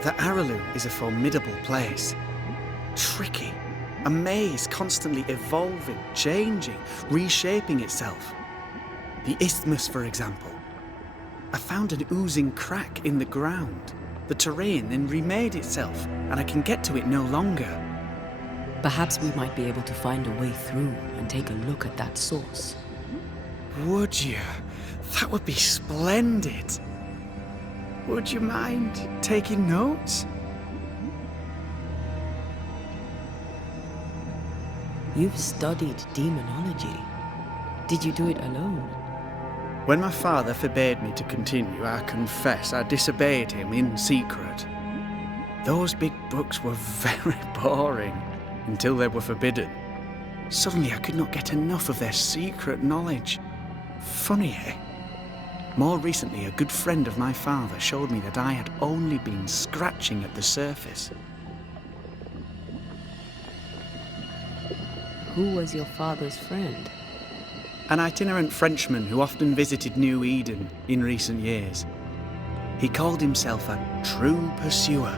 The Araloo is a formidable place. Tricky. A maze constantly evolving, changing, reshaping itself. The isthmus, for example. I found an oozing crack in the ground. The terrain then remade itself, and I can get to it no longer. Perhaps we might be able to find a way through and take a look at that source. Would you? That would be splendid. Would you mind taking notes? You've studied demonology. Did you do it alone? When my father forbade me to continue, I confess I disobeyed him in secret. Those big books were very boring until they were forbidden. Suddenly I could not get enough of their secret knowledge. Funny, eh? More recently, a good friend of my father showed me that I had only been scratching at the surface. Who was your father's friend? An itinerant Frenchman who often visited New Eden in recent years. He called himself a true pursuer.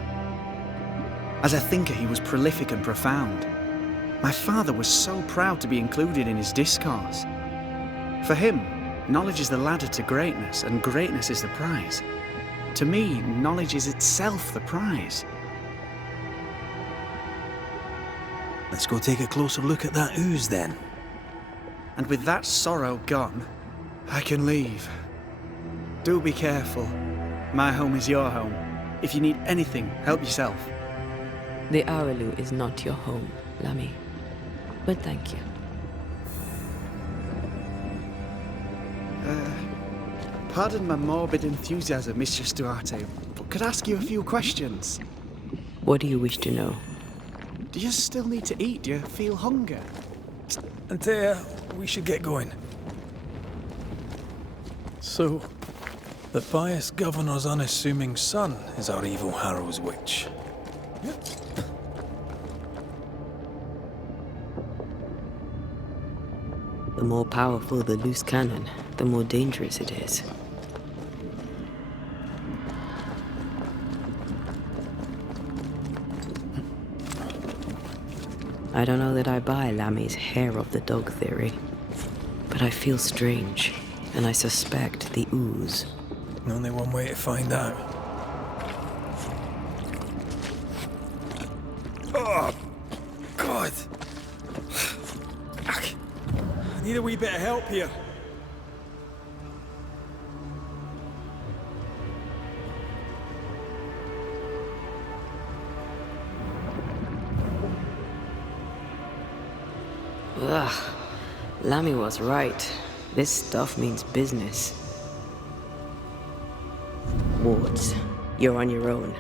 As a thinker, he was prolific and profound. My father was so proud to be included in his discourse. For him, knowledge is the ladder to greatness, and greatness is the prize. To me, knowledge is itself the prize. Let's go take a closer look at that ooze then. And with that sorrow gone, I can leave. Do be careful. My home is your home. If you need anything, help yourself. The Araloo is not your home, Lammy. But thank you. Pardon my morbid enthusiasm, Mistress Duarte, but could I ask you a few questions? What do you wish to know? Do you still need to eat? Do you feel hunger? Antea, we should get going. So, the pious governor's unassuming son is our evil Harrow's witch. The more powerful the loose cannon, the more dangerous it is. I don't know that I buy Lammy's hair of the dog theory, but I feel strange, and I suspect the ooze. Only one way to find out. Oh, God! I need a wee bit of help here. Ugh. Lammy was right. This stuff means business. Wards, you're on your own.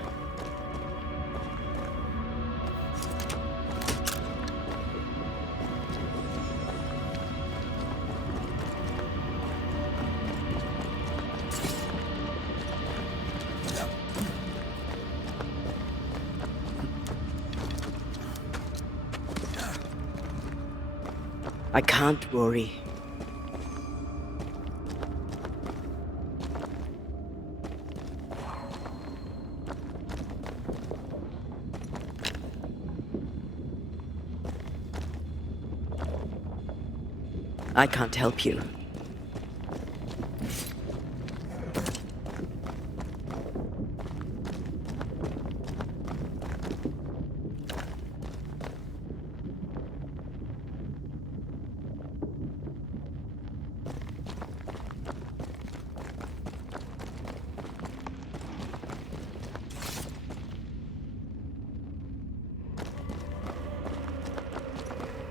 I can't worry. I can't help you.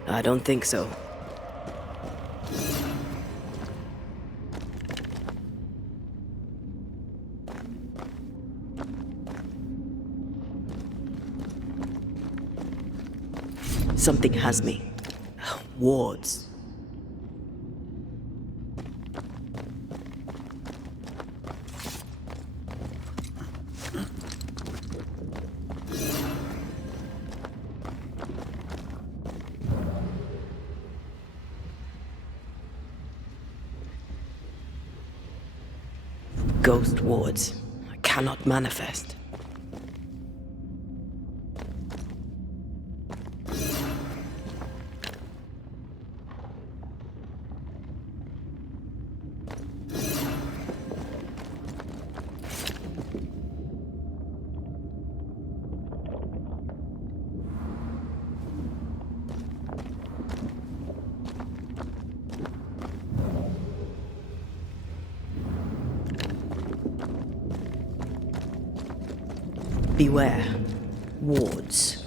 I don't think so. Something has me. Wards. Ghost wards. I cannot manifest. Beware. Wards.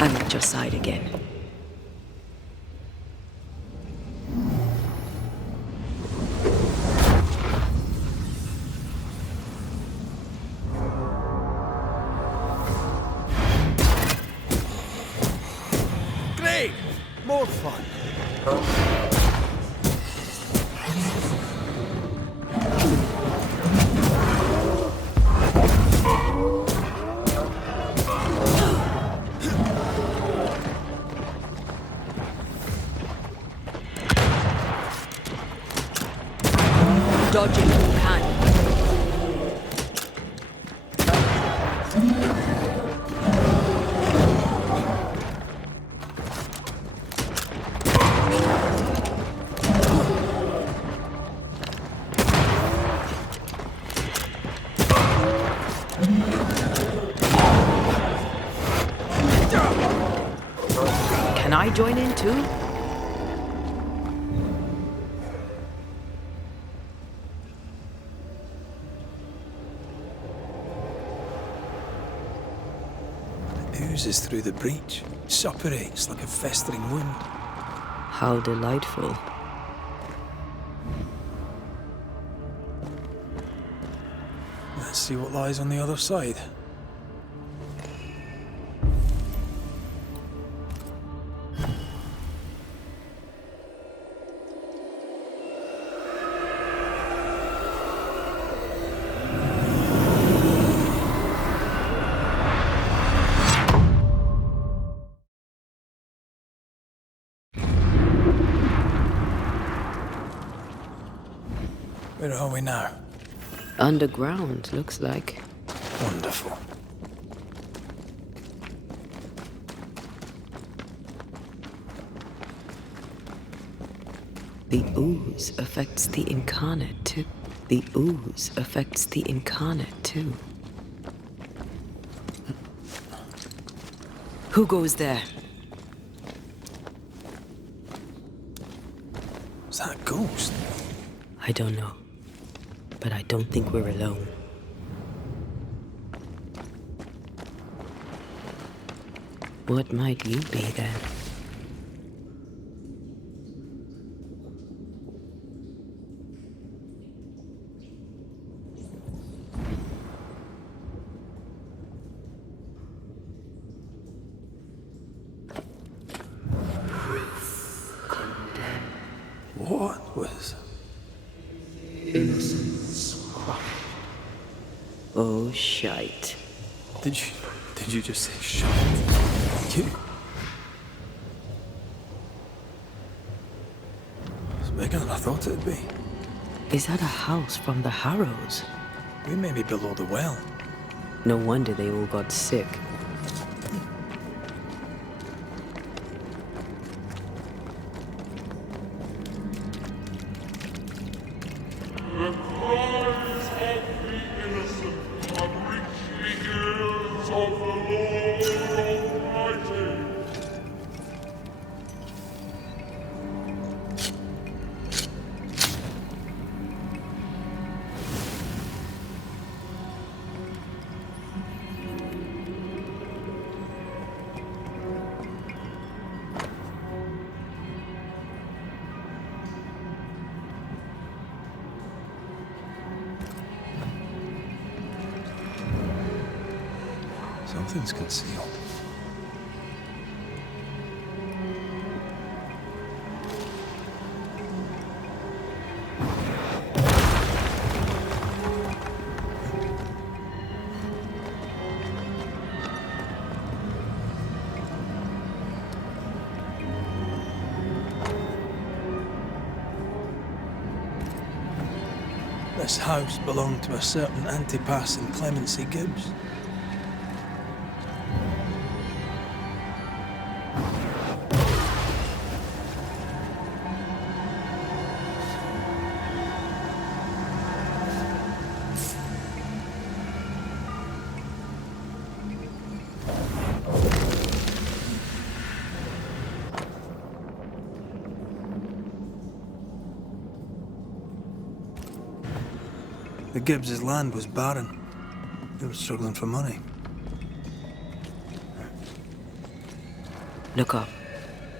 I'm at your side again. Great! More fun. Dodging you can. Can I join in too? Oozes through the breach, suppurates like a festering wound. How delightful. Let's see what lies on the other side. Where are we now? Underground, looks like. Wonderful. The ooze affects the incarnate too. The ooze affects the incarnate too. Who goes there? Is that a ghost? I don't know. But but I don't think we're alone. What might you be then? What was... Innocence. Oh, shite. Did you just say shit? You... It's bigger than I thought it'd be. Is that a house from the Harrows? We may be below the well. No wonder they all got sick. The cries of the innocent have reached the ears of the Lord Almighty. Something's concealed. This house belonged to a certain Antipas and Clemency Gibbs. The Gibbs' land was barren. They were struggling for money. Look up.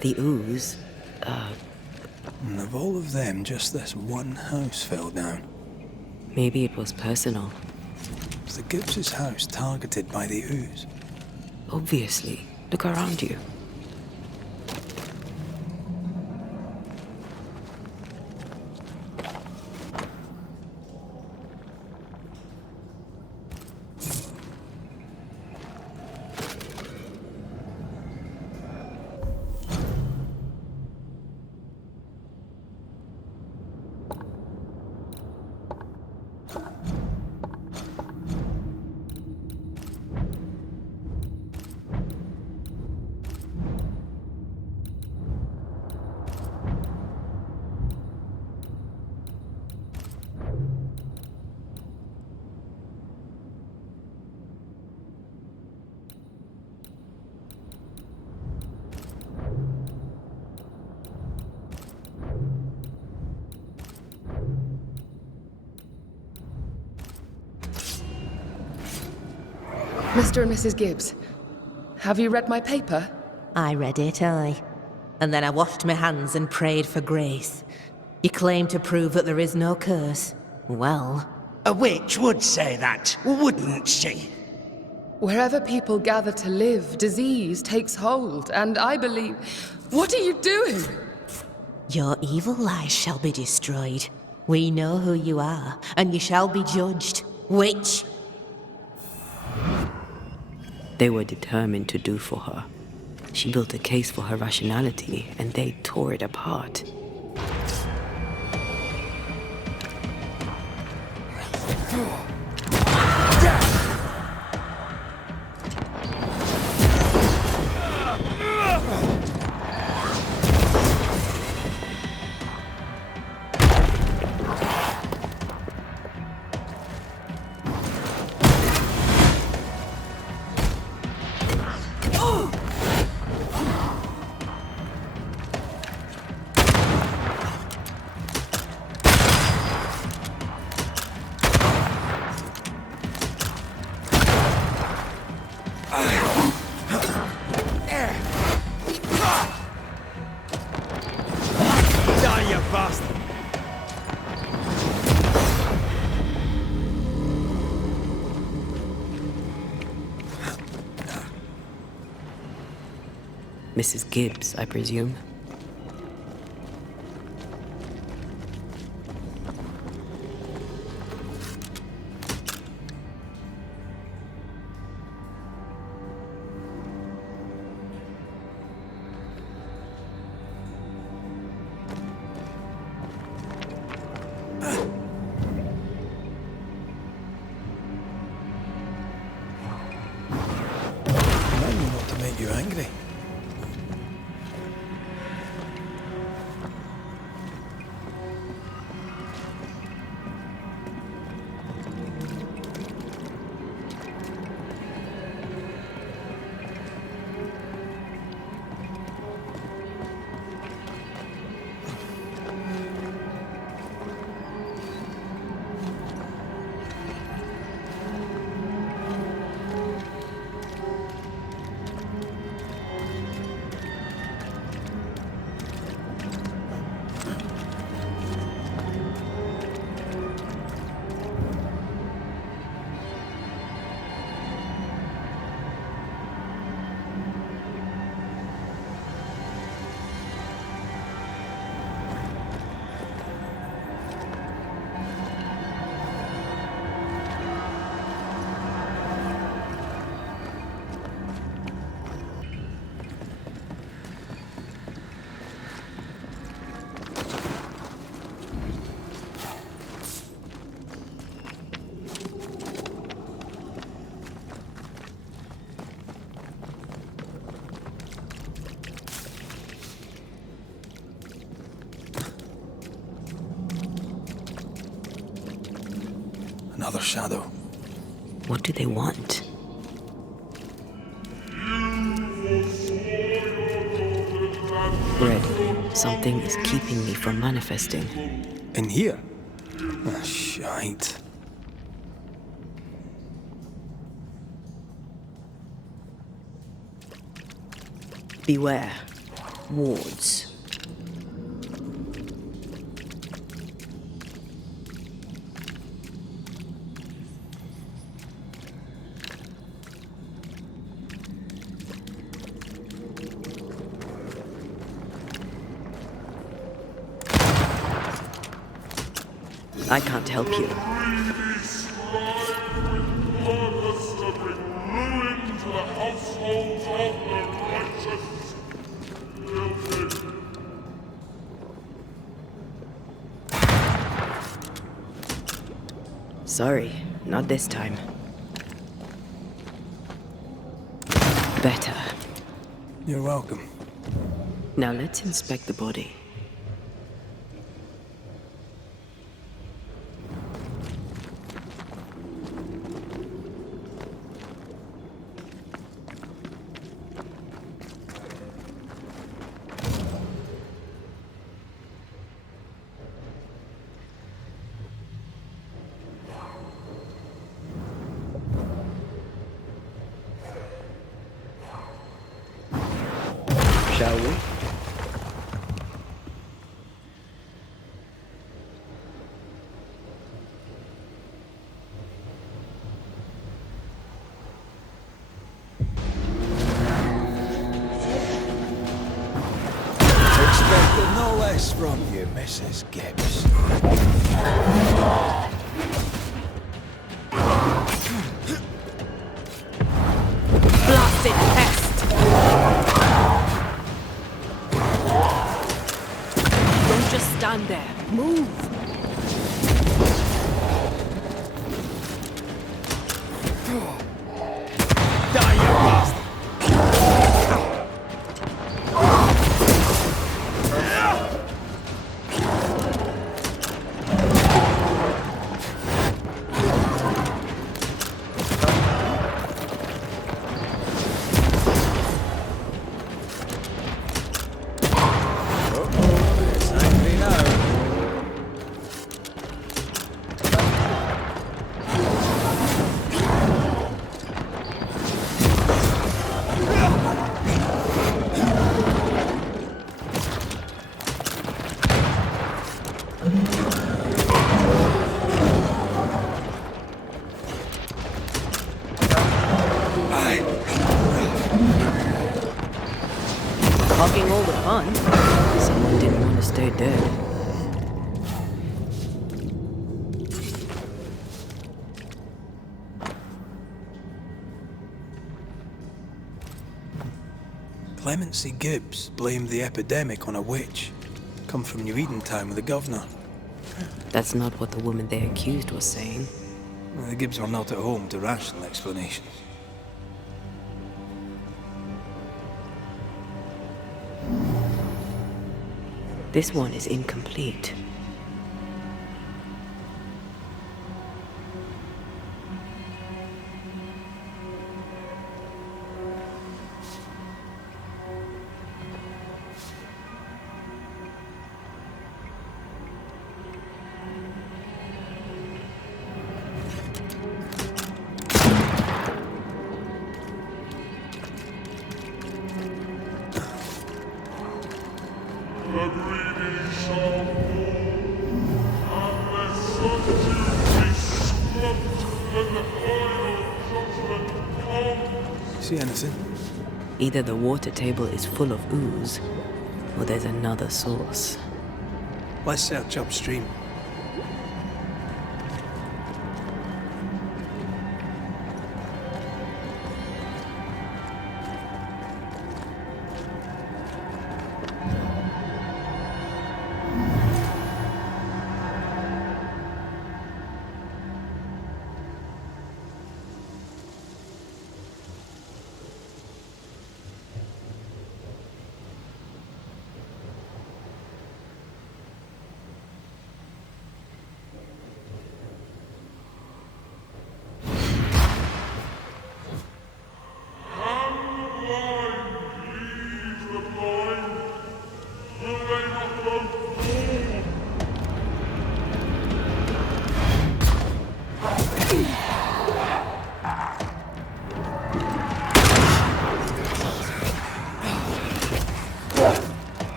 The ooze, And of all of them, just this one house fell down. maybe it was personal. Was the Gibbs' house targeted by the ooze? Obviously. Look around you. Mr. and Mrs. Gibbs, have you read my paper? I read it, aye. And then I washed my hands and prayed for grace. You claim to prove that there is no curse. Well... A witch would say that, wouldn't she? Wherever people gather to live, disease takes hold, and I believe... What are you doing? Your evil lies shall be destroyed. We know who you are, and you shall be judged. Witch! They were determined to do for her. She built a case for her rationality, and they tore it apart. Mrs. Gibbs, I presume. Not to make you angry. Another shadow. What do they want? Red, something is keeping me from manifesting. In here? Ah, shite. Beware. Wards. I can't help you. Sorry, not this time. Better. You're welcome. Now let's inspect the body. Shall we? Expected no less from you, Mrs. Gibbs. Blasted pest! Don't just stand there. Move! Die, you bastard! It's angry now. hogging all the fun. Someone didn't want to stay dead. Clemency Gibbs blamed the epidemic on a witch. Come from New Eden Town with the governor. That's not what the woman they accused was saying. The Gibbs were not at home to rational explanations. This one is incomplete. See anything? Either the water table is full of ooze, or there's another source. Let's search upstream.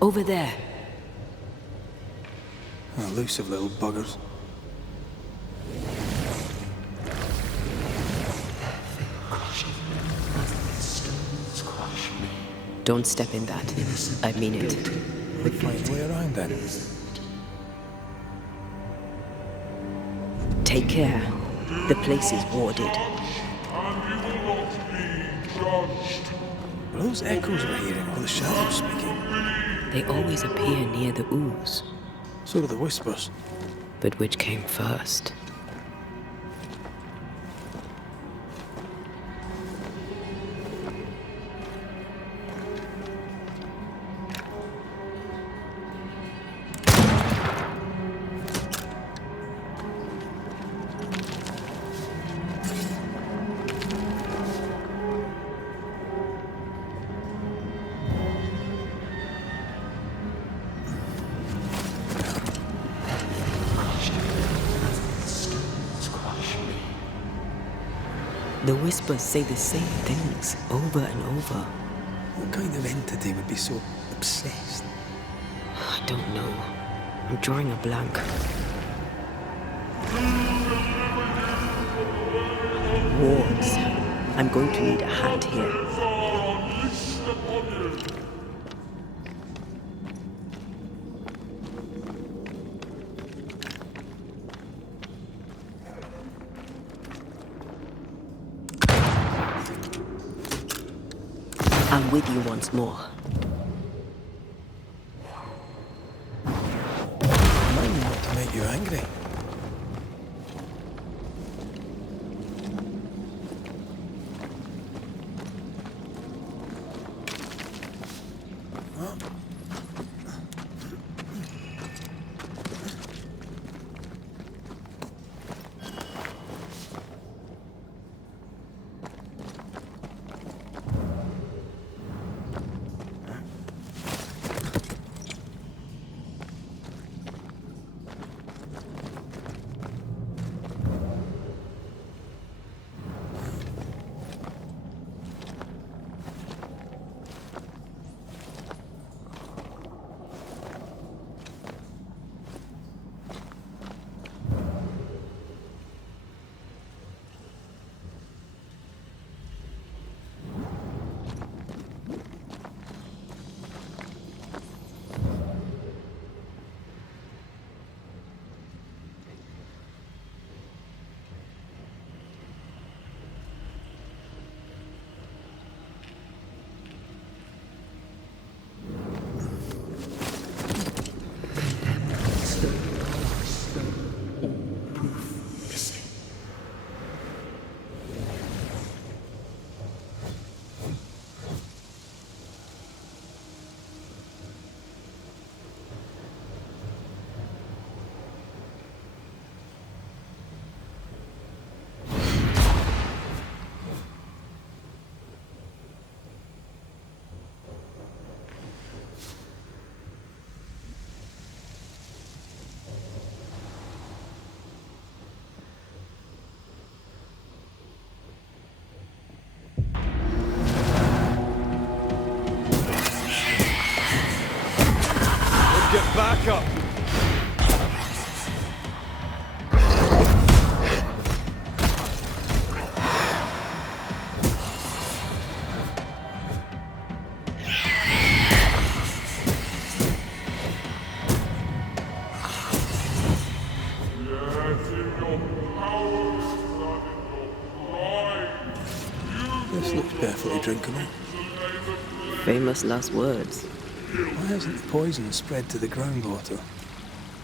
Over there. Elusive little buggers. Don't step in that. I mean it. We'll find a way around then. Take care. The place is warded. Were those echoes we're hearing, or the shadows speaking? They always appear near the ooze. So do the whispers. But which came first? The whispers say the same things over and over. What kind of entity would be so obsessed? I don't know. I'm drawing a blank. Wards. I'm going to need a hand here. I'm with you once more. Mind not to make you angry. Back up! This looks perfectly drinkable. Famous last words. Why hasn't the poison spread to the groundwater?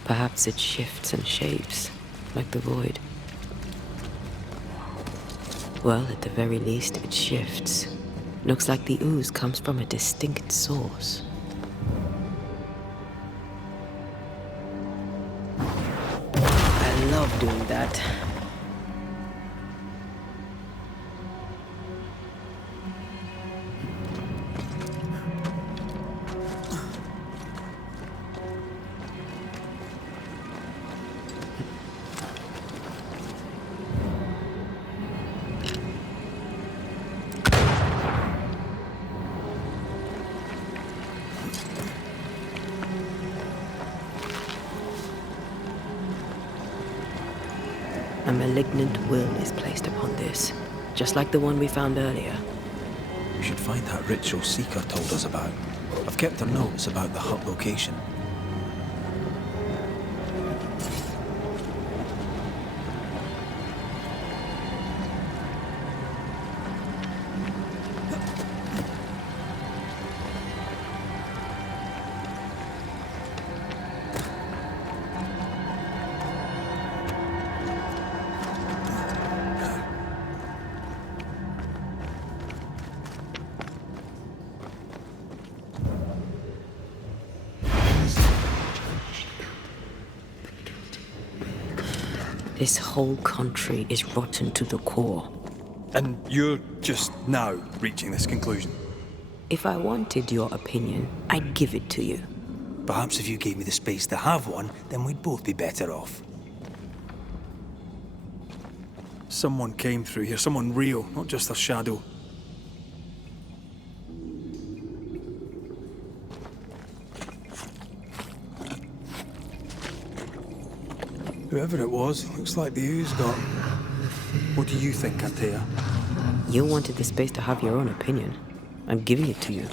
Perhaps it shifts and shapes, like the void. Well, at the very least, it shifts. Looks like the ooze comes from a distinct source. I love doing that. A malignant will is placed upon this, just like the one we found earlier. We should find that ritual Seeker told us about. I've kept her notes about the hut location. This whole country is rotten to the core. And you're just now reaching this conclusion? If I wanted your opinion, I'd give it to you. Perhaps if you gave me the space to have one, then we'd both be better off. Someone came through here, someone real, not just a shadow. Whoever it was, looks like the ooze got him. What do you think, Antea? You wanted the space to have your own opinion. I'm giving it to you.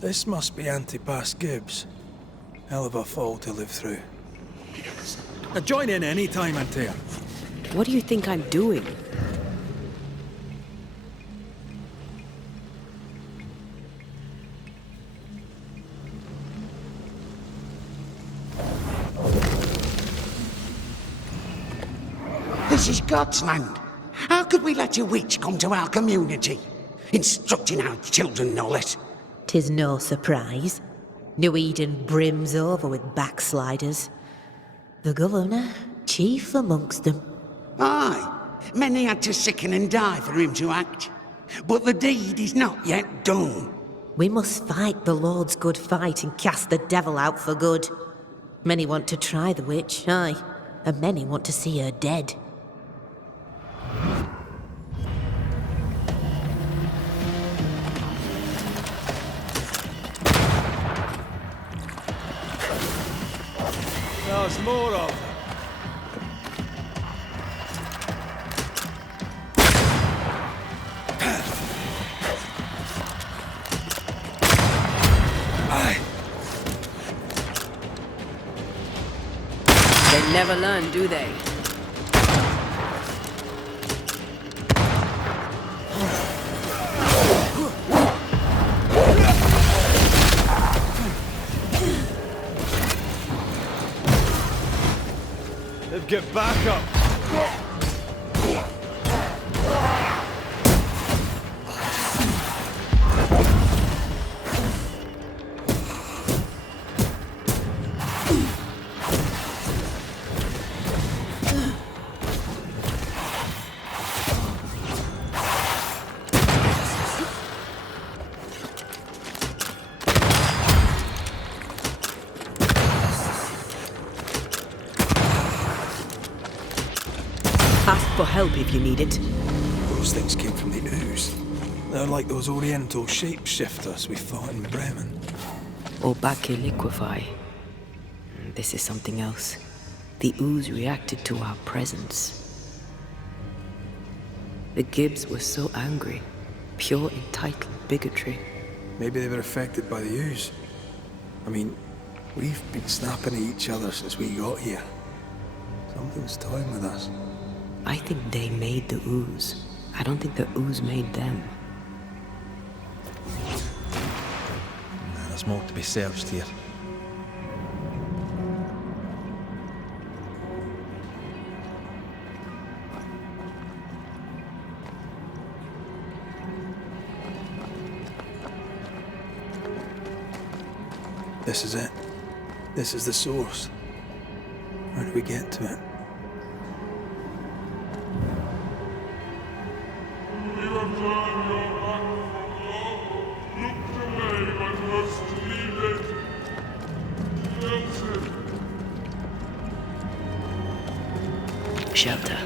This must be Antipas Gibbs. Hell of a fall to live through. Join in any time, Antea. What do you think I'm doing? This is God's land. How could we let a witch come to our community? Instructing our children, no less. 'Tis no surprise. New Eden brims over with backsliders. The governor, chief amongst them. Aye, many had to sicken and die for him to act. But the deed is not yet done. We must fight the Lord's good fight and cast the devil out for good. Many want to try the witch, aye, and many want to see her dead. There's more of them. never learn, do they? Get back up! Ask for help if you need it. Those things came from the ooze. They're like those oriental shapeshifters we fought in Bremen. Or Bacche liquefy. This is something else. The ooze reacted to our presence. The Gibbs were so angry. Pure entitled bigotry. Maybe they were affected by the ooze. I mean, we've been snapping at each other since we got here. Something's toying with us. I think they made the ooze. I don't think the ooze made them. There's more to be searched here. This is it. This is the source. How do we get to it? Shelter,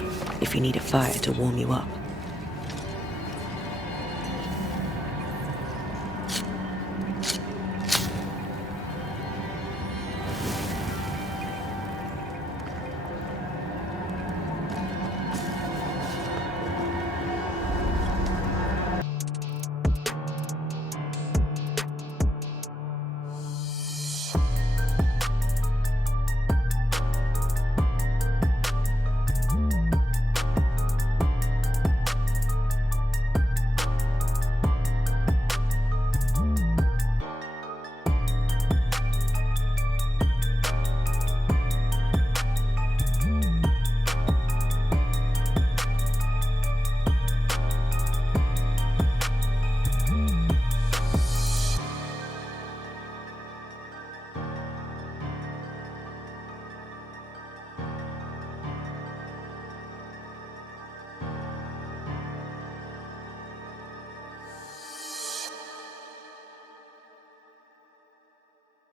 if you need a fire to warm you up.